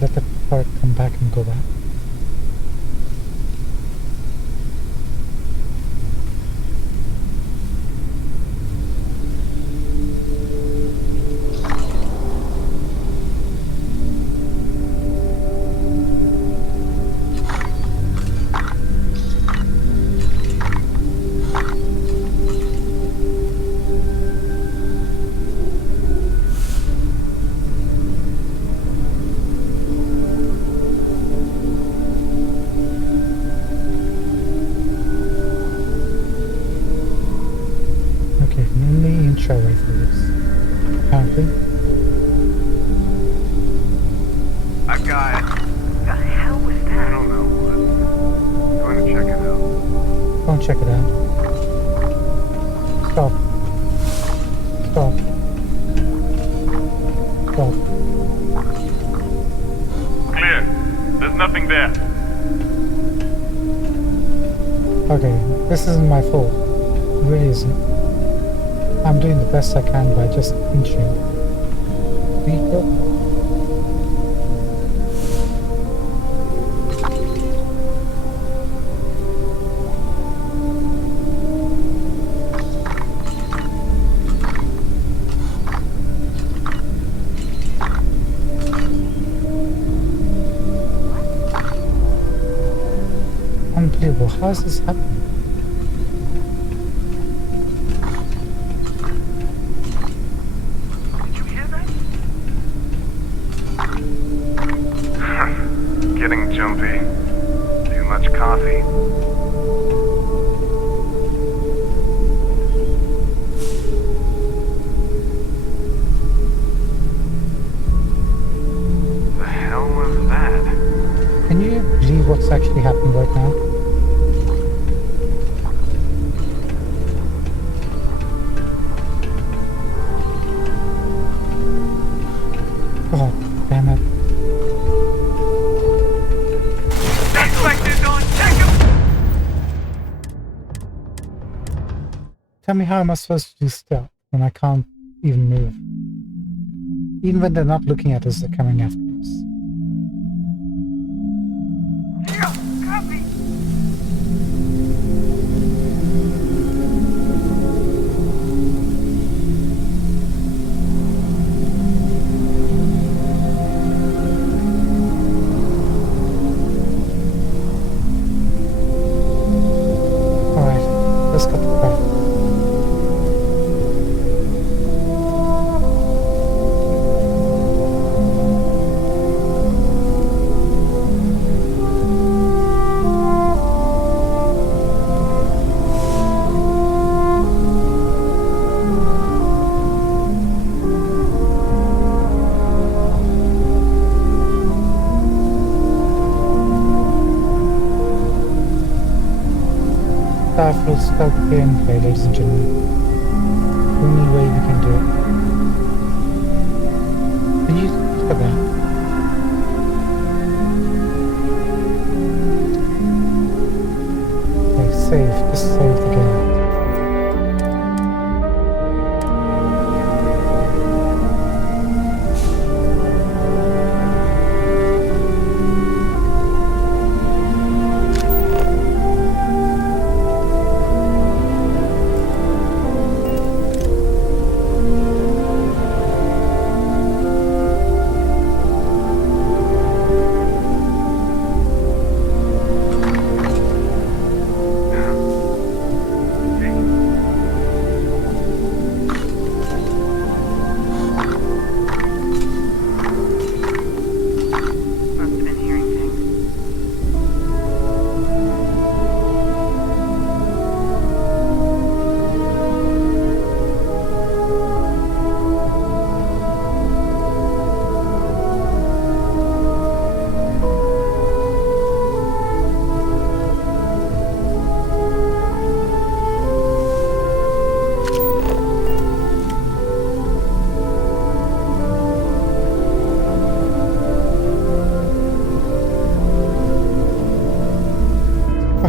Let the part come back and go back. Okay, mainly intro rifles. Apparently. I got it. The hell was that? I don't know. Going to check it out. Go and check it out. Stop. Stop. Stop. Clear. There's nothing there. Okay, this isn't my fault. It really isn't. I'm doing the best I can by just inching. Vehicle. Unbelievable. How is this happening? Did you hear that? Getting jumpy. Too much coffee. The hell was that? Can you believe what's actually happening right now? God damn it. Suspected on check. Tell me how am I supposed to do stealth when I can't even move? Even when they're not looking at us, they're coming after us. Copy. Alright, let's cut the crap. Starfield stealth gameplay, ladies and gentlemen. The only way we can do it. Can you look at that? Okay, save. Just save the game.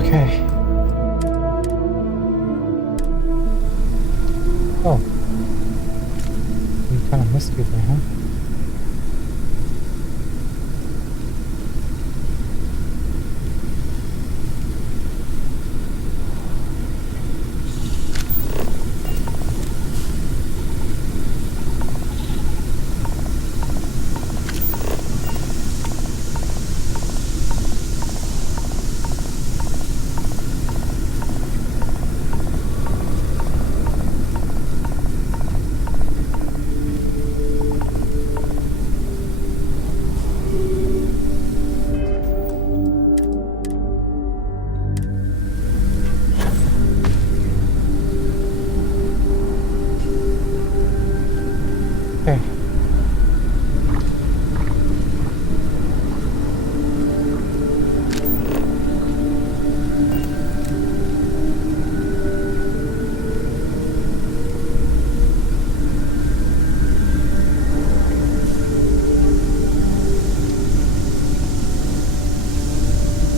Okay. Oh. We kind of missed you there, huh? Okay.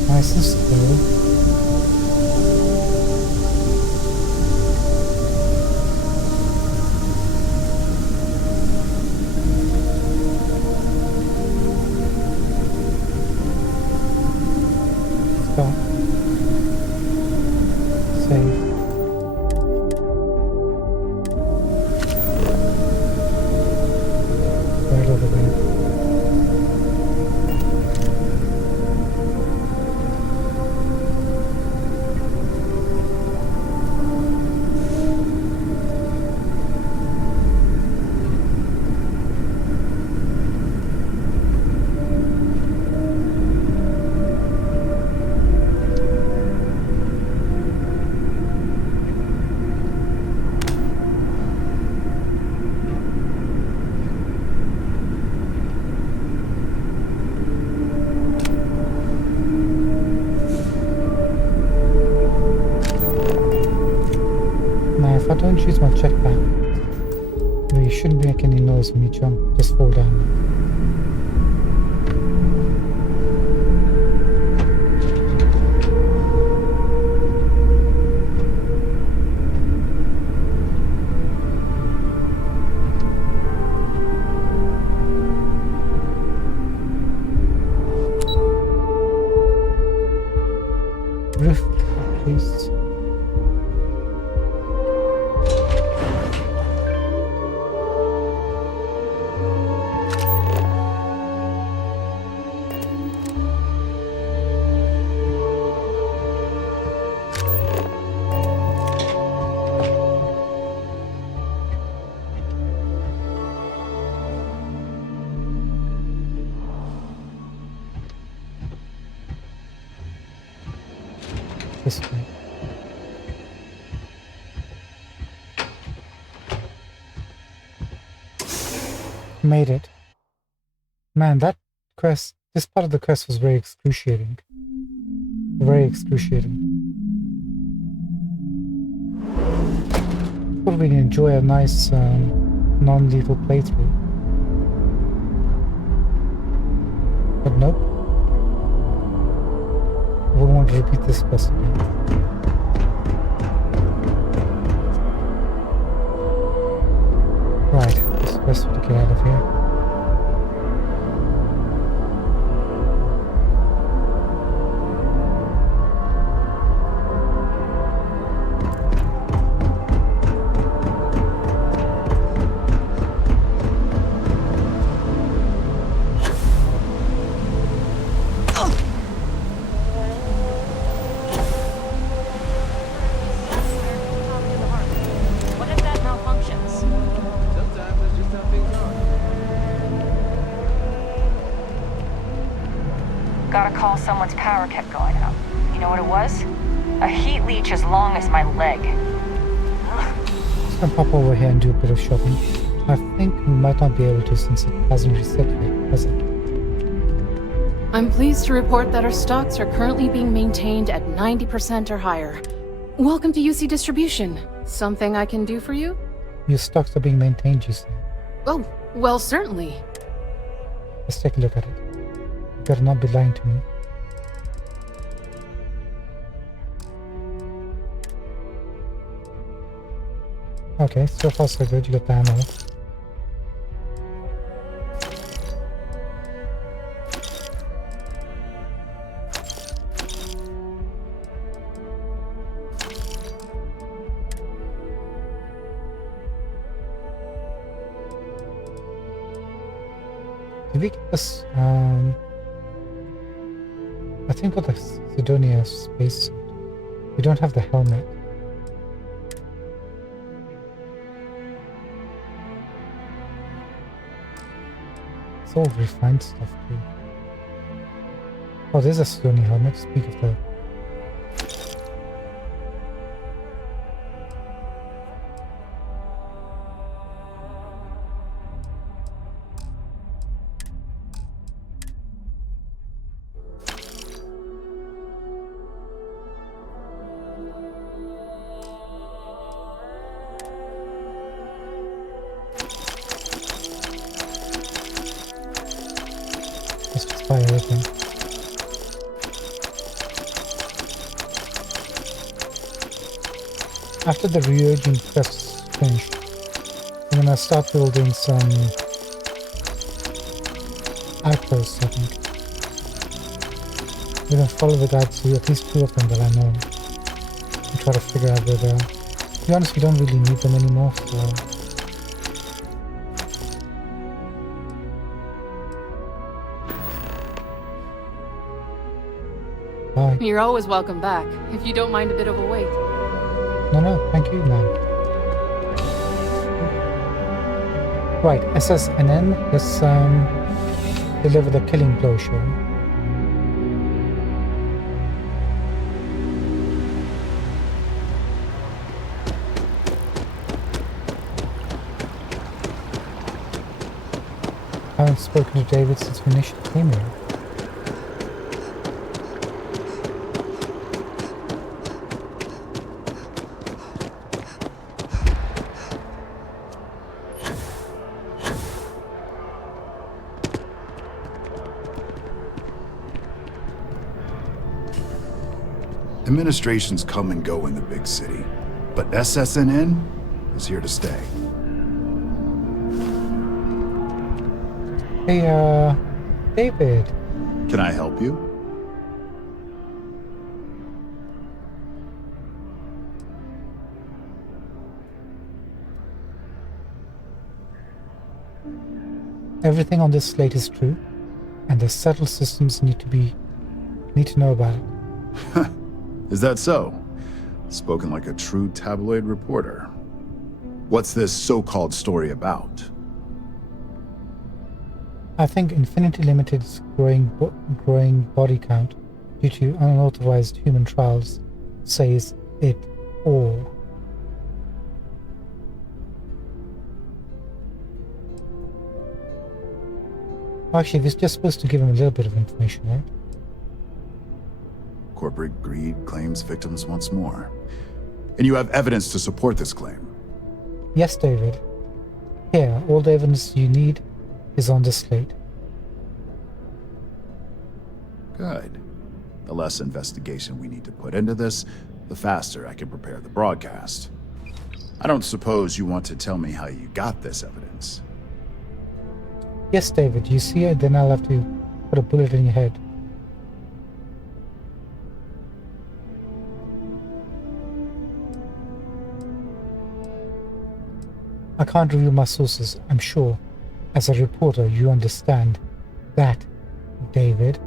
Nice and slow. Stop. Save. Right over there. Now, if I don't use my jetpack, you shouldn't make any noise when you jump. Just fall down. Roof, please. This way. Made it. Man, that quest, this part of the quest was very excruciating. Very excruciating. Would really enjoy a nice non-lethal playthrough. But nope. We won't repeat this quest again. Right, it's best to get out of here. What if that malfunctions? Sometimes that's just how things are. Got a call someone's power kept going out. You know what it was? A heat leech as long as my leg. Just gonna pop over here and do a bit of shopping. I think we might not be able to since it hasn't reset yet, has it? I'm pleased to report that our stocks are currently being maintained at 90% or higher. Welcome to UC Distribution. Something I can do for you? Your stocks are being maintained, you say? Oh, well, certainly. Let's take a look at it. You better not be lying to me. Okay, so far so good. You got the ammo. Did we get this? I think for the Sidonia space suit, we don't have the helmet. It's all refined stuff too. Oh, there's a Sidonia helmet. Speak of the. Let's just buy everything. After the reurging quest is finished, I'm gonna start building some outposts, I think. We're gonna follow the guide to at least 2 of them that I know and try to figure out where they are. To be honest, we don't really need them anymore, so. Bye. You're always welcome back, if you don't mind a bit of a wait. No, thank you, man. Right, SSNN, let's deliver the killing blow, shall we? I haven't spoken to David since we initially came here. Administrations come and go in the big city, but SSNN is here to stay. Hey, David. Can I help you? Everything on this slate is true, and the subtle systems need to know about it. Is that so? Spoken like a true tabloid reporter. What's this so-called story about? I think Infinity Limited's growing body count due to unauthorized human trials says it all. Actually, we're just supposed to give him a little bit of information, right? Corporate greed claims victims once more. And you have evidence to support this claim. Yes, David. Here, all the evidence you need is on the slate. Good. The less investigation we need to put into this, the faster I can prepare the broadcast. I don't suppose you want to tell me how you got this evidence. Yes, David, you see it, then I'll have to put a bullet in your head. I can't reveal my sources, I'm sure. As a reporter, you understand that, David.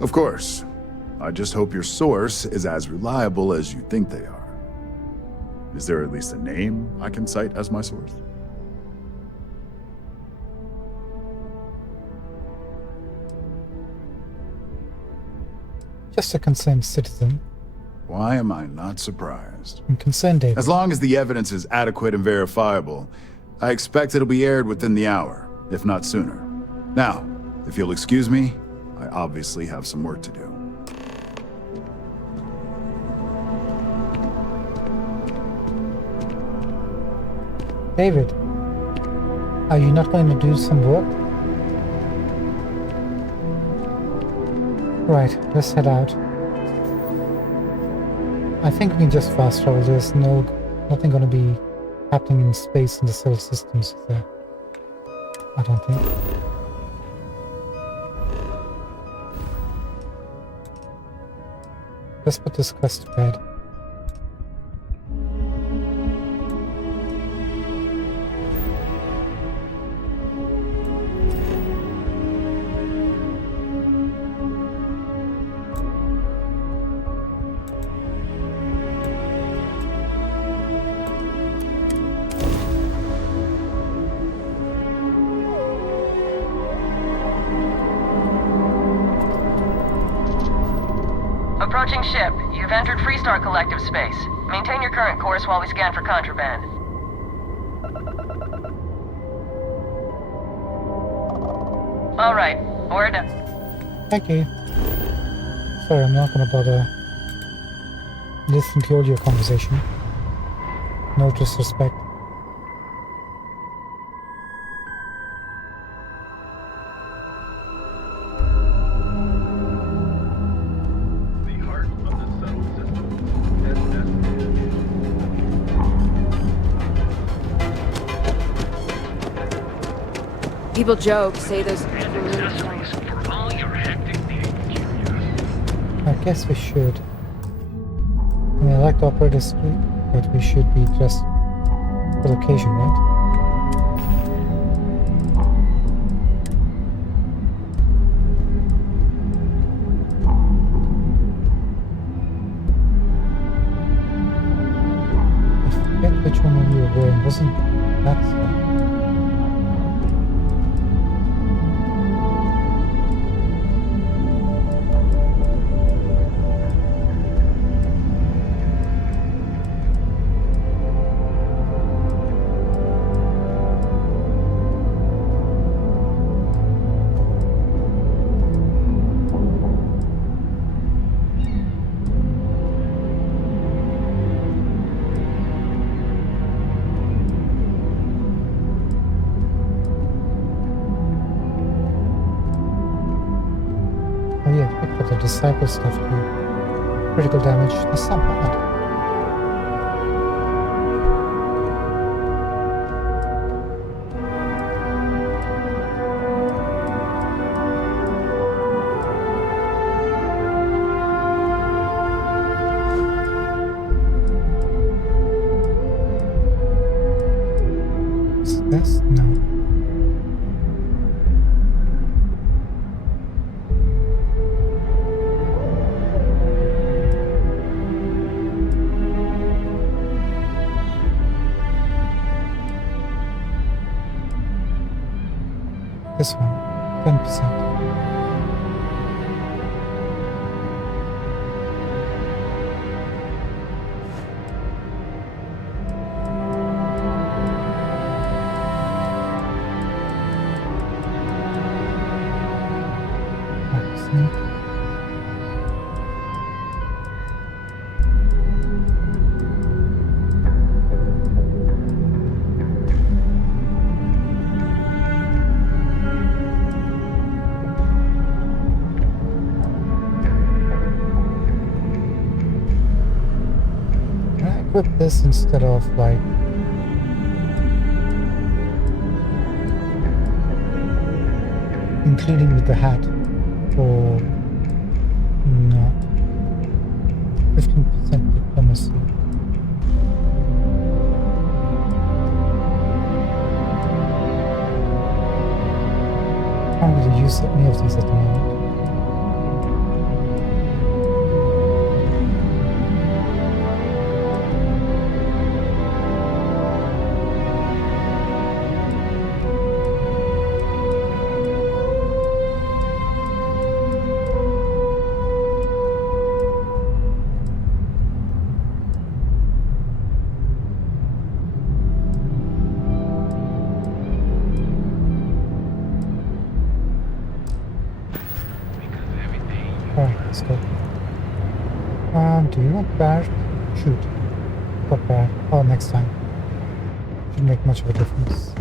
Of course. I just hope your source is as reliable as you think they are. Is there at least a name I can cite as my source? Just a concerned citizen. Why am I not surprised? I'm concerned, David. As long as the evidence is adequate and verifiable, I expect it'll be aired within the hour, if not sooner. Now, if you'll excuse me, I obviously have some work to do. David, are you not going to do some work? Right, let's head out. I think we can just fast travel. There's nothing going to be happening in space in the solar systems there. I don't think. Let's put this quest to bed. Approaching ship. You've entered Freestar Collective space. Maintain your current course while we scan for contraband. All right, we're done. Thank you. Sorry, I'm not gonna bother listening to all your conversation. No disrespect. The heart of the subtle system has estimated. People joke, say those. For all your hectic behavior. I guess we should. I mean, I like to operate a street, but we should be dressed for the occasion, right? I forget which one we were wearing, wasn't that? Oh yeah, quick for the disciple stuff too. Critical damage, that's not bad. Is this? No. This one, 10%. Equip this instead of like including with the hat, or no? 15% diplomacy. I can't really use any of these at the moment. Alright, let's go. Do you want bear? Shoot. Got bear. Oh, next time. Shouldn't make much of a difference.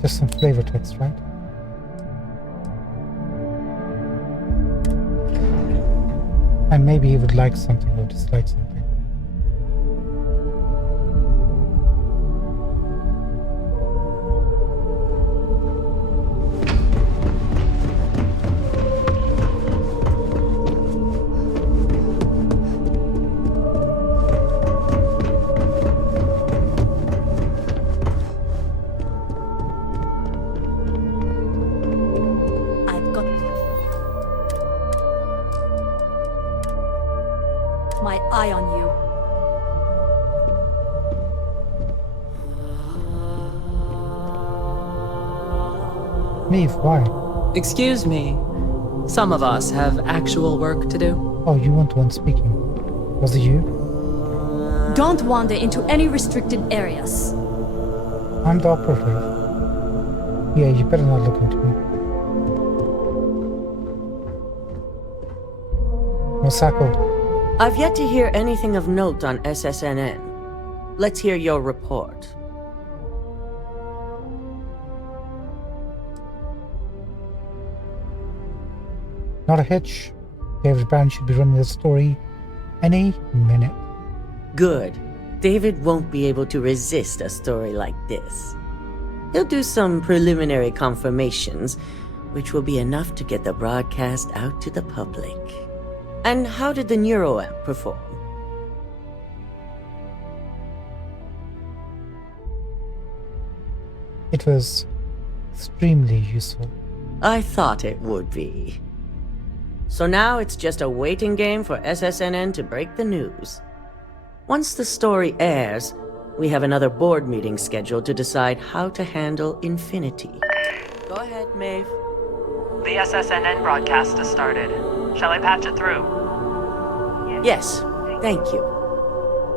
Just some flavor text, right? And maybe he would like something of dislike something. I've got my eye on you. Neve, why? Excuse me. Some of us have actual work to do. Oh, you weren't the one speaking. Was it you? Don't wander into any restricted areas. I'm the operative. Yeah, you better not look into me. Masako, I've yet to hear anything of note on SSNN. Let's hear your report. not a hitch. David Barron should be running the story any minute. Good. David won't be able to resist a story like this. He'll do some preliminary confirmations, which will be enough to get the broadcast out to the public. And how did the NeuroAmp perform? It was extremely useful. I thought it would be. So now it's just a waiting game for SSNN to break the news. Once the story airs, we have another board meeting scheduled to decide how to handle Infinity. Go ahead, Maeve. The SSNN broadcast has started. Shall I patch it through? Yes, thank you.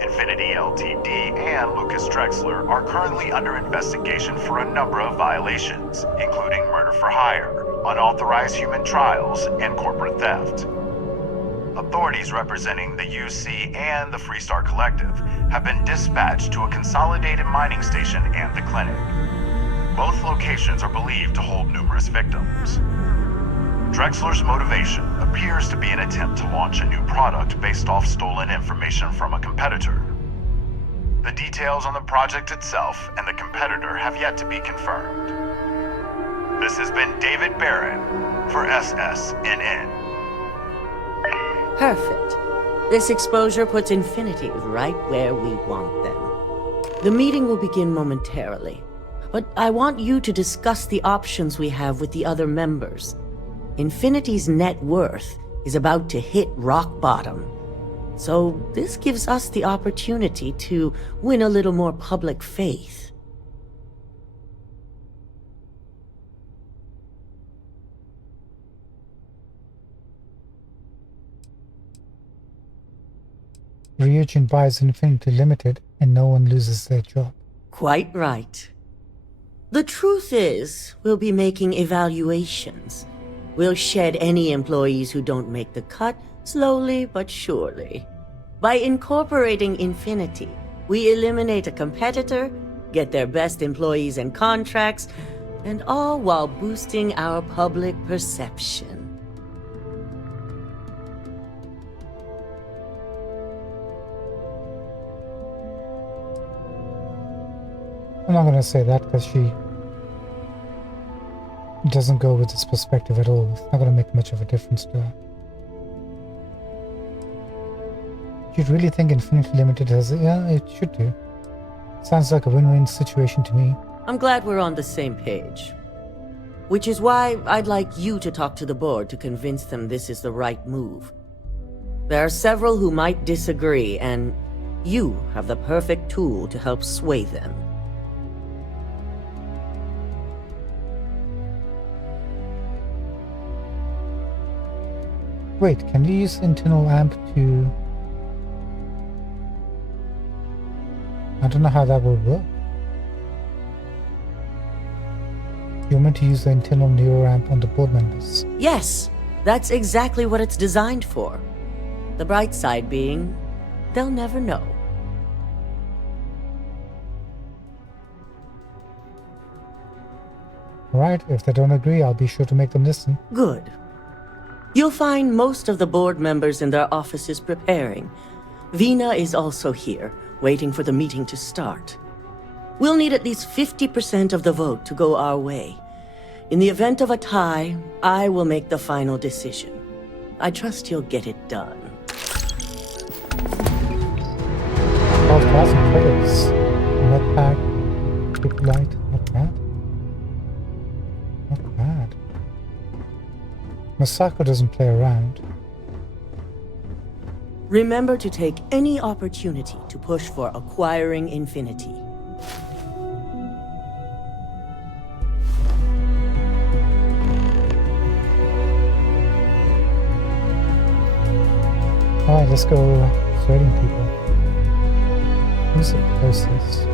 Infinity Ltd. and Lucas Drexler are currently under investigation for a number of violations, including murder for hire, unauthorized human trials, and corporate theft. Authorities representing the UC and the Freestar Collective have been dispatched to a consolidated mining station and the clinic. Both locations are believed to hold numerous victims. Drexler's motivation appears to be an attempt to launch a new product based off stolen information from a competitor. The details on the project itself and the competitor have yet to be confirmed. This has been David Barron for SSNN. Perfect. This exposure puts Infinity right where we want them. The meeting will begin momentarily, but I want you to discuss the options we have with the other members. Infinity's net worth is about to hit rock bottom. So this gives us the opportunity to win a little more public faith. Ryujin buys Infinity Limited and no one loses their job. Quite right. The truth is, we'll be making evaluations. We'll shed any employees who don't make the cut, slowly but surely. By incorporating Infinity, we eliminate a competitor, get their best employees and contracts, and all while boosting our public perception. I'm not gonna say that because she doesn't go with this perspective at all. It's not gonna make much of a difference to her. You'd really think Infinity Limited has it? Yeah, it should do. Sounds like a win-win situation to me. I'm glad we're on the same page. Which is why I'd like you to talk to the board to convince them this is the right move. There are several who might disagree, and you have the perfect tool to help sway them. Wait, can you use internal amp to... I don't know how that would work. You're meant to use the internal NeuroAmp on the board members. Yes, that's exactly what it's designed for. The bright side being, they'll never know. Right, if they don't agree, I'll be sure to make them listen. Good. You'll find most of the board members in their offices preparing, Vina is also here, waiting for the meeting to start. We'll need at least 50% of the vote to go our way. In the event of a tie, I will make the final decision. I trust you'll get it done. 12,000 credits. Med pack. Quick light. Not bad. Not bad. Masako doesn't play around. Remember to take any opportunity to push for acquiring infinity. Alright, let's go threading people. Who's the closest?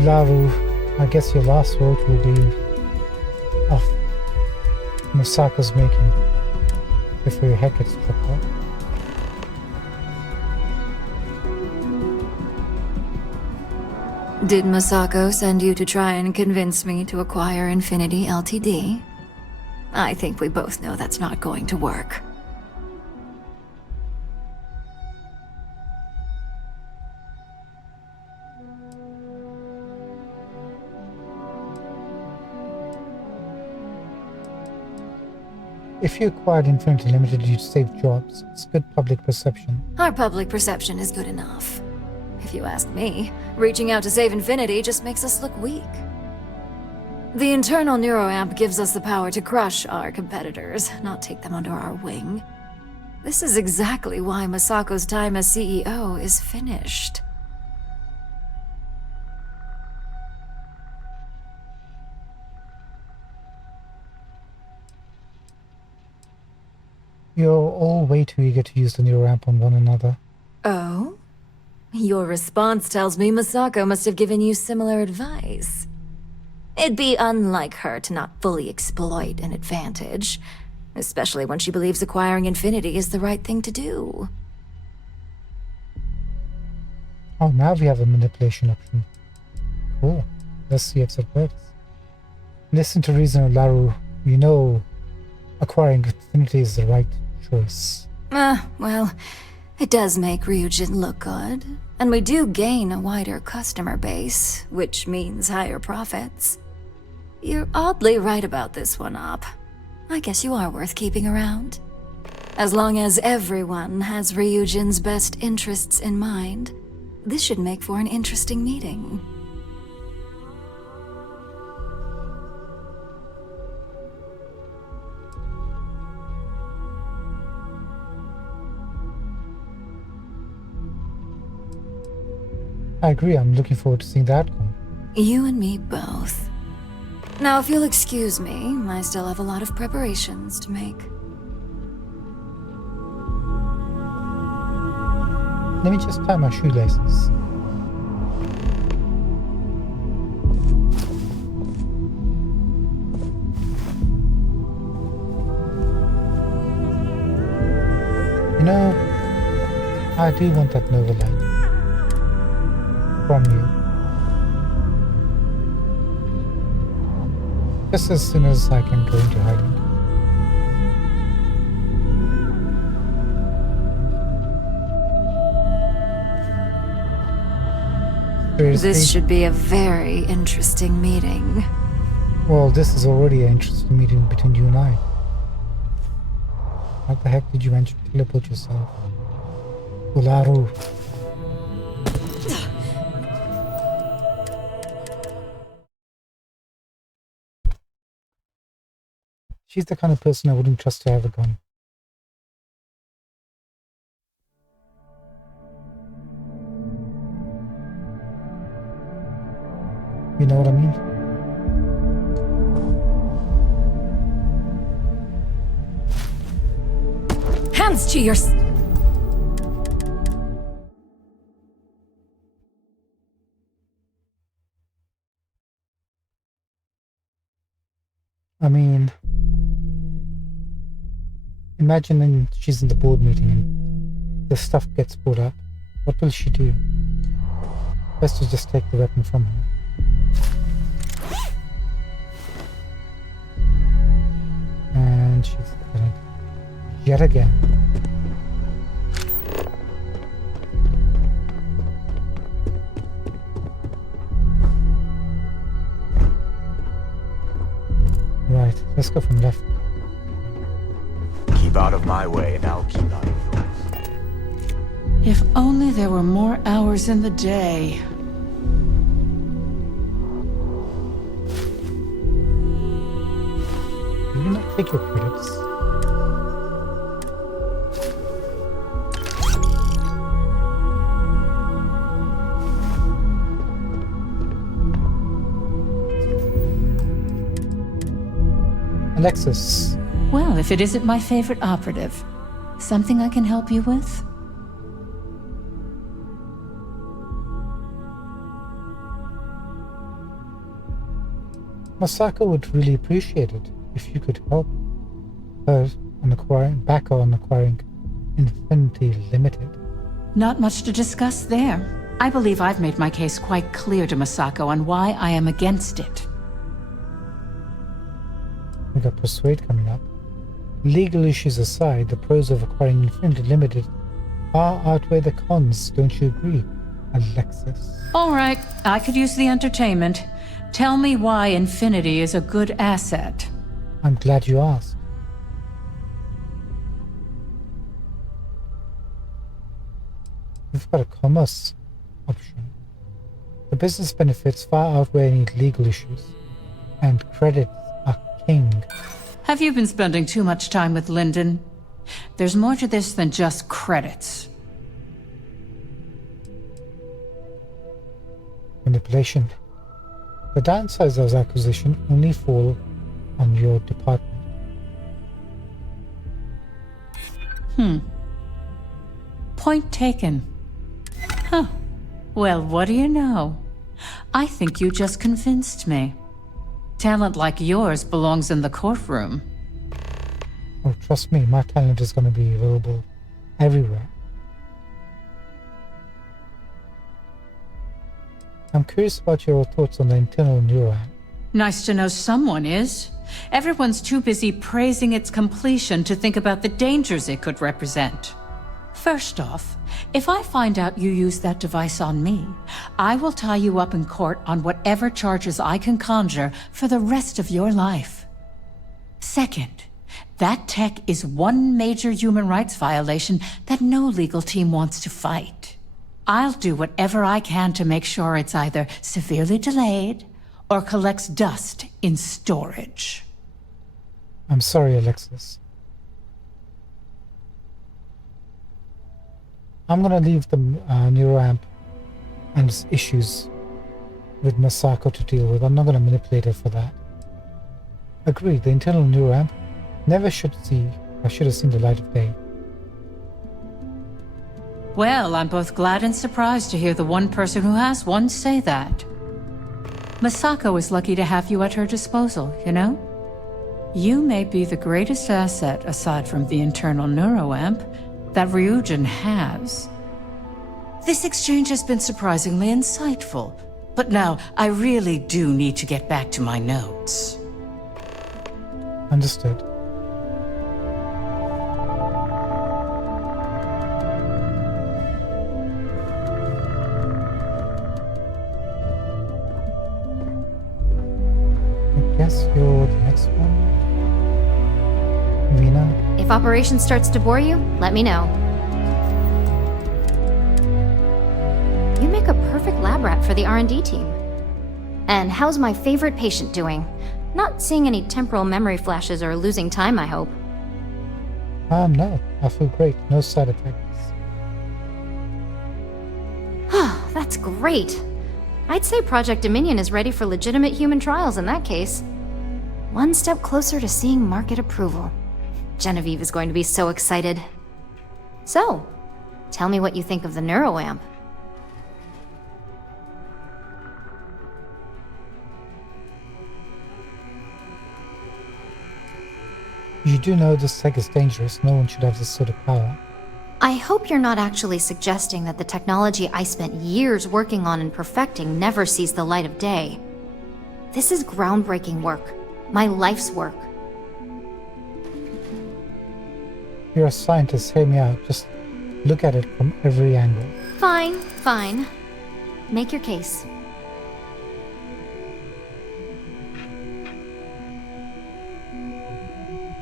Laru, I guess your last vote will be off Masako's making before your head gets chopped off. Did Masako send you to try and convince me to acquire Infinity Ltd? I think we both know that's not going to work. If you acquired Infinity Limited, you'd save jobs. It's good public perception. Our public perception is good enough. If you ask me, reaching out to save Infinity just makes us look weak. The internal neuroamp gives us the power to crush our competitors, not take them under our wing. This is exactly why Masako's time as CEO is finished. You're all way too eager to use the neuroamp on one another. Oh? Your response tells me Masako must have given you similar advice. It'd be unlike her to not fully exploit an advantage, especially when she believes acquiring Infinity is the right thing to do. Oh, now we have a manipulation option. Cool. Let's see if it works. Listen to reason, Laru. You know acquiring Infinity is the right choice. Well, it does make Ryujin look good, and we do gain a wider customer base, which means higher profits. You're oddly right about this one, Op. I guess you are worth keeping around. As long as everyone has Ryujin's best interests in mind, this should make for an interesting meeting. I agree, I'm looking forward to seeing the outcome. You and me both. Now, if you'll excuse me, I still have a lot of preparations to make. Let me just tie my shoelaces. You know, I do want that Nova Light. From you. Just as soon as I can go into hiding. Seriously? This should be a very interesting meeting. Well, this is already an interesting meeting between you and I. What the heck did you manage to teleport yourself? Ularu. She's the kind of person I wouldn't trust to have a gun. You know what I mean? Hands to your... I mean... Imagine when she's in the board meeting and the stuff gets brought up. What will she do? Best to just take the weapon from her. And she's gonna yet again. Right, let's go from left. Keep out of my way and I'll keep out of yours. If only there were more hours in the day. You do not take your credits. Alexis. Well, if it isn't my favorite operative, something I can help you with? Masako would really appreciate it if you could help her on acquiring Infinity Limited. Not much to discuss there. I believe I've made my case quite clear to Masako on why I am against it. We got Persuade coming up. Legal issues aside, the pros of acquiring Infinity Limited far outweigh the cons, don't you agree, Alexis? All right, I could use the entertainment. Tell me why Infinity is a good asset. I'm glad you asked. We've got a commerce option. The business benefits far outweigh any legal issues, and credits are king. Have you been spending too much time with Lyndon? There's more to this than just credits. Manipulation. The downsides of acquisition only fall on your department. Point taken. Huh. Well, what do you know? I think you just convinced me. Talent like yours belongs in the courtroom. Oh, trust me, my talent is going to be available everywhere. I'm curious about your thoughts on the internal neuron. Nice to know someone is. Everyone's too busy praising its completion to think about the dangers it could represent. First off, if I find out you used that device on me, I will tie you up in court on whatever charges I can conjure for the rest of your life. Second, that tech is one major human rights violation that no legal team wants to fight. I'll do whatever I can to make sure it's either severely delayed or collects dust in storage. I'm sorry, Alexis. I'm gonna leave the neuroamp and its issues with Masako to deal with. I'm not gonna manipulate her for that. Agreed, the internal neuroamp should have seen the light of day. Well, I'm both glad and surprised to hear the one person who has one say that. Masako is lucky to have you at her disposal, you know? You may be the greatest asset, aside from the internal neuroamp, that Ryujin has. This exchange has been surprisingly insightful, but now I really do need to get back to my notes. Understood. I guess you're the next one. Vina? If operation starts to bore you, let me know. You make a perfect lab rat for the R&D team. And how's my favorite patient doing? Not seeing any temporal memory flashes or losing time, I hope. No. I feel great. No side effects. That's great. I'd say Project Dominion is ready for legitimate human trials in that case. One step closer to seeing market approval. Genevieve is going to be so excited. So, tell me what you think of the neuroamp. You do know this tech is dangerous. No one should have this sort of power. I hope you're not actually suggesting that the technology I spent years working on and perfecting never sees the light of day. This is groundbreaking work. My life's work. You're a scientist, hear me out. Just look at it from every angle. Fine, fine. Make your case.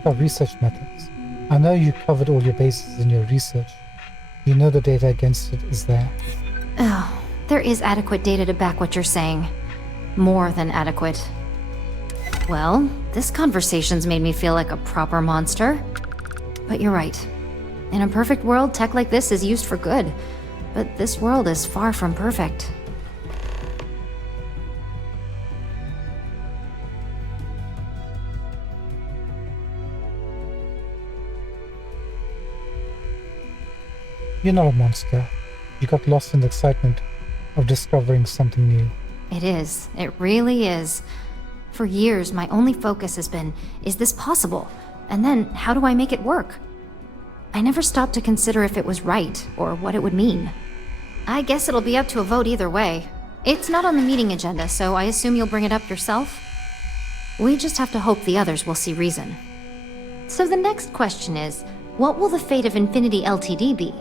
Got research methods. I know you covered all your bases in your research. You know the data against it is there. Oh, there is adequate data to back what you're saying. More than adequate. Well, this conversation's made me feel like a proper monster. But you're right. In a perfect world, tech like this is used for good. But this world is far from perfect. You're not a monster. You got lost in the excitement of discovering something new. It is. It really is. For years, my only focus has been, is this possible? And then, how do I make it work? I never stopped to consider if it was right, or what it would mean. I guess it'll be up to a vote either way. It's not on the meeting agenda, so I assume you'll bring it up yourself? We just have to hope the others will see reason. So the next question is, what will the fate of Infinity Ltd be?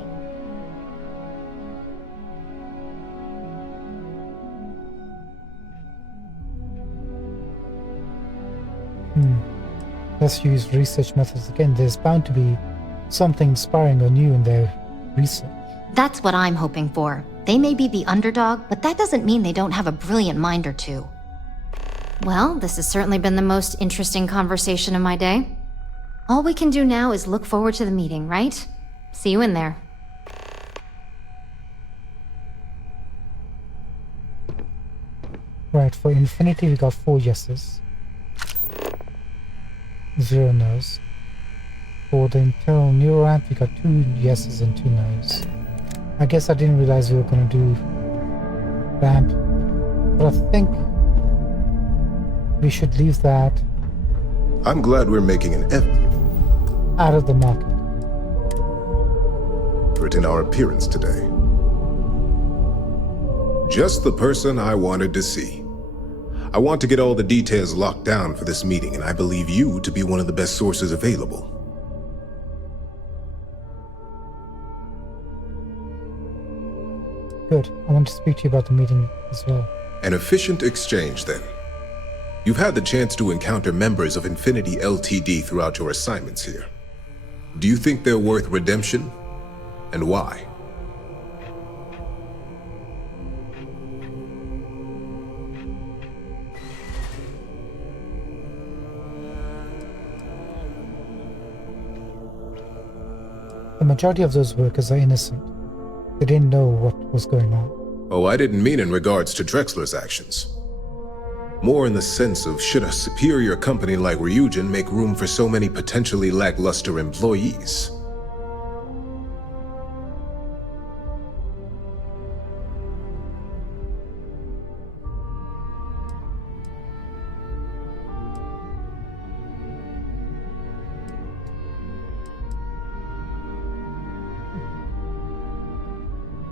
Let's use research methods again. There's bound to be something inspiring or new in their research. That's what I'm hoping for. They may be the underdog, but that doesn't mean they don't have a brilliant mind or two. Well, this has certainly been the most interesting conversation of my day. All we can do now is look forward to the meeting, right? See you in there. Right, for Infinity we got 4 yeses. 0 no's. For the internal neuroamp we got 2 yeses and 2 no's. I guess I didn't realize we were going to do ramp, but I think we should leave that I'm glad we're making an effort out of the market. in our appearance today. Just the person I wanted to see. I want to get all the details locked down for this meeting, and I believe you to be one of the best sources available. Good. I want to speak to you about the meeting as well. An efficient exchange, then. You've had the chance to encounter members of Infinity Ltd. Throughout your assignments here. Do you think they're worth redemption? And why? The majority of those workers are innocent. They didn't know what was going on. Oh, I didn't mean in regards to Drexler's actions. More in the sense of, should a superior company like Ryujin make room for so many potentially lackluster employees?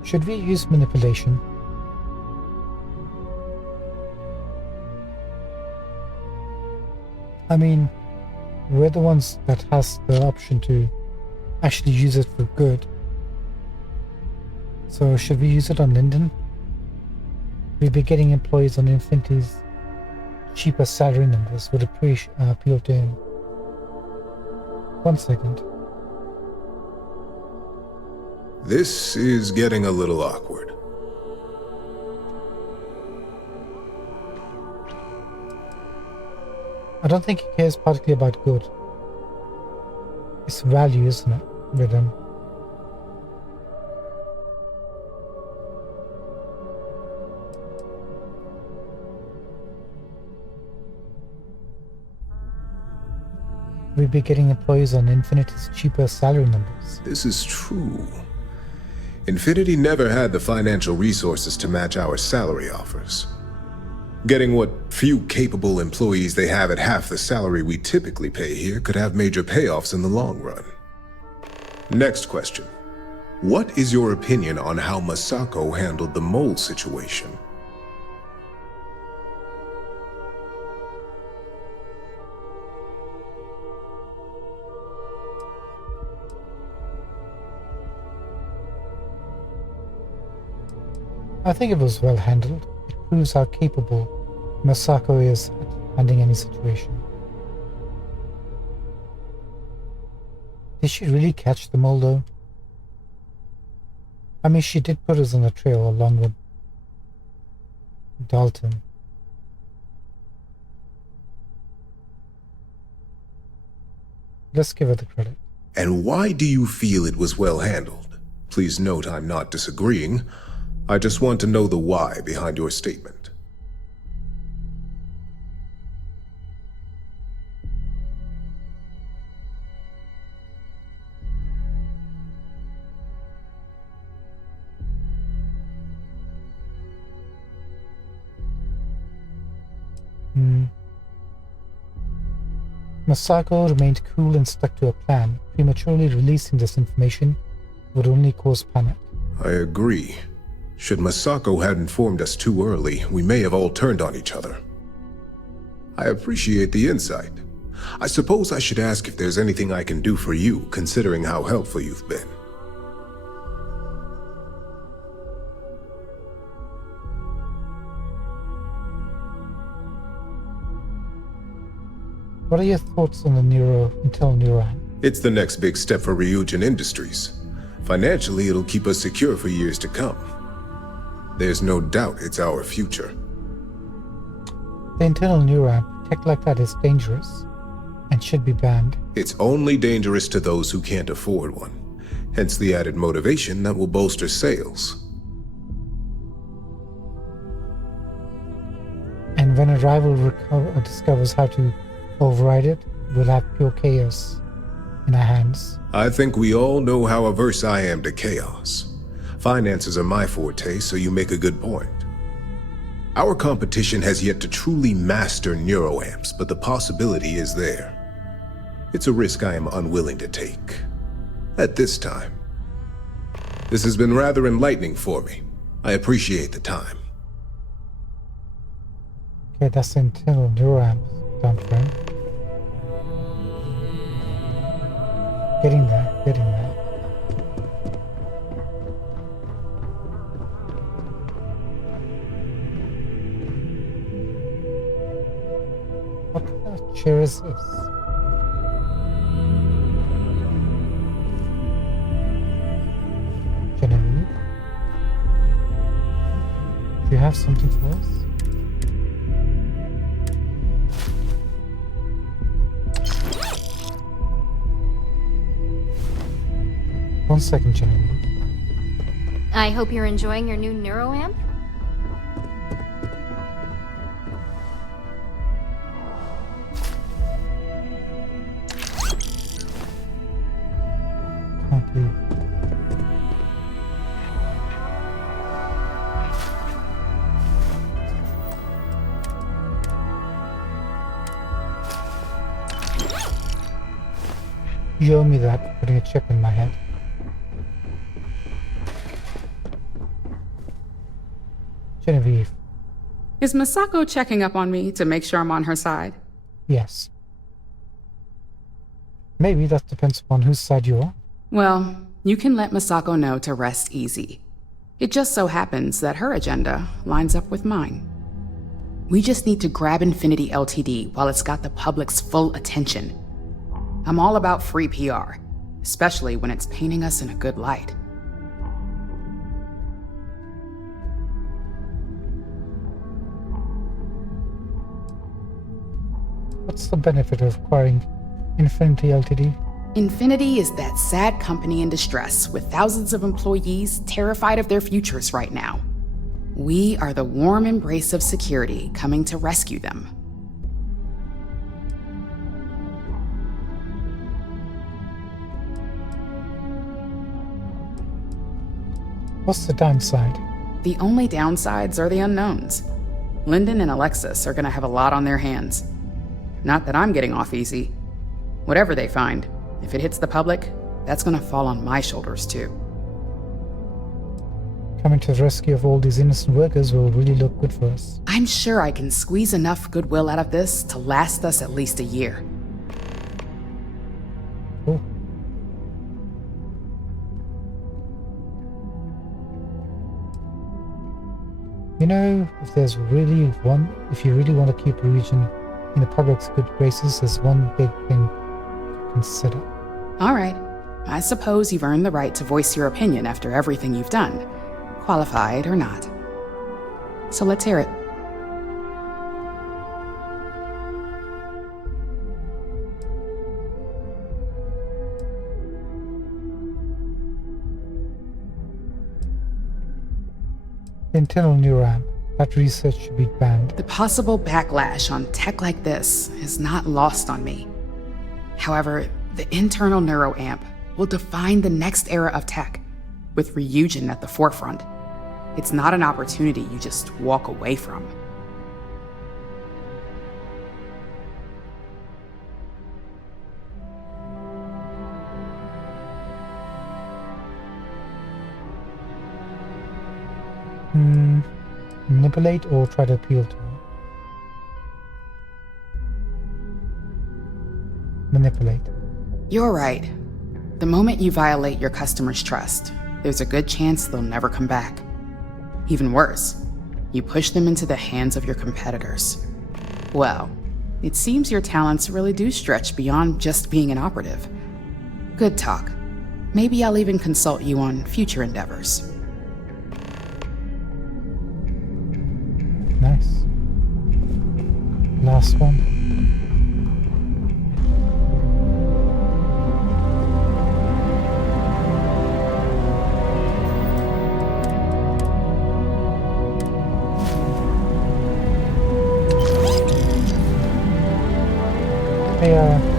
Should we use manipulation? I mean, we're the ones that has the option to actually use it for good. So should we use it on Linden? We'll be getting employees on Infinity's cheaper salary numbers would appeal to him. 1 second. This is getting a little awkward. I don't think he cares particularly about good. It's value, isn't it, with him? We'll be getting employees on Infinity's cheaper salary numbers. This is true. Infinity never had the financial resources to match our salary offers. Getting what few capable employees they have at half the salary we typically pay here could have major payoffs in the long run. Next question. What is your opinion on how Masako handled the mole situation? I think it was well handled. It proves how capable Masako is at handling any situation. Did she really catch the mole though? I mean, she did put us on a trail along with Dalton. Let's give her the credit. And why do you feel it was well handled? Please note I'm not disagreeing. I just want to know the why behind your statement. Masako remained cool and stuck to a plan. Prematurely releasing this information would only cause panic. I agree. Should Masako had informed us too early, we may have all turned on each other. I appreciate the insight. I suppose I should ask if there's anything I can do for you, considering how helpful you've been. What are your thoughts on the Intel Neuron? It's the next big step for Ryujin Industries. Financially, it'll keep us secure for years to come. There's no doubt it's our future. The internal neuron, tech like that is dangerous and should be banned. It's only dangerous to those who can't afford one. Hence the added motivation that will bolster sales. And when a rival discovers how to override it, we'll have pure chaos in our hands. I think we all know how averse I am to chaos. Finances are my forte, so you make a good point. Our competition has yet to truly master neuroamps, but the possibility is there. It's a risk I am unwilling to take. At this time. This has been rather enlightening for me. I appreciate the time. Okay, that's the internal neuroamp done for him. Getting there. What kind of chair is this? Genevieve? Do you have something for us? One second, Genevieve. I hope you're enjoying your new neuroamp. Can't believe. You owe me that for putting a chip in my head. Genevieve. Is Masako checking up on me to make sure I'm on her side? Yes. Maybe that depends upon whose side you're on. Well, you can let Masako know to rest easy. It just so happens that her agenda lines up with mine. We just need to grab Infinity Ltd. while it's got the public's full attention. I'm all about free PR, especially when it's painting us in a good light. What's the benefit of acquiring Infinity Ltd? Infinity is that sad company in distress with thousands of employees terrified of their futures right now. We are the warm embrace of security coming to rescue them. What's the downside? The only downsides are the unknowns. Lyndon and Alexis are gonna have a lot on their hands. Not that I'm getting off easy. Whatever they find, if it hits the public, that's gonna fall on my shoulders too. coming to the rescue of all these innocent workers will really look good for us. I'm sure I can squeeze enough goodwill out of this to last us at least a year. Cool. You know, if you really want to keep a region in the public's good graces, there's one big thing to consider. All right. I suppose you've earned the right to voice your opinion after everything you've done, qualified or not. So let's hear it. The internal neuramp. That research should be banned. The possible backlash on tech like this is not lost on me. However, the internal neuroamp will define the next era of tech, with Ryujin at the forefront. It's not an opportunity you just walk away from. Manipulate or try to appeal to her? Manipulate. You're right. The moment you violate your customers' trust, there's a good chance they'll never come back. Even worse, you push them into the hands of your competitors. Well, it seems your talents really do stretch beyond just being an operative. Good talk. Maybe I'll even consult you on future endeavors. Nice. Last one.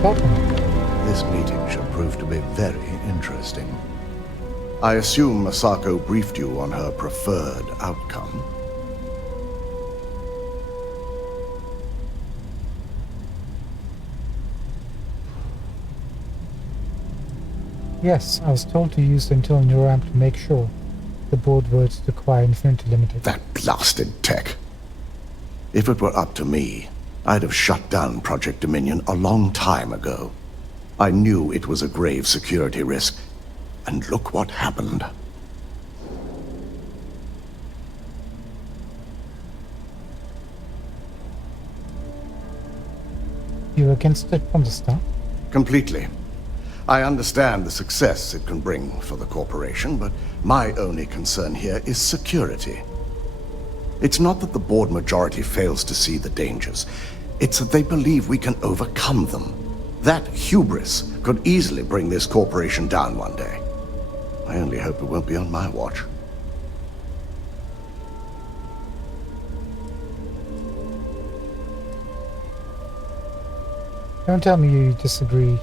Welcome. This meeting should prove to be very interesting. I assume Masako briefed you on her preferred outcome. Yes, I was told to use the internal neuramp to make sure the board words to acquire Infinity Limited. That blasted tech. If it were up to me, I'd have shut down Project Dominion a long time ago. I knew it was a grave security risk, and look what happened. You were against it from the start? Completely. I understand the success it can bring for the corporation, but my only concern here is security. It's not that the board majority fails to see the dangers. It's that they believe we can overcome them. That hubris could easily bring this corporation down one day. I only hope it won't be on my watch. Don't tell me you disagree.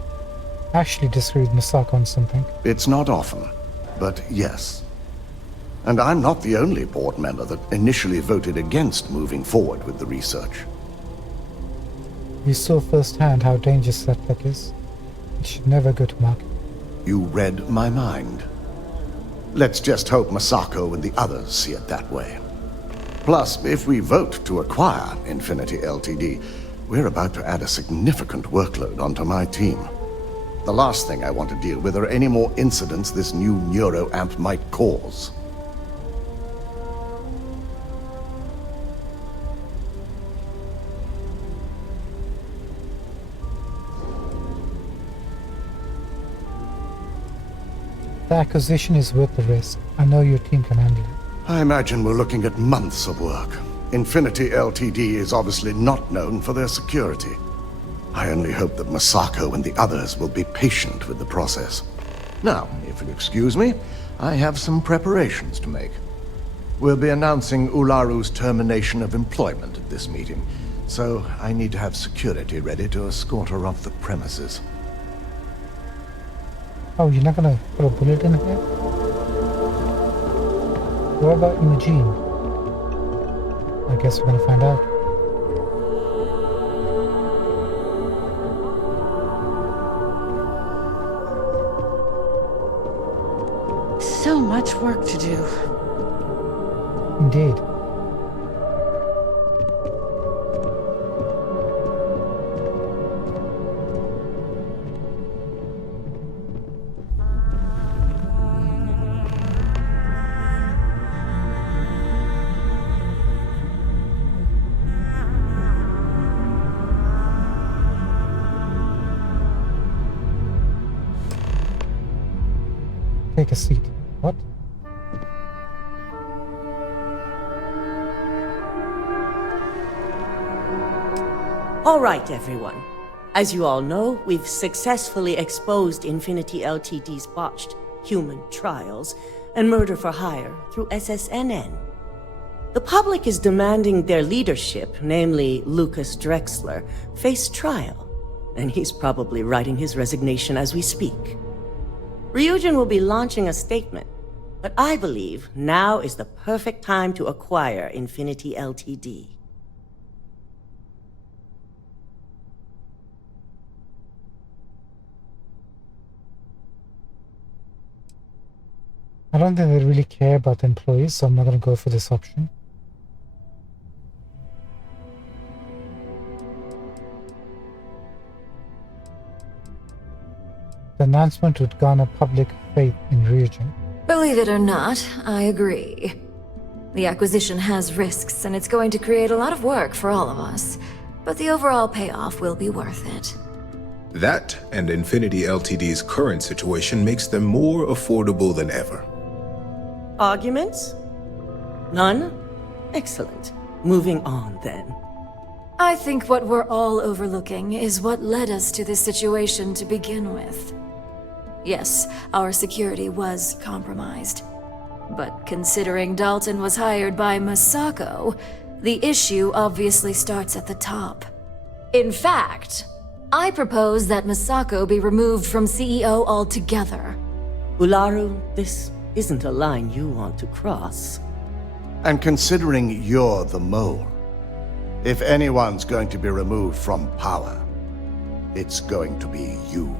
Actually disagree with Masako on something. It's not often, but yes. And I'm not the only board member that initially voted against moving forward with the research. You saw firsthand how dangerous that tech is. It should never go to market. You read my mind. Let's just hope Masako and the others see it that way. Plus, if we vote to acquire Infinity Ltd., we're about to add a significant workload onto my team. The last thing I want to deal with are any more incidents this new neuroamp might cause. The acquisition is worth the risk. I know your team can handle it. I imagine we're looking at months of work. Infinity Ltd. is obviously not known for their security. I only hope that Masako and the others will be patient with the process. Now, if you'll excuse me, I have some preparations to make. We'll be announcing Ularu's termination of employment at this meeting, so I need to have security ready to escort her off the premises. Oh, you're not gonna put a bullet in here? What about Imogene? I guess we're gonna find out. So much work to do. Indeed. Take a seat. What? All right, everyone. As you all know, we've successfully exposed Infinity Ltd's botched human trials and murder for hire through SSNN. The public is demanding their leadership, namely Lucas Drexler, face trial, and he's probably writing his resignation as we speak. Ryujin will be launching a statement, but I believe now is the perfect time to acquire Infinity Ltd. I don't think they really care about the employees, so I'm not going to go for this option. The announcement would garner public faith in Ryujin. Believe it or not, I agree. The acquisition has risks, and it's going to create a lot of work for all of us. But the overall payoff will be worth it. That and Infinity Ltd's current situation makes them more affordable than ever. Arguments? None? Excellent. Moving on, then. I think what we're all overlooking is what led us to this situation to begin with. Yes, our security was compromised. But considering Dalton was hired by Masako, the issue obviously starts at the top. In fact, I propose that Masako be removed from CEO altogether. Ularu, this isn't a line you want to cross. And considering you're the mole, if anyone's going to be removed from power, it's going to be you.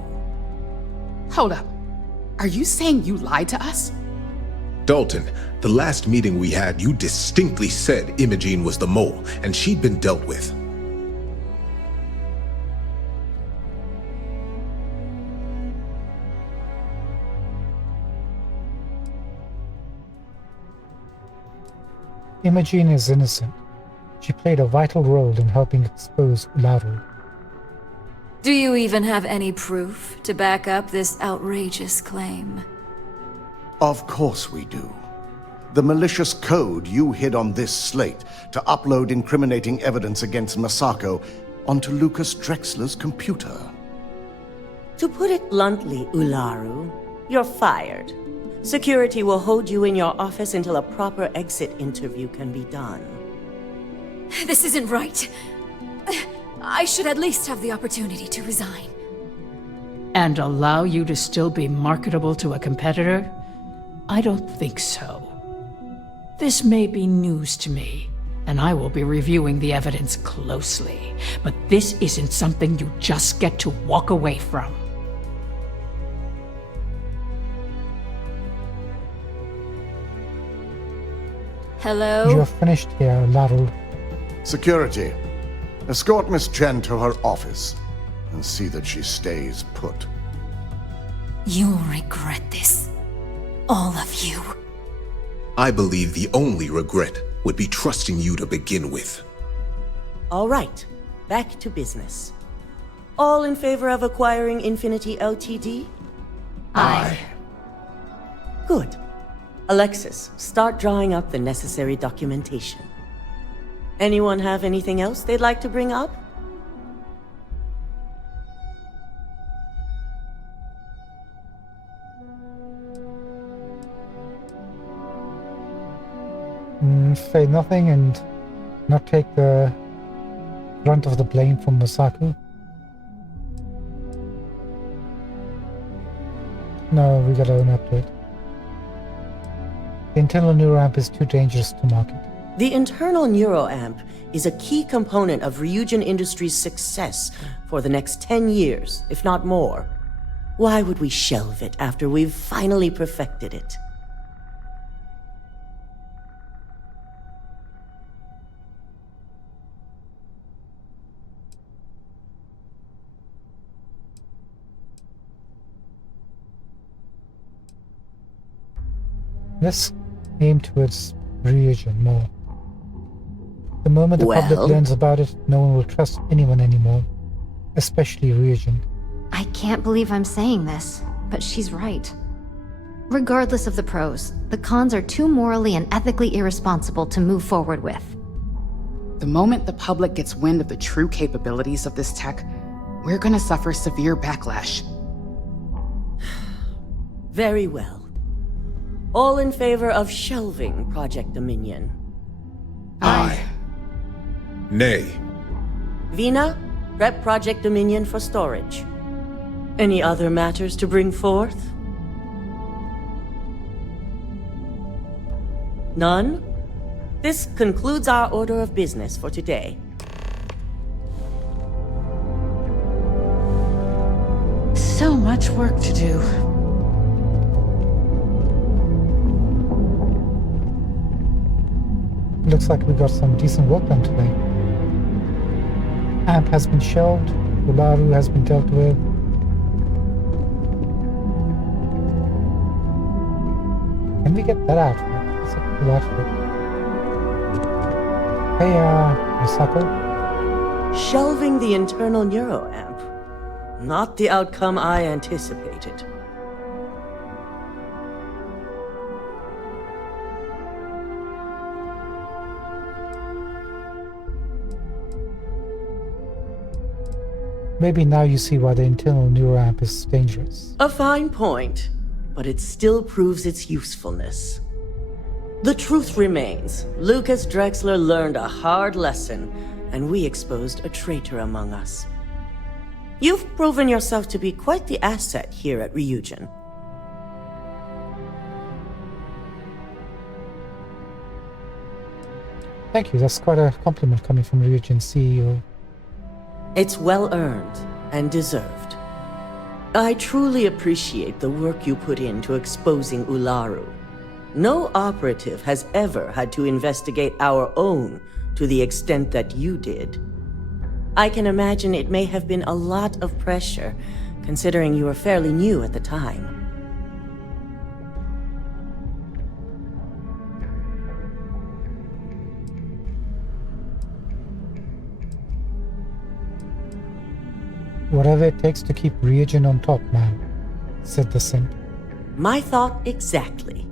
Hold up. Are you saying you lied to us? Dalton, the last meeting we had, you distinctly said Imogene was the mole, and she'd been dealt with. Imogene is innocent. She played a vital role in helping expose Ularu. Do you even have any proof to back up this outrageous claim? Of course we do. The malicious code you hid on this slate to upload incriminating evidence against Masako onto Lucas Drexler's computer. To put it bluntly, Ularu, you're fired. Security will hold you in your office until a proper exit interview can be done. This isn't right. I should at least have the opportunity to resign. And allow you to still be marketable to a competitor? I don't think so. This may be news to me, and I will be reviewing the evidence closely. But this isn't something you just get to walk away from. Hello? You're finished here, Ularu. Security, escort Miss Chen to her office and see that she stays put. You'll regret this. All of you. I believe the only regret would be trusting you to begin with. All right, back to business. All in favor of acquiring Infinity Ltd? Aye. Good. Alexis, start drawing up the necessary documentation. Anyone have anything else they'd like to bring up? Say nothing and not take the brunt of the blame from Masako. No, we gotta own up to it. The internal neuroamp is too dangerous to market. The internal neuroamp is a key component of Ryujin Industries' success for the next 10 years, if not more. Why would we shelve it after we've finally perfected it? Let's aim towards Ryujin more. The moment the public learns about it, no one will trust anyone anymore, especially Ryujin. I can't believe I'm saying this, but she's right. Regardless of the pros, the cons are too morally and ethically irresponsible to move forward with. The moment the public gets wind of the true capabilities of this tech, we're gonna suffer severe backlash. Very well. All in favor of shelving Project Dominion? Aye. Nay. Vina, prep Project Dominion for storage. Any other matters to bring forth? None? This concludes our order of business for today. So much work to do. Looks like we got some decent work done today. Amp has been shelved, Ularu has been dealt with. Can we get that out? Let's pull that for it. Hey, Misako? Shelving the internal neuroamp. Not the outcome I anticipated. Maybe now you see why the internal neuroamp is dangerous. A fine point, but it still proves its usefulness. The truth remains, Lucas Drexler learned a hard lesson, and we exposed a traitor among us. You've proven yourself to be quite the asset here at Ryujin. Thank you, that's quite a compliment coming from Ryujin's CEO. It's well earned and deserved. I truly appreciate the work you put into exposing Ularu. No operative has ever had to investigate our own to the extent that you did. I can imagine it may have been a lot of pressure, considering you were fairly new at the time. Whatever it takes to keep Ryujin on top, man, said the simp. My thought exactly.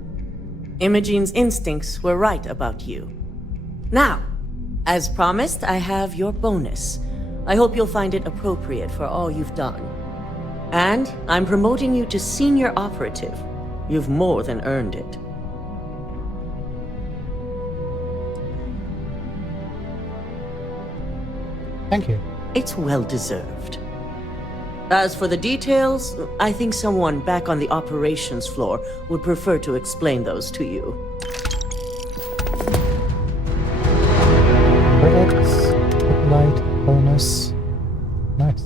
Imogene's instincts were right about you. Now, as promised, I have your bonus. I hope you'll find it appropriate for all you've done. And I'm promoting you to senior operative. You've more than earned it. Thank you. It's well deserved. As for the details, I think someone back on the operations floor would prefer to explain those to you. Credits, light, bonus. Nice.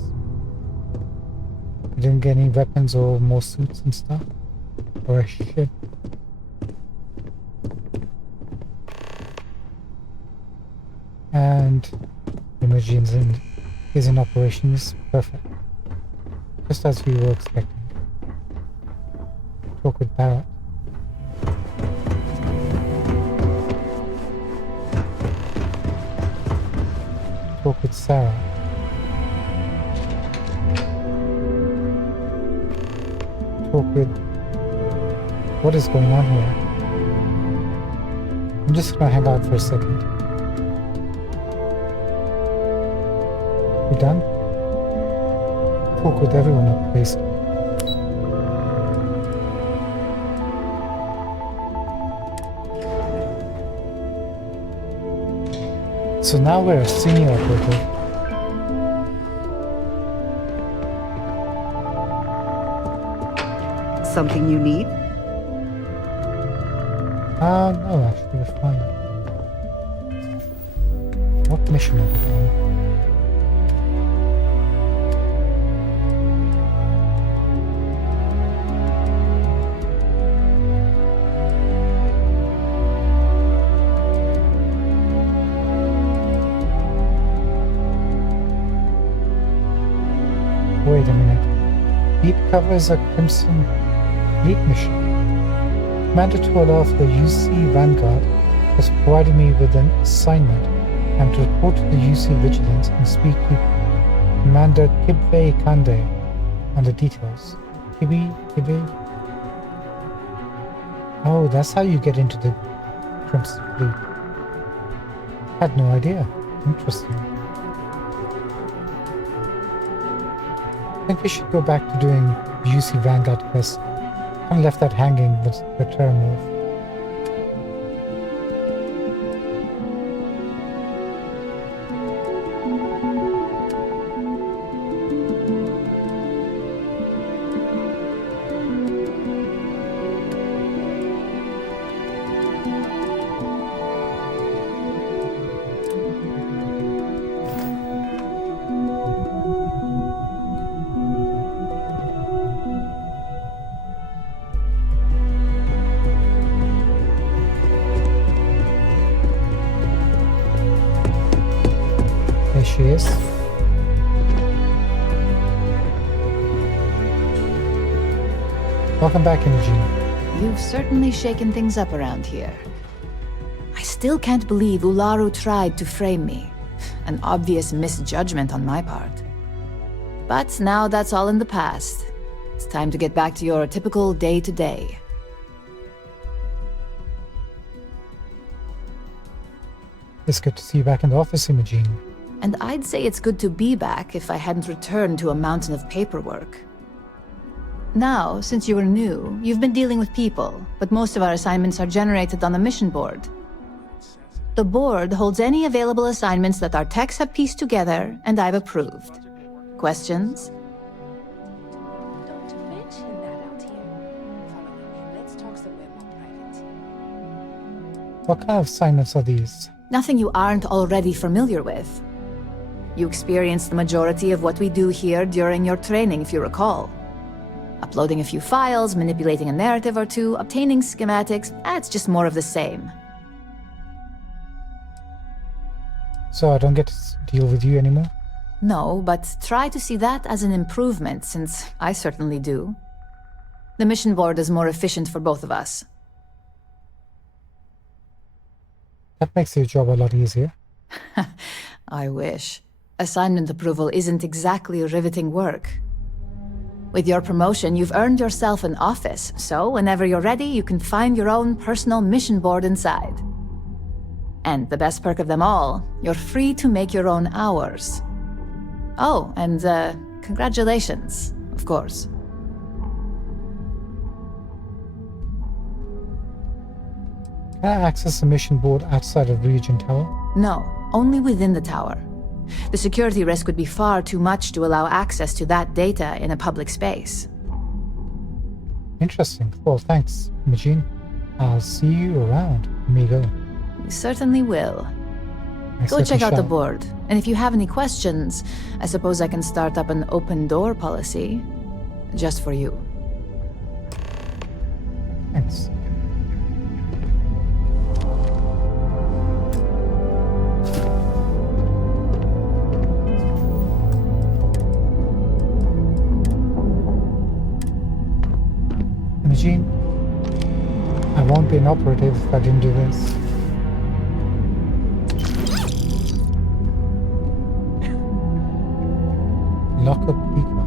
You didn't get any weapons or more suits and stuff? Or a ship? And Imogene's is in operations. Perfect. Just as we were expecting. Talk with Barrett. Talk with Sarah. Talk with... What is going on here? I'm just gonna hang out for a second. We done? Talk with everyone at least. So now we're a senior operative. Something you need? No, actually we're fine. What mission are we on? Wait a minute. Deep cover is a Crimson Fleet mission. Commander Tola of the UC Vanguard has provided me with an assignment. I'm to report to the UC Vigilance and speak to Commander Kibwe Kande on the details. Kibwe? Oh, that's how you get into the Crimson Fleet. Had no idea. Interesting. I think we should go back to doing UC Vanguard quest. Kind of left that hanging with the Terramorph. She is. Welcome back, Imogen. You've certainly shaken things up around here. I still can't believe Ularu tried to frame me. An obvious misjudgment on my part. But now that's all in the past. It's time to get back to your typical day-to-day. It's good to see you back in the office, Imogen. And I'd say it's good to be back if I hadn't returned to a mountain of paperwork. Now, since you were new, you've been dealing with people, but most of our assignments are generated on the mission board. The board holds any available assignments that our techs have pieced together, and I've approved. Questions? Don't mention that out here. Follow me. Let's talk somewhere more private. What kind of assignments are these? Nothing you aren't already familiar with. You experienced the majority of what we do here during your training, if you recall. Uploading a few files, manipulating a narrative or two, obtaining schematics, it's just more of the same. So I don't get to deal with you anymore? No, but try to see that as an improvement, since I certainly do. The mission board is more efficient for both of us. That makes your job a lot easier. I wish. Assignment approval isn't exactly riveting work. With your promotion, you've earned yourself an office, so whenever you're ready, you can find your own personal mission board inside. And the best perk of them all, you're free to make your own hours. Oh, and congratulations, of course. Can I access the mission board outside of Regent Tower? No, only within the tower. The security risk would be far too much to allow access to that data in a public space. Interesting. Well, thanks, Imogen. I'll see you around, amigo. You certainly will. Go check out the board. And if you have any questions, I suppose I can start up an open door policy. Just for you. Thanks. Imogen, I won't be an operative if I didn't do this. Lock up keycard.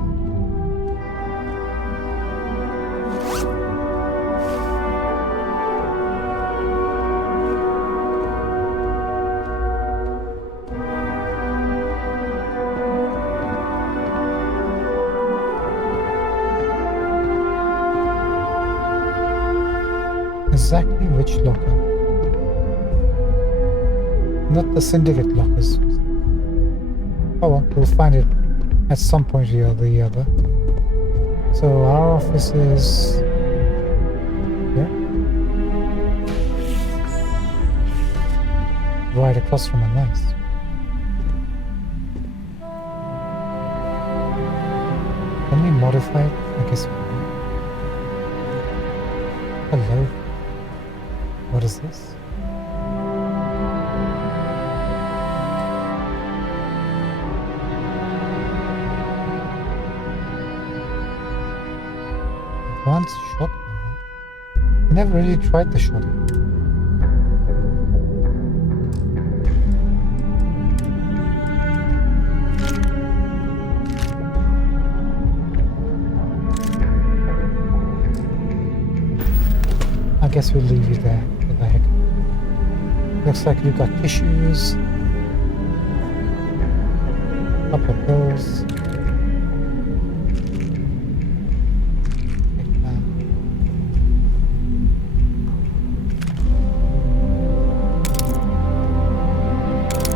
Exactly which locker? Not the syndicate lockers. Oh well, we'll find it at some point or the other. So our office is here, right across from a nice. Can we modify it? I guess we can. Hello. What is this? Advanced shotgun. Never really tried the shotty. I guess we'll leave you there. What the heck? Looks like you've got tissues. Couple of pills.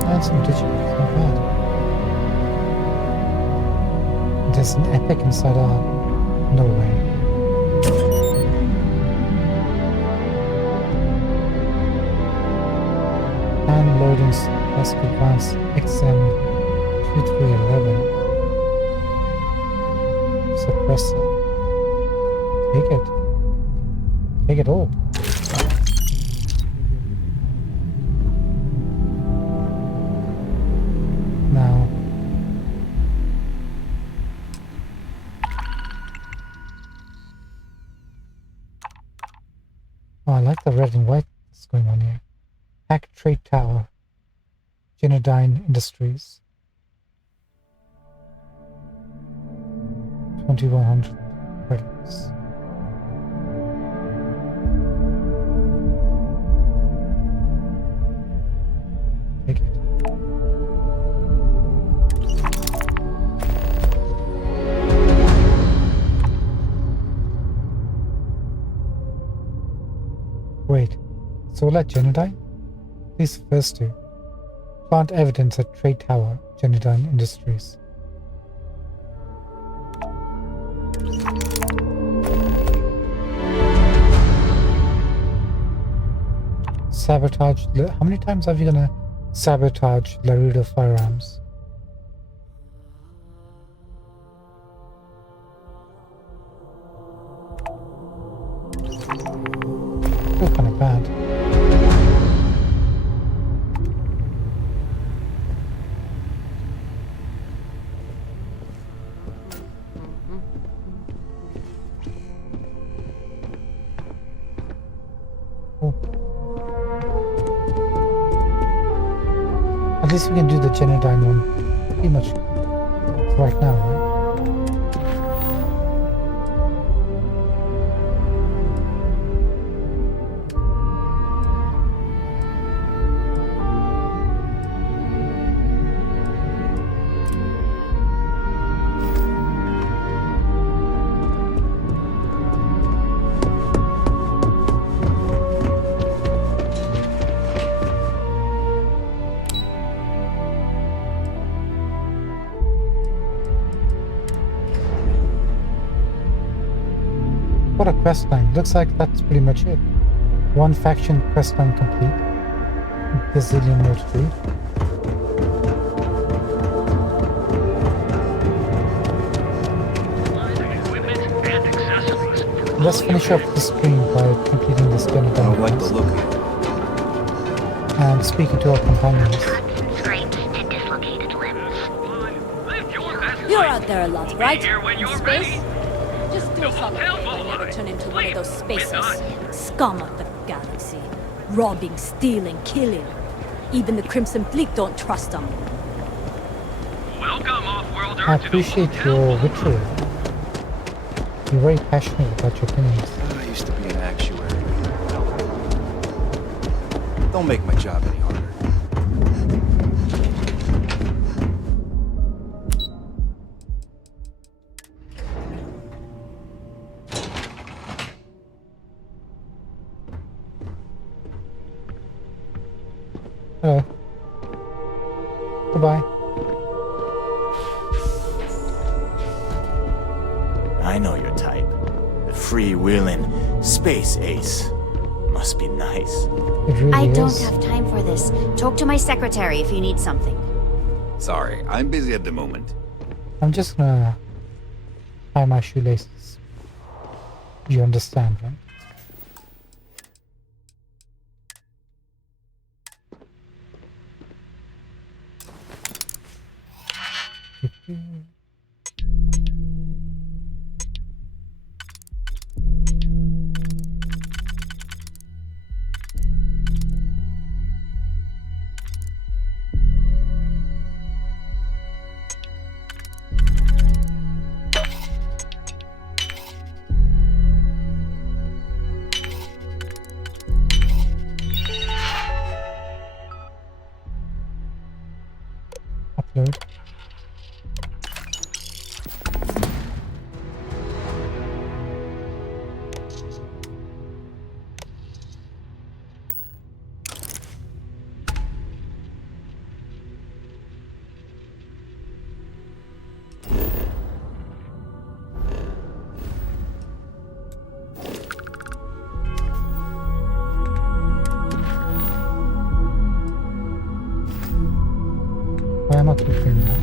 And some tissues. Not bad. There's an epic inside our... No way. Hand loading Task Advanced XM2311 suppressor. Take it. Take it all. Now. Oh, I like the red and white that's going on here. Hack Trade Tower, Genodyne Industries, 2100 credits. Take it. Wait, Solar Genodyne? These first two. Plant evidence at Trade Tower, Genodyne Industries. Sabotage. How many times are we gonna sabotage Laredo Firearms? Still kind of bad. At least we can do the Genodyne one pretty much right now, right? What a quest line. Looks like that's pretty much it. One faction quest line complete. Gazillion more to do. Let's finish up the stream by completing this Genodyne. I don't like the look of it. And speaking to our companions. You're out there a lot, right? In space? Just do something and never turn into one of those spacers. Scum of the galaxy. Robbing, stealing, killing. Even the Crimson Fleet don't trust them. I appreciate your vitriol. You're very passionate about your opinions. I used to be an actuary. Don't make my job any harder. Hello. Goodbye. I know your type. The freewheeling space ace. Must be nice. It really I don't is. have time for this. Talk to my secretary if you need something. Sorry, I'm busy at the moment. I'm just gonna tie my shoelaces. You understand, right? more quickly now.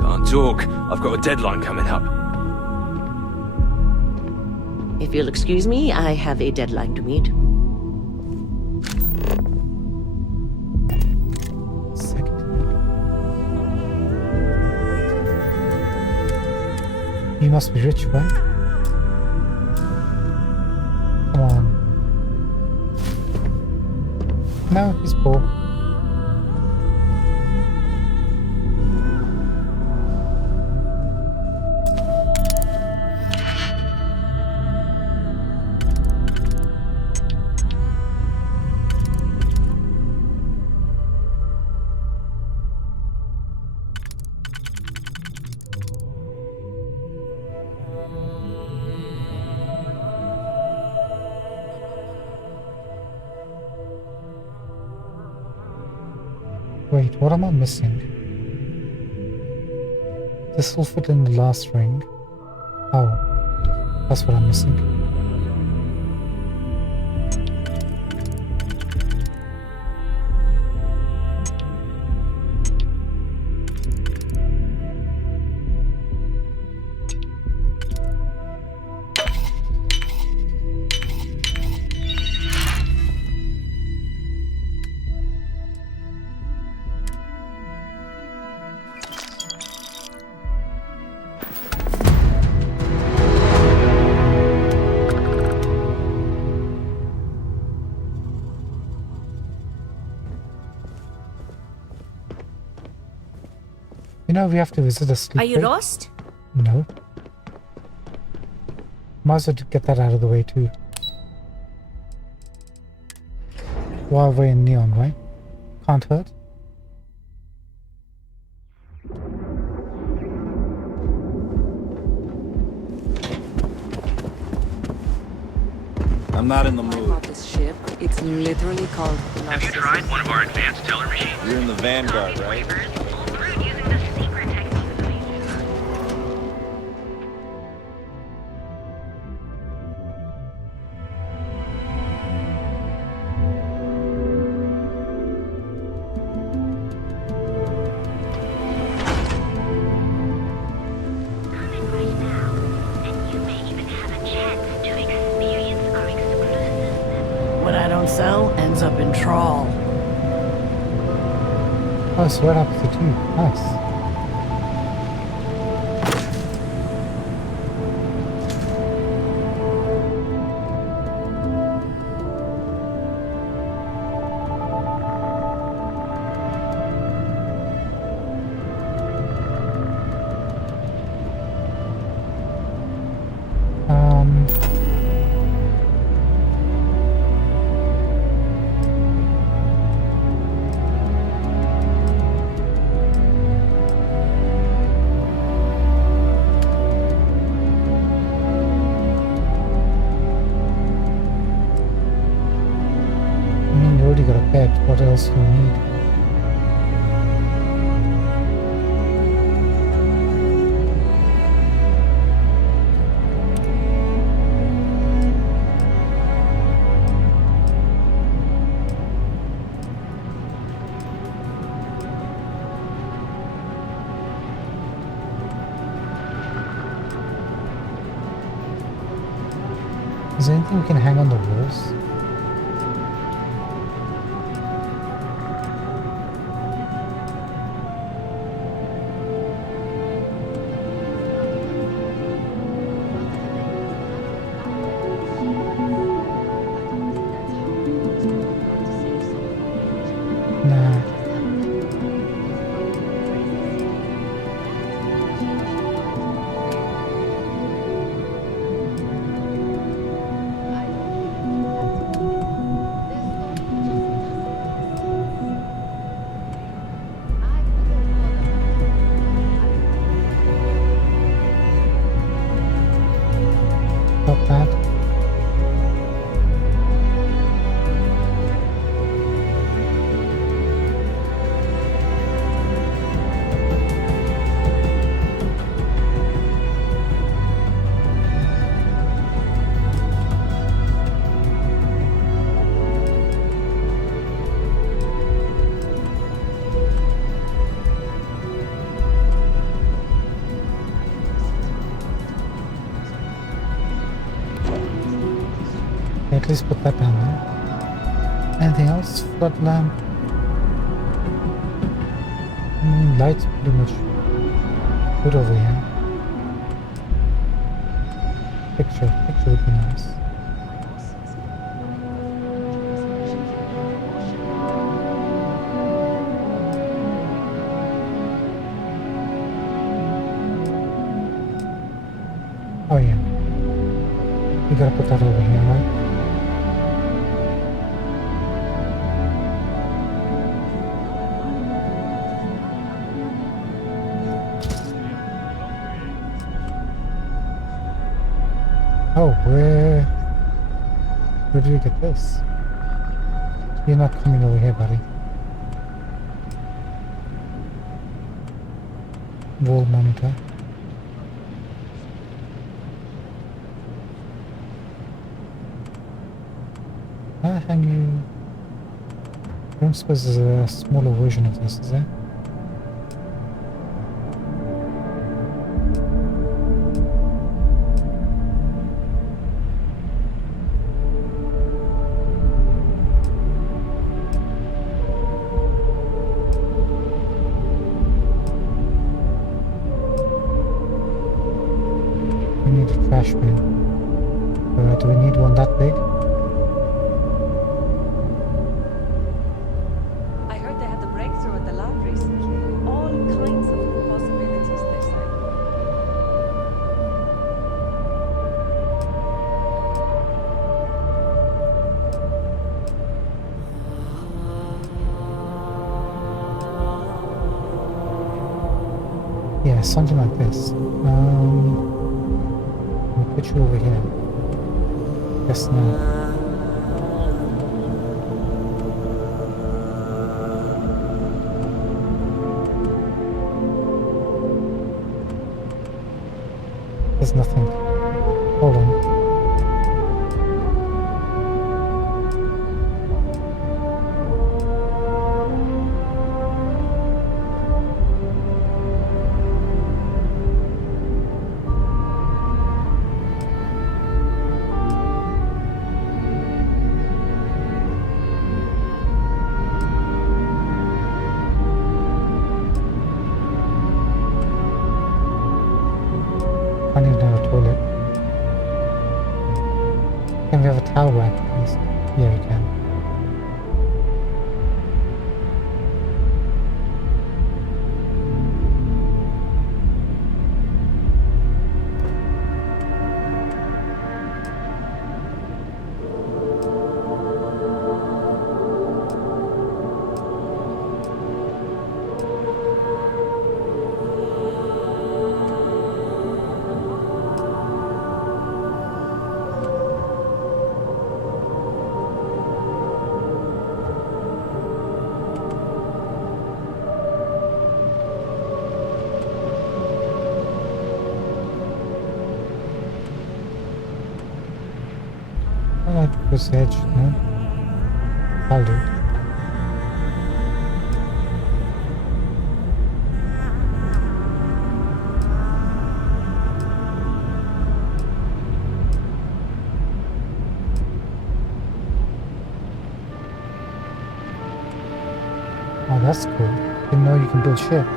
Can't talk. I've got a deadline coming up. If you'll excuse me, I have a deadline to meet. He must be rich, right? Come on. No, he's poor. Wait, what am I missing? This will fit in the last ring. Oh, that's what I'm missing. You know, we have to visit a sleep Are you break. lost? No. Might as well get that out of the way too. While we're in neon, right? Can't hurt. I'm not in the mood. About this ship, it's literally called Narcissus. Have you tried one of our advanced teller machines? You're in the Vanguard, right? What I don't sell ends up in trawl. Oh, so what happens to you? Nice. What else do you need? Is there anything we can hang on the walls? Please put that down there. Anything else? Flood lamp. Lights pretty much good over here. Picture would be nice. Oh yeah. You gotta put that over here, right? Oh, where did you get this? You're not coming over here, buddy. Wall monitor. How the hell you... I don't suppose there's a smaller version of this, is there? We need a trash bin. Do we need one that big? I heard they had the breakthrough at the lab recently. All kinds of new possibilities, they say. Yeah, something like this. We'll put you over here. Yes, no. There's nothing. Hold on. I need another toilet. Can we have a towel rack, please? Yeah, we can. I like this edge, no? I'll do it. Oh, that's cool. Didn't know you can build ships.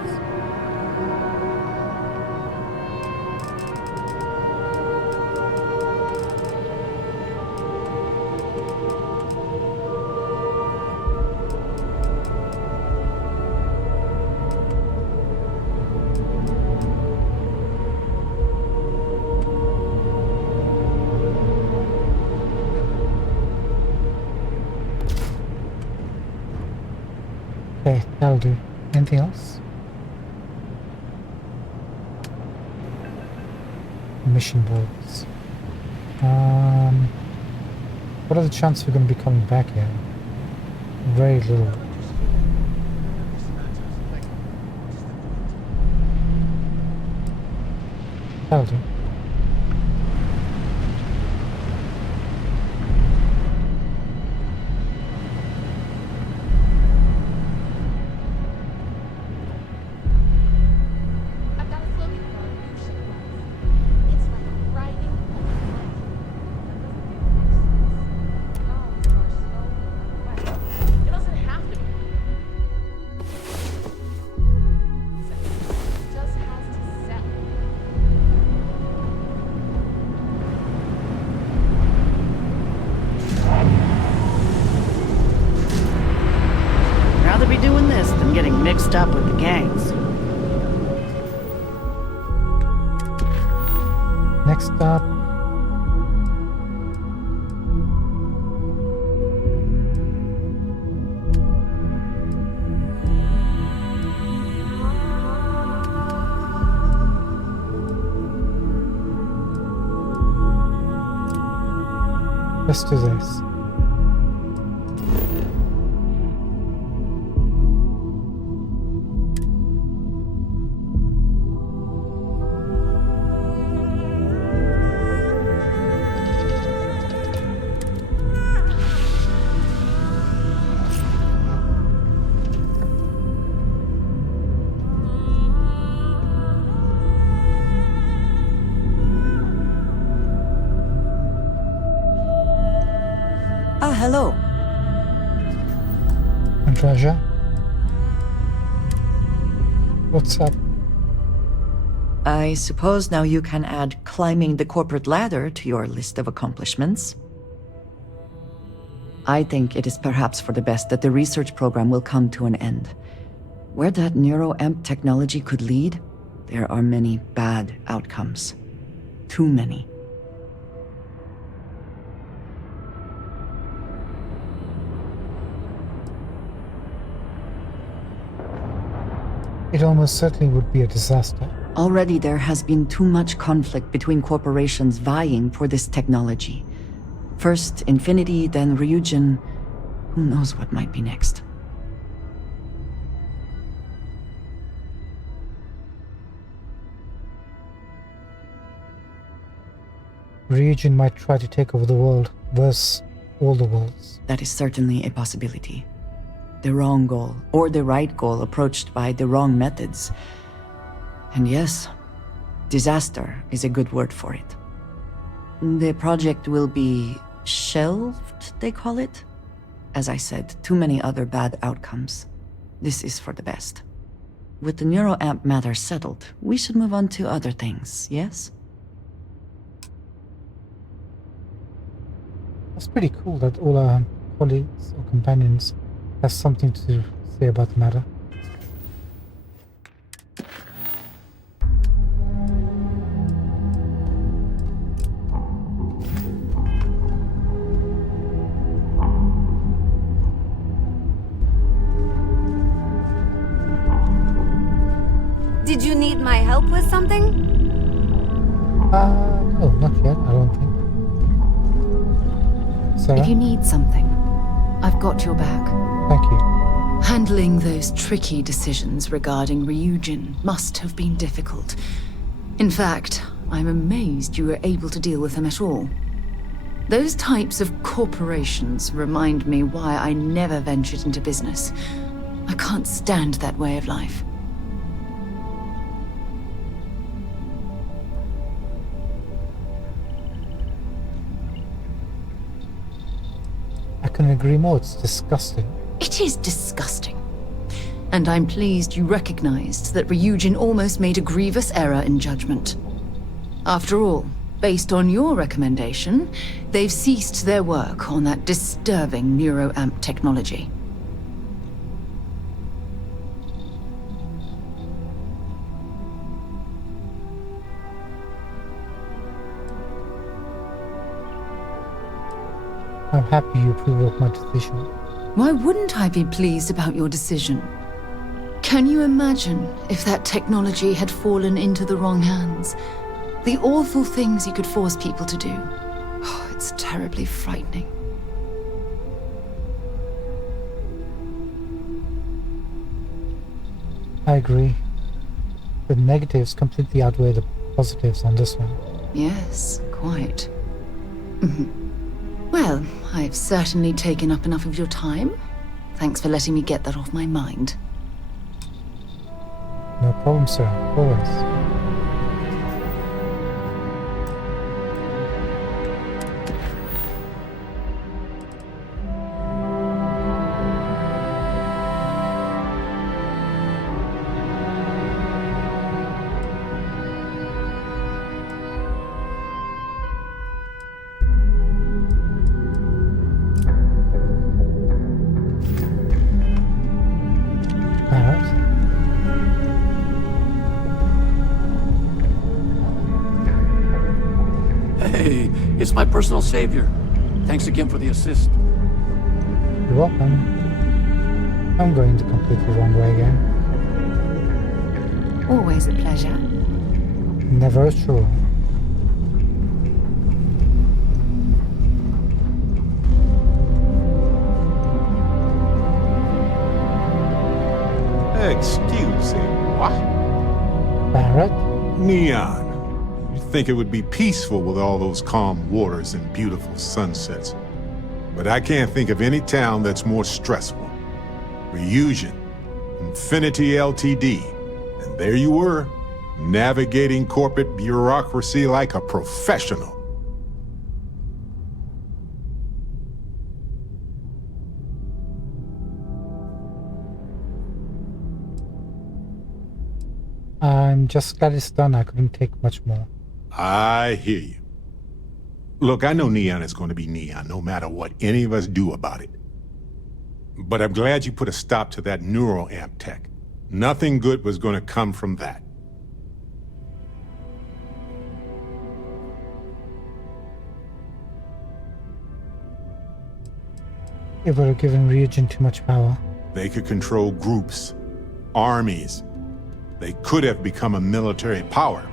Okay, that'll do. Anything else? Mission boards. What are the chances we're going to be coming back here? Very little. That'll do. rather be doing this than getting mixed up with the gangs. Next stop. Let's do this. Hello. Androsia? What's up? I suppose now you can add climbing the corporate ladder to your list of accomplishments. I think it is perhaps for the best that the research program will come to an end. Where that neuroamp technology could lead, there are many bad outcomes. Too many. It almost certainly would be a disaster. Already there has been too much conflict between corporations vying for this technology. First Infinity, then Ryujin. Who knows what might be next? Ryujin might try to take over the world, worse, all the worlds. That is certainly a possibility. The wrong goal, or the right goal approached by the wrong methods. And yes, disaster is a good word for it. The project will be shelved, they call it? As I said, too many other bad outcomes. This is for the best. With the neuroamp matter settled, we should move on to other things, yes? It's pretty cool that all our colleagues or companions have something to say about the matter. Did you need my help with something? No, not yet, I don't think. Sarah? If you need something, I've got your back. Thank you. Handling those tricky decisions regarding Ryujin must have been difficult. In fact, I'm amazed you were able to deal with them at all. Those types of corporations remind me why I never ventured into business. I can't stand that way of life. I couldn't agree more, it's disgusting. It is disgusting. And I'm pleased you recognized that Ryujin almost made a grievous error in judgment. After all, based on your recommendation, they've ceased their work on that disturbing neuroamp technology. I'm happy you approve of my decision. Why wouldn't I be pleased about your decision? Can you imagine if that technology had fallen into the wrong hands? The awful things you could force people to do. Oh, it's terribly frightening. I agree. The negatives completely outweigh the positives on this one. Yes, quite. Well, I've certainly taken up enough of your time. Thanks for letting me get that off my mind. No problem, sir. Always. is my personal savior. Thanks again for the assist. You're welcome. I'm going the completely wrong way again. Always a pleasure. Never sure. Excuse me, what? Barrett? Neon. You'd think it would be peaceful with all those calm waters and beautiful sunsets. But I can't think of any town that's more stressful. Reusion, Infinity LTD, and there you were, navigating corporate bureaucracy like a professional. I'm just glad it's done. I couldn't take much more. I hear you. Look, I know Neon is going to be Neon, no matter what any of us do about it. But I'm glad you put a stop to that neuroamp tech. Nothing good was going to come from that. It would have given Reugen too much power. They could control groups, armies. They could have become a military power.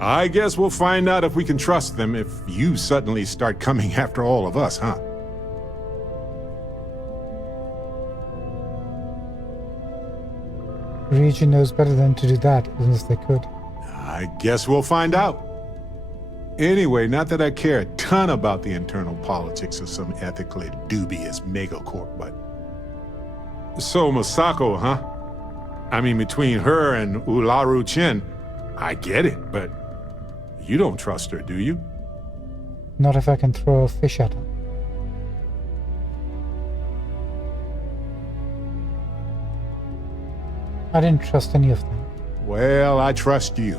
I guess we'll find out if we can trust them if you suddenly start coming after all of us, huh? Reugen knows better than to do that, even if they could. I guess we'll find out. Anyway, not that I care a ton about the internal politics of some ethically dubious megacorp, but... So, Masako, huh? I mean, between her and Ularu Chin, I get it, but you don't trust her, do you? Not if I can throw a fish at her. I didn't trust any of them. Well, I trust you,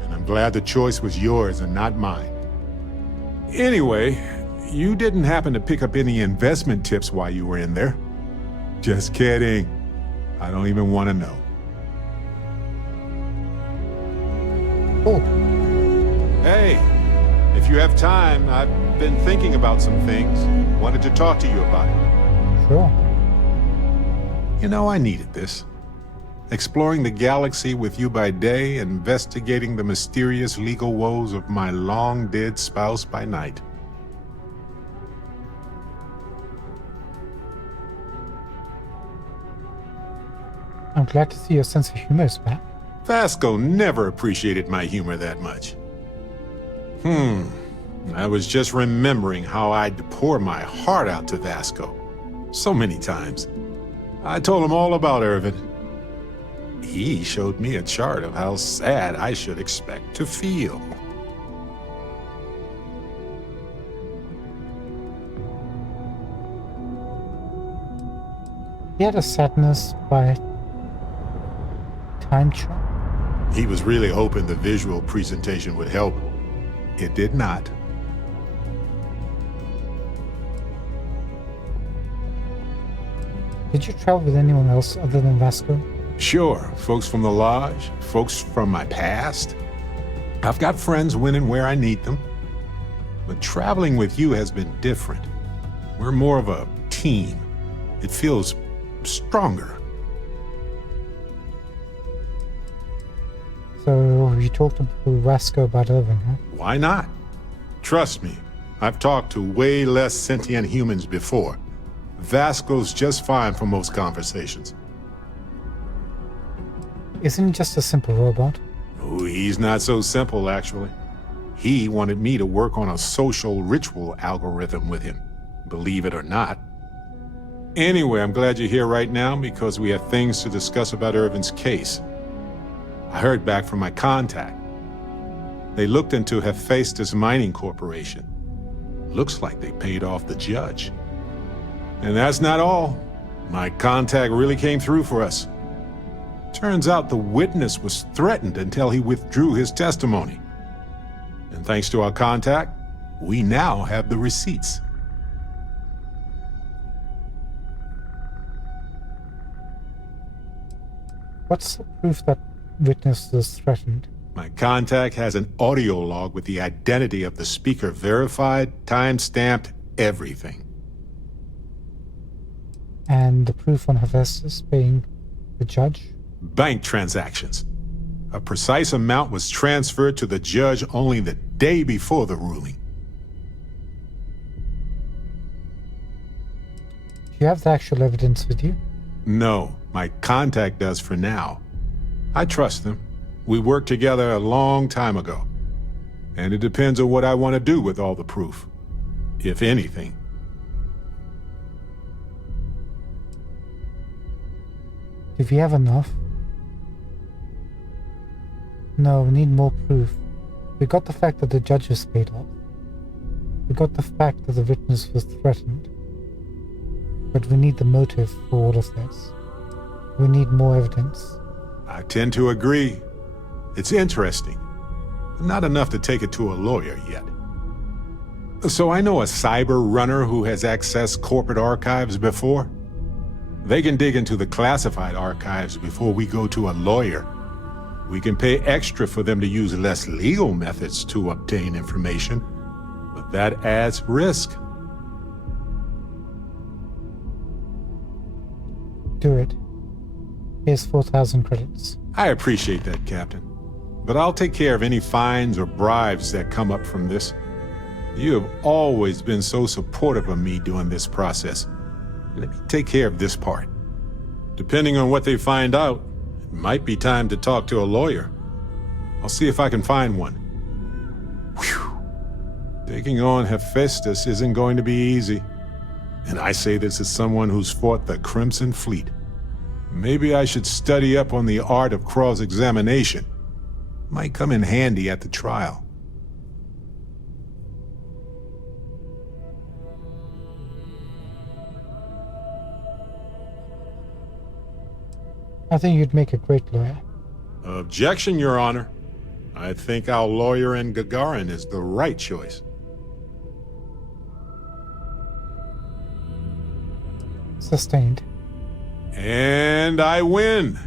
and I'm glad the choice was yours and not mine. Anyway, you didn't happen to pick up any investment tips while you were in there? Just kidding. I don't even want to know. Oh. Hey, if you have time, I've been thinking about some things. Wanted to talk to you about it. Sure. You know, I needed this. Exploring the galaxy with you by day, investigating the mysterious legal woes of my long-dead spouse by night. I'm glad to see your sense of humor is back. Vasco never appreciated my humor that much. I was just remembering how I'd pour my heart out to Vasco. So many times. I told him all about Irvin. He showed me a chart of how sad I should expect to feel. He had a sadness by time chart. He was really hoping the visual presentation would help. It did not. Did you travel with anyone else other than Vasco? Sure, folks from the Lodge, folks from my past. I've got friends when and where I need them. But traveling with you has been different. We're more of a team. It feels stronger. So you talked to Vasco about Irving, huh? Why not? Trust me, I've talked to way less sentient humans before. Vasco's just fine for most conversations. Isn't he just a simple robot? Oh, he's not so simple, actually. He wanted me to work on a social ritual algorithm with him, believe it or not. Anyway, I'm glad you're here right now because we have things to discuss about Irvin's case. I heard back from my contact. They looked into Hephaestus Mining Corporation. Looks like they paid off the judge. And that's not all. My contact really came through for us. Turns out the witness was threatened until he withdrew his testimony. And thanks to our contact, we now have the receipts. What's the proof that witness was threatened? My contact has an audio log with the identity of the speaker verified, time-stamped, everything. And the proof on Hephaestus being the judge? Bank transactions. A precise amount was transferred to the judge only the day before the ruling. Do you have the actual evidence with you? No, my contact does for now. I trust them. We worked together a long time ago. And it depends on what I want to do with all the proof. If anything. Do we have enough? No, we need more proof. We got the fact that the judge was paid off. We got the fact that the witness was threatened. But we need the motive for all of this. We need more evidence. I tend to agree. It's interesting, but not enough to take it to a lawyer yet. So I know a cyber runner who has accessed corporate archives before. They can dig into the classified archives before we go to a lawyer. We can pay extra for them to use less legal methods to obtain information, but that adds risk. Do it. Here's 4,000 credits. I appreciate that, Captain. But I'll take care of any fines or bribes that come up from this. You have always been so supportive of me during this process. Let me take care of this part. Depending on what they find out, it might be time to talk to a lawyer. I'll see if I can find one. Whew. Taking on Hephaestus isn't going to be easy. And I say this as someone who's fought the Crimson Fleet. Maybe I should study up on the art of cross-examination. Might come in handy at the trial. I think you'd make a great lawyer. Objection, Your Honor. I think our lawyer in Gagarin is the right choice. Sustained. And I win.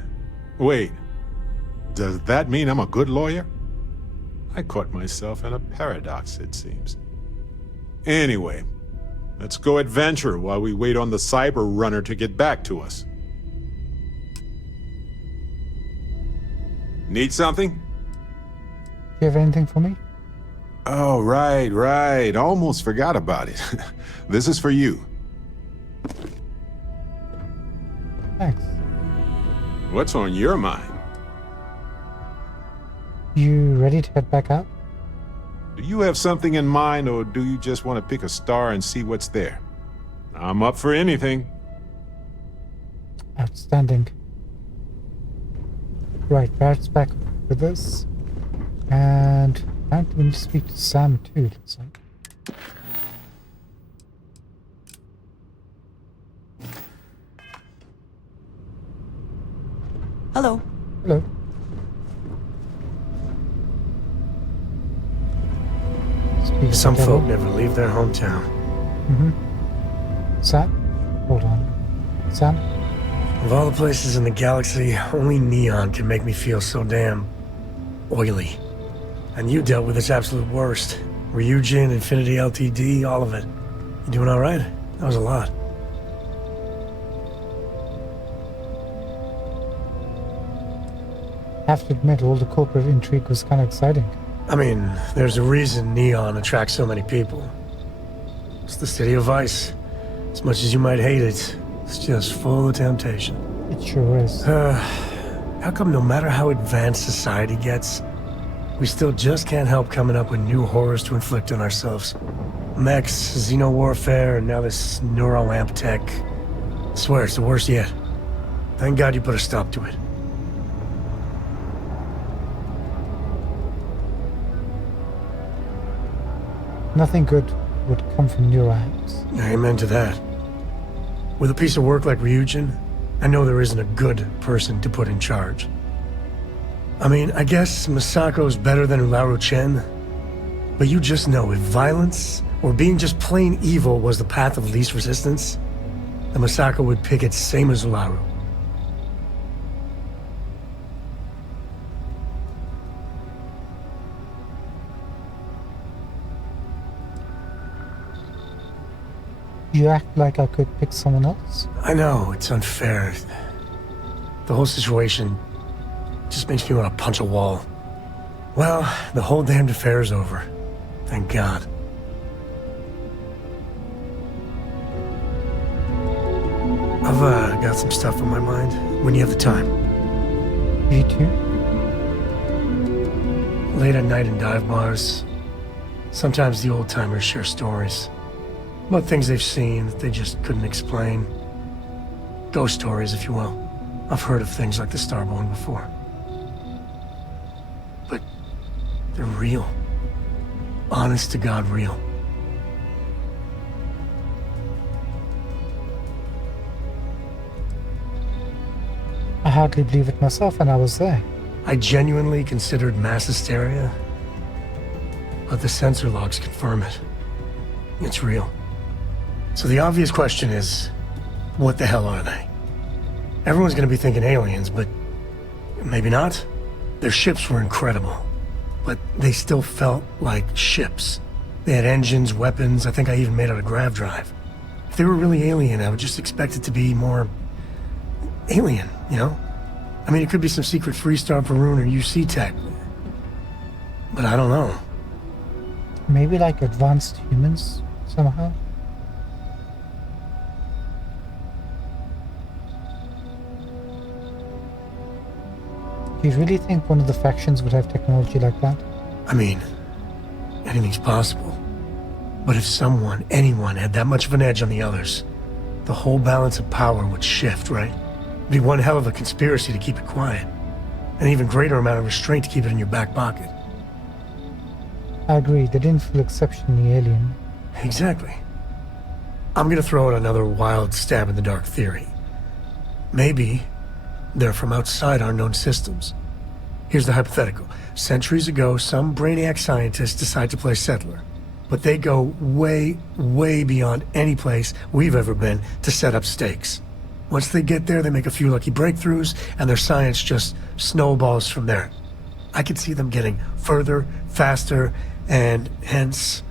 Wait, does that mean I'm a good lawyer? I caught myself in a paradox, it seems. Anyway, let's go adventure while we wait on the cyber runner to get back to us. Need something? Do you have anything for me? Oh, right. Almost forgot about it. This is for you. Thanks. What's on your mind? You ready to head back out? Do you have something in mind, or do you just want to pick a star and see what's there? I'm up for anything. Outstanding. Right, Barrett's back with us. And apparently we need to speak to Sam too, it looks like. Hello. Hello. Some folk never leave their hometown. Sam? Hold on. Sam? Of all the places in the galaxy, only Neon can make me feel so damn oily. And you dealt with its absolute worst. Ryujin, Infinity LTD, all of it. You doing all right? That was a lot. Have to admit, all the corporate intrigue was kind of exciting. I mean, there's a reason Neon attracts so many people. It's the city of vice. As much as you might hate it, it's just full of temptation. It sure is. How come no matter how advanced society gets, we still just can't help coming up with new horrors to inflict on ourselves? Mechs, xeno-warfare, and now this neuroamp tech. I swear it's the worst yet. Thank God you put a stop to it. Nothing good would come from neuroamps. Amen to that. With a piece of work like Ryujin, I know there isn't a good person to put in charge. I mean, I guess Masako's better than Ularu Chen, but you just know if violence or being just plain evil was the path of least resistance, then Masako would pick it same as Ularu. You act like I could pick someone else? I know, it's unfair. The whole situation just makes me want to punch a wall. Well, the whole damned affair is over. Thank God. I've got some stuff on my mind. When you have the time. You too? Late at night in dive bars, sometimes the old-timers share stories about things they've seen that they just couldn't explain. Ghost stories, if you will. I've heard of things like the Starborn before. But they're real. Honest to God real. I hardly believe it myself, and I was there. I genuinely considered mass hysteria, but the sensor logs confirm it. It's real. So the obvious question is, what the hell are they? Everyone's gonna be thinking aliens, but maybe not. Their ships were incredible, but they still felt like ships. They had engines, weapons, I think I even made out a grav drive. If they were really alien, I would just expect it to be more alien, you know? I mean, it could be some secret Freestar Varun or UC tech, but I don't know. Maybe like advanced humans, somehow? Do you really think one of the factions would have technology like that? I mean, anything's possible. But if someone, anyone, had that much of an edge on the others, the whole balance of power would shift, right? It'd be one hell of a conspiracy to keep it quiet. An even greater amount of restraint to keep it in your back pocket. I agree, they didn't feel exceptionally alien. Exactly. I'm gonna throw out another wild stab-in-the-dark theory. Maybe they're from outside our known systems. Here's the hypothetical. Centuries ago, some brainiac scientists decide to play settler. But they go way, way beyond any place we've ever been to set up stakes. Once they get there, they make a few lucky breakthroughs, and their science just snowballs from there. I could see them getting further, faster, and hence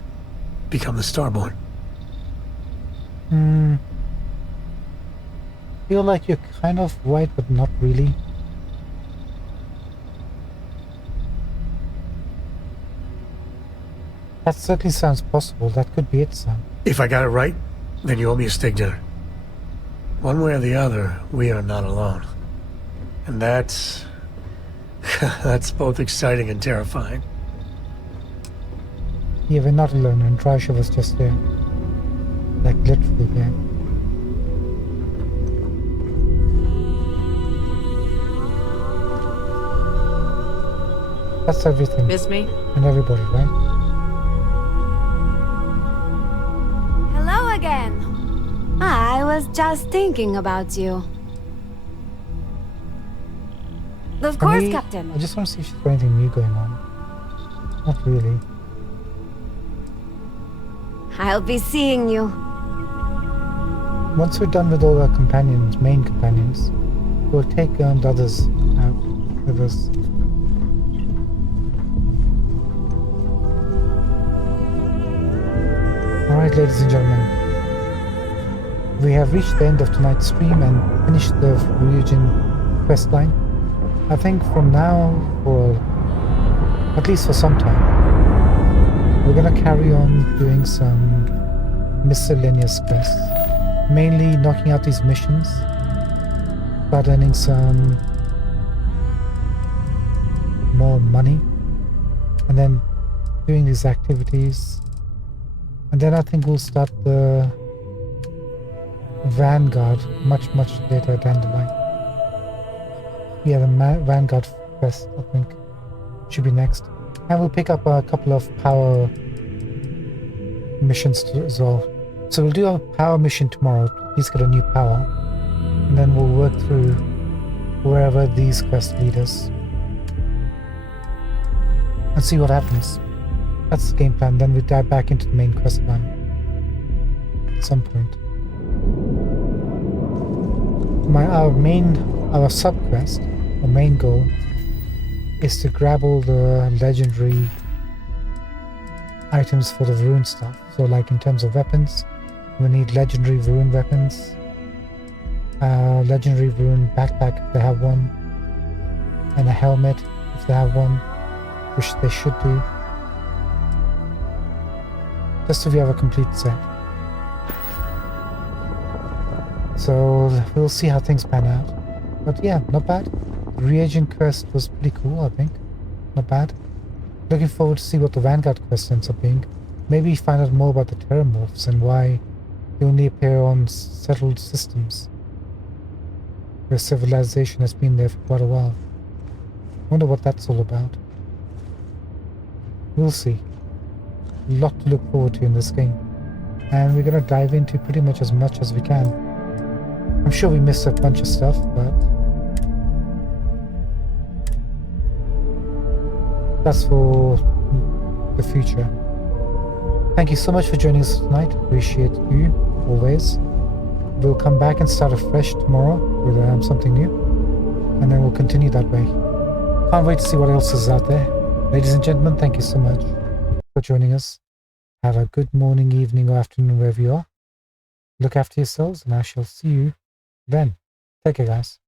become the Starborn. Feel like you're kind of right, but not really. That certainly sounds possible. That could be it, Sam. If I got it right, then you owe me a steak dinner. One way or the other, we are not alone. And that's... that's both exciting and terrifying. Yeah, we're not alone, and Trasha was just there. Like, literally there. That's everything. Miss me? And everybody, right? Hello again. I was just thinking about you. Of course, Captain. I just want to see if there's anything new going on. Not really. I'll be seeing you. Once we're done with all our companions, main companions, we'll take the others out with us. Alright, ladies and gentlemen. We have reached the end of tonight's stream and finished the Ryujin quest line. I think from now, or at least for some time, we're gonna carry on doing some miscellaneous quests. Mainly knocking out these missions, start earning some more money, and then doing these activities. And then I think we'll start the Vanguard much later down the line. Yeah, the Vanguard quest, I think, should be next. And we'll pick up a couple of power missions as well. So we'll do a power mission tomorrow, at least get a new power. And then we'll work through wherever these quests lead us. And see what happens. That's the game plan. Then we dive back into the main quest line at some point. Our sub quest, our main goal, is to grab all the legendary items for the Varun stuff. So like in terms of weapons, We need legendary rune weapons. Legendary rune backpack if they have one. And a helmet if they have one, which they should do. Just so we have a complete set. So we'll see how things pan out. But yeah, not bad. Reagent quest was pretty cool, I think. Not bad. Looking forward to see what the Vanguard quest ends up being. Maybe find out more about the Terramorphs and why they only appear on settled systems, where civilization has been there for quite a while. Wonder what that's all about. We'll see. A lot to look forward to in this game. And we're gonna dive into pretty much as we can. I'm sure we missed a bunch of stuff, but that's for the future. Thank you so much for joining us tonight. Appreciate you, always. We'll come back and start afresh tomorrow with something new. And then we'll continue that way. Can't wait to see what else is out there. Ladies and gentlemen, thank you so much for joining us. Have a good morning, evening, or afternoon, wherever you are. Look after yourselves, and I shall see you then. Take care, guys.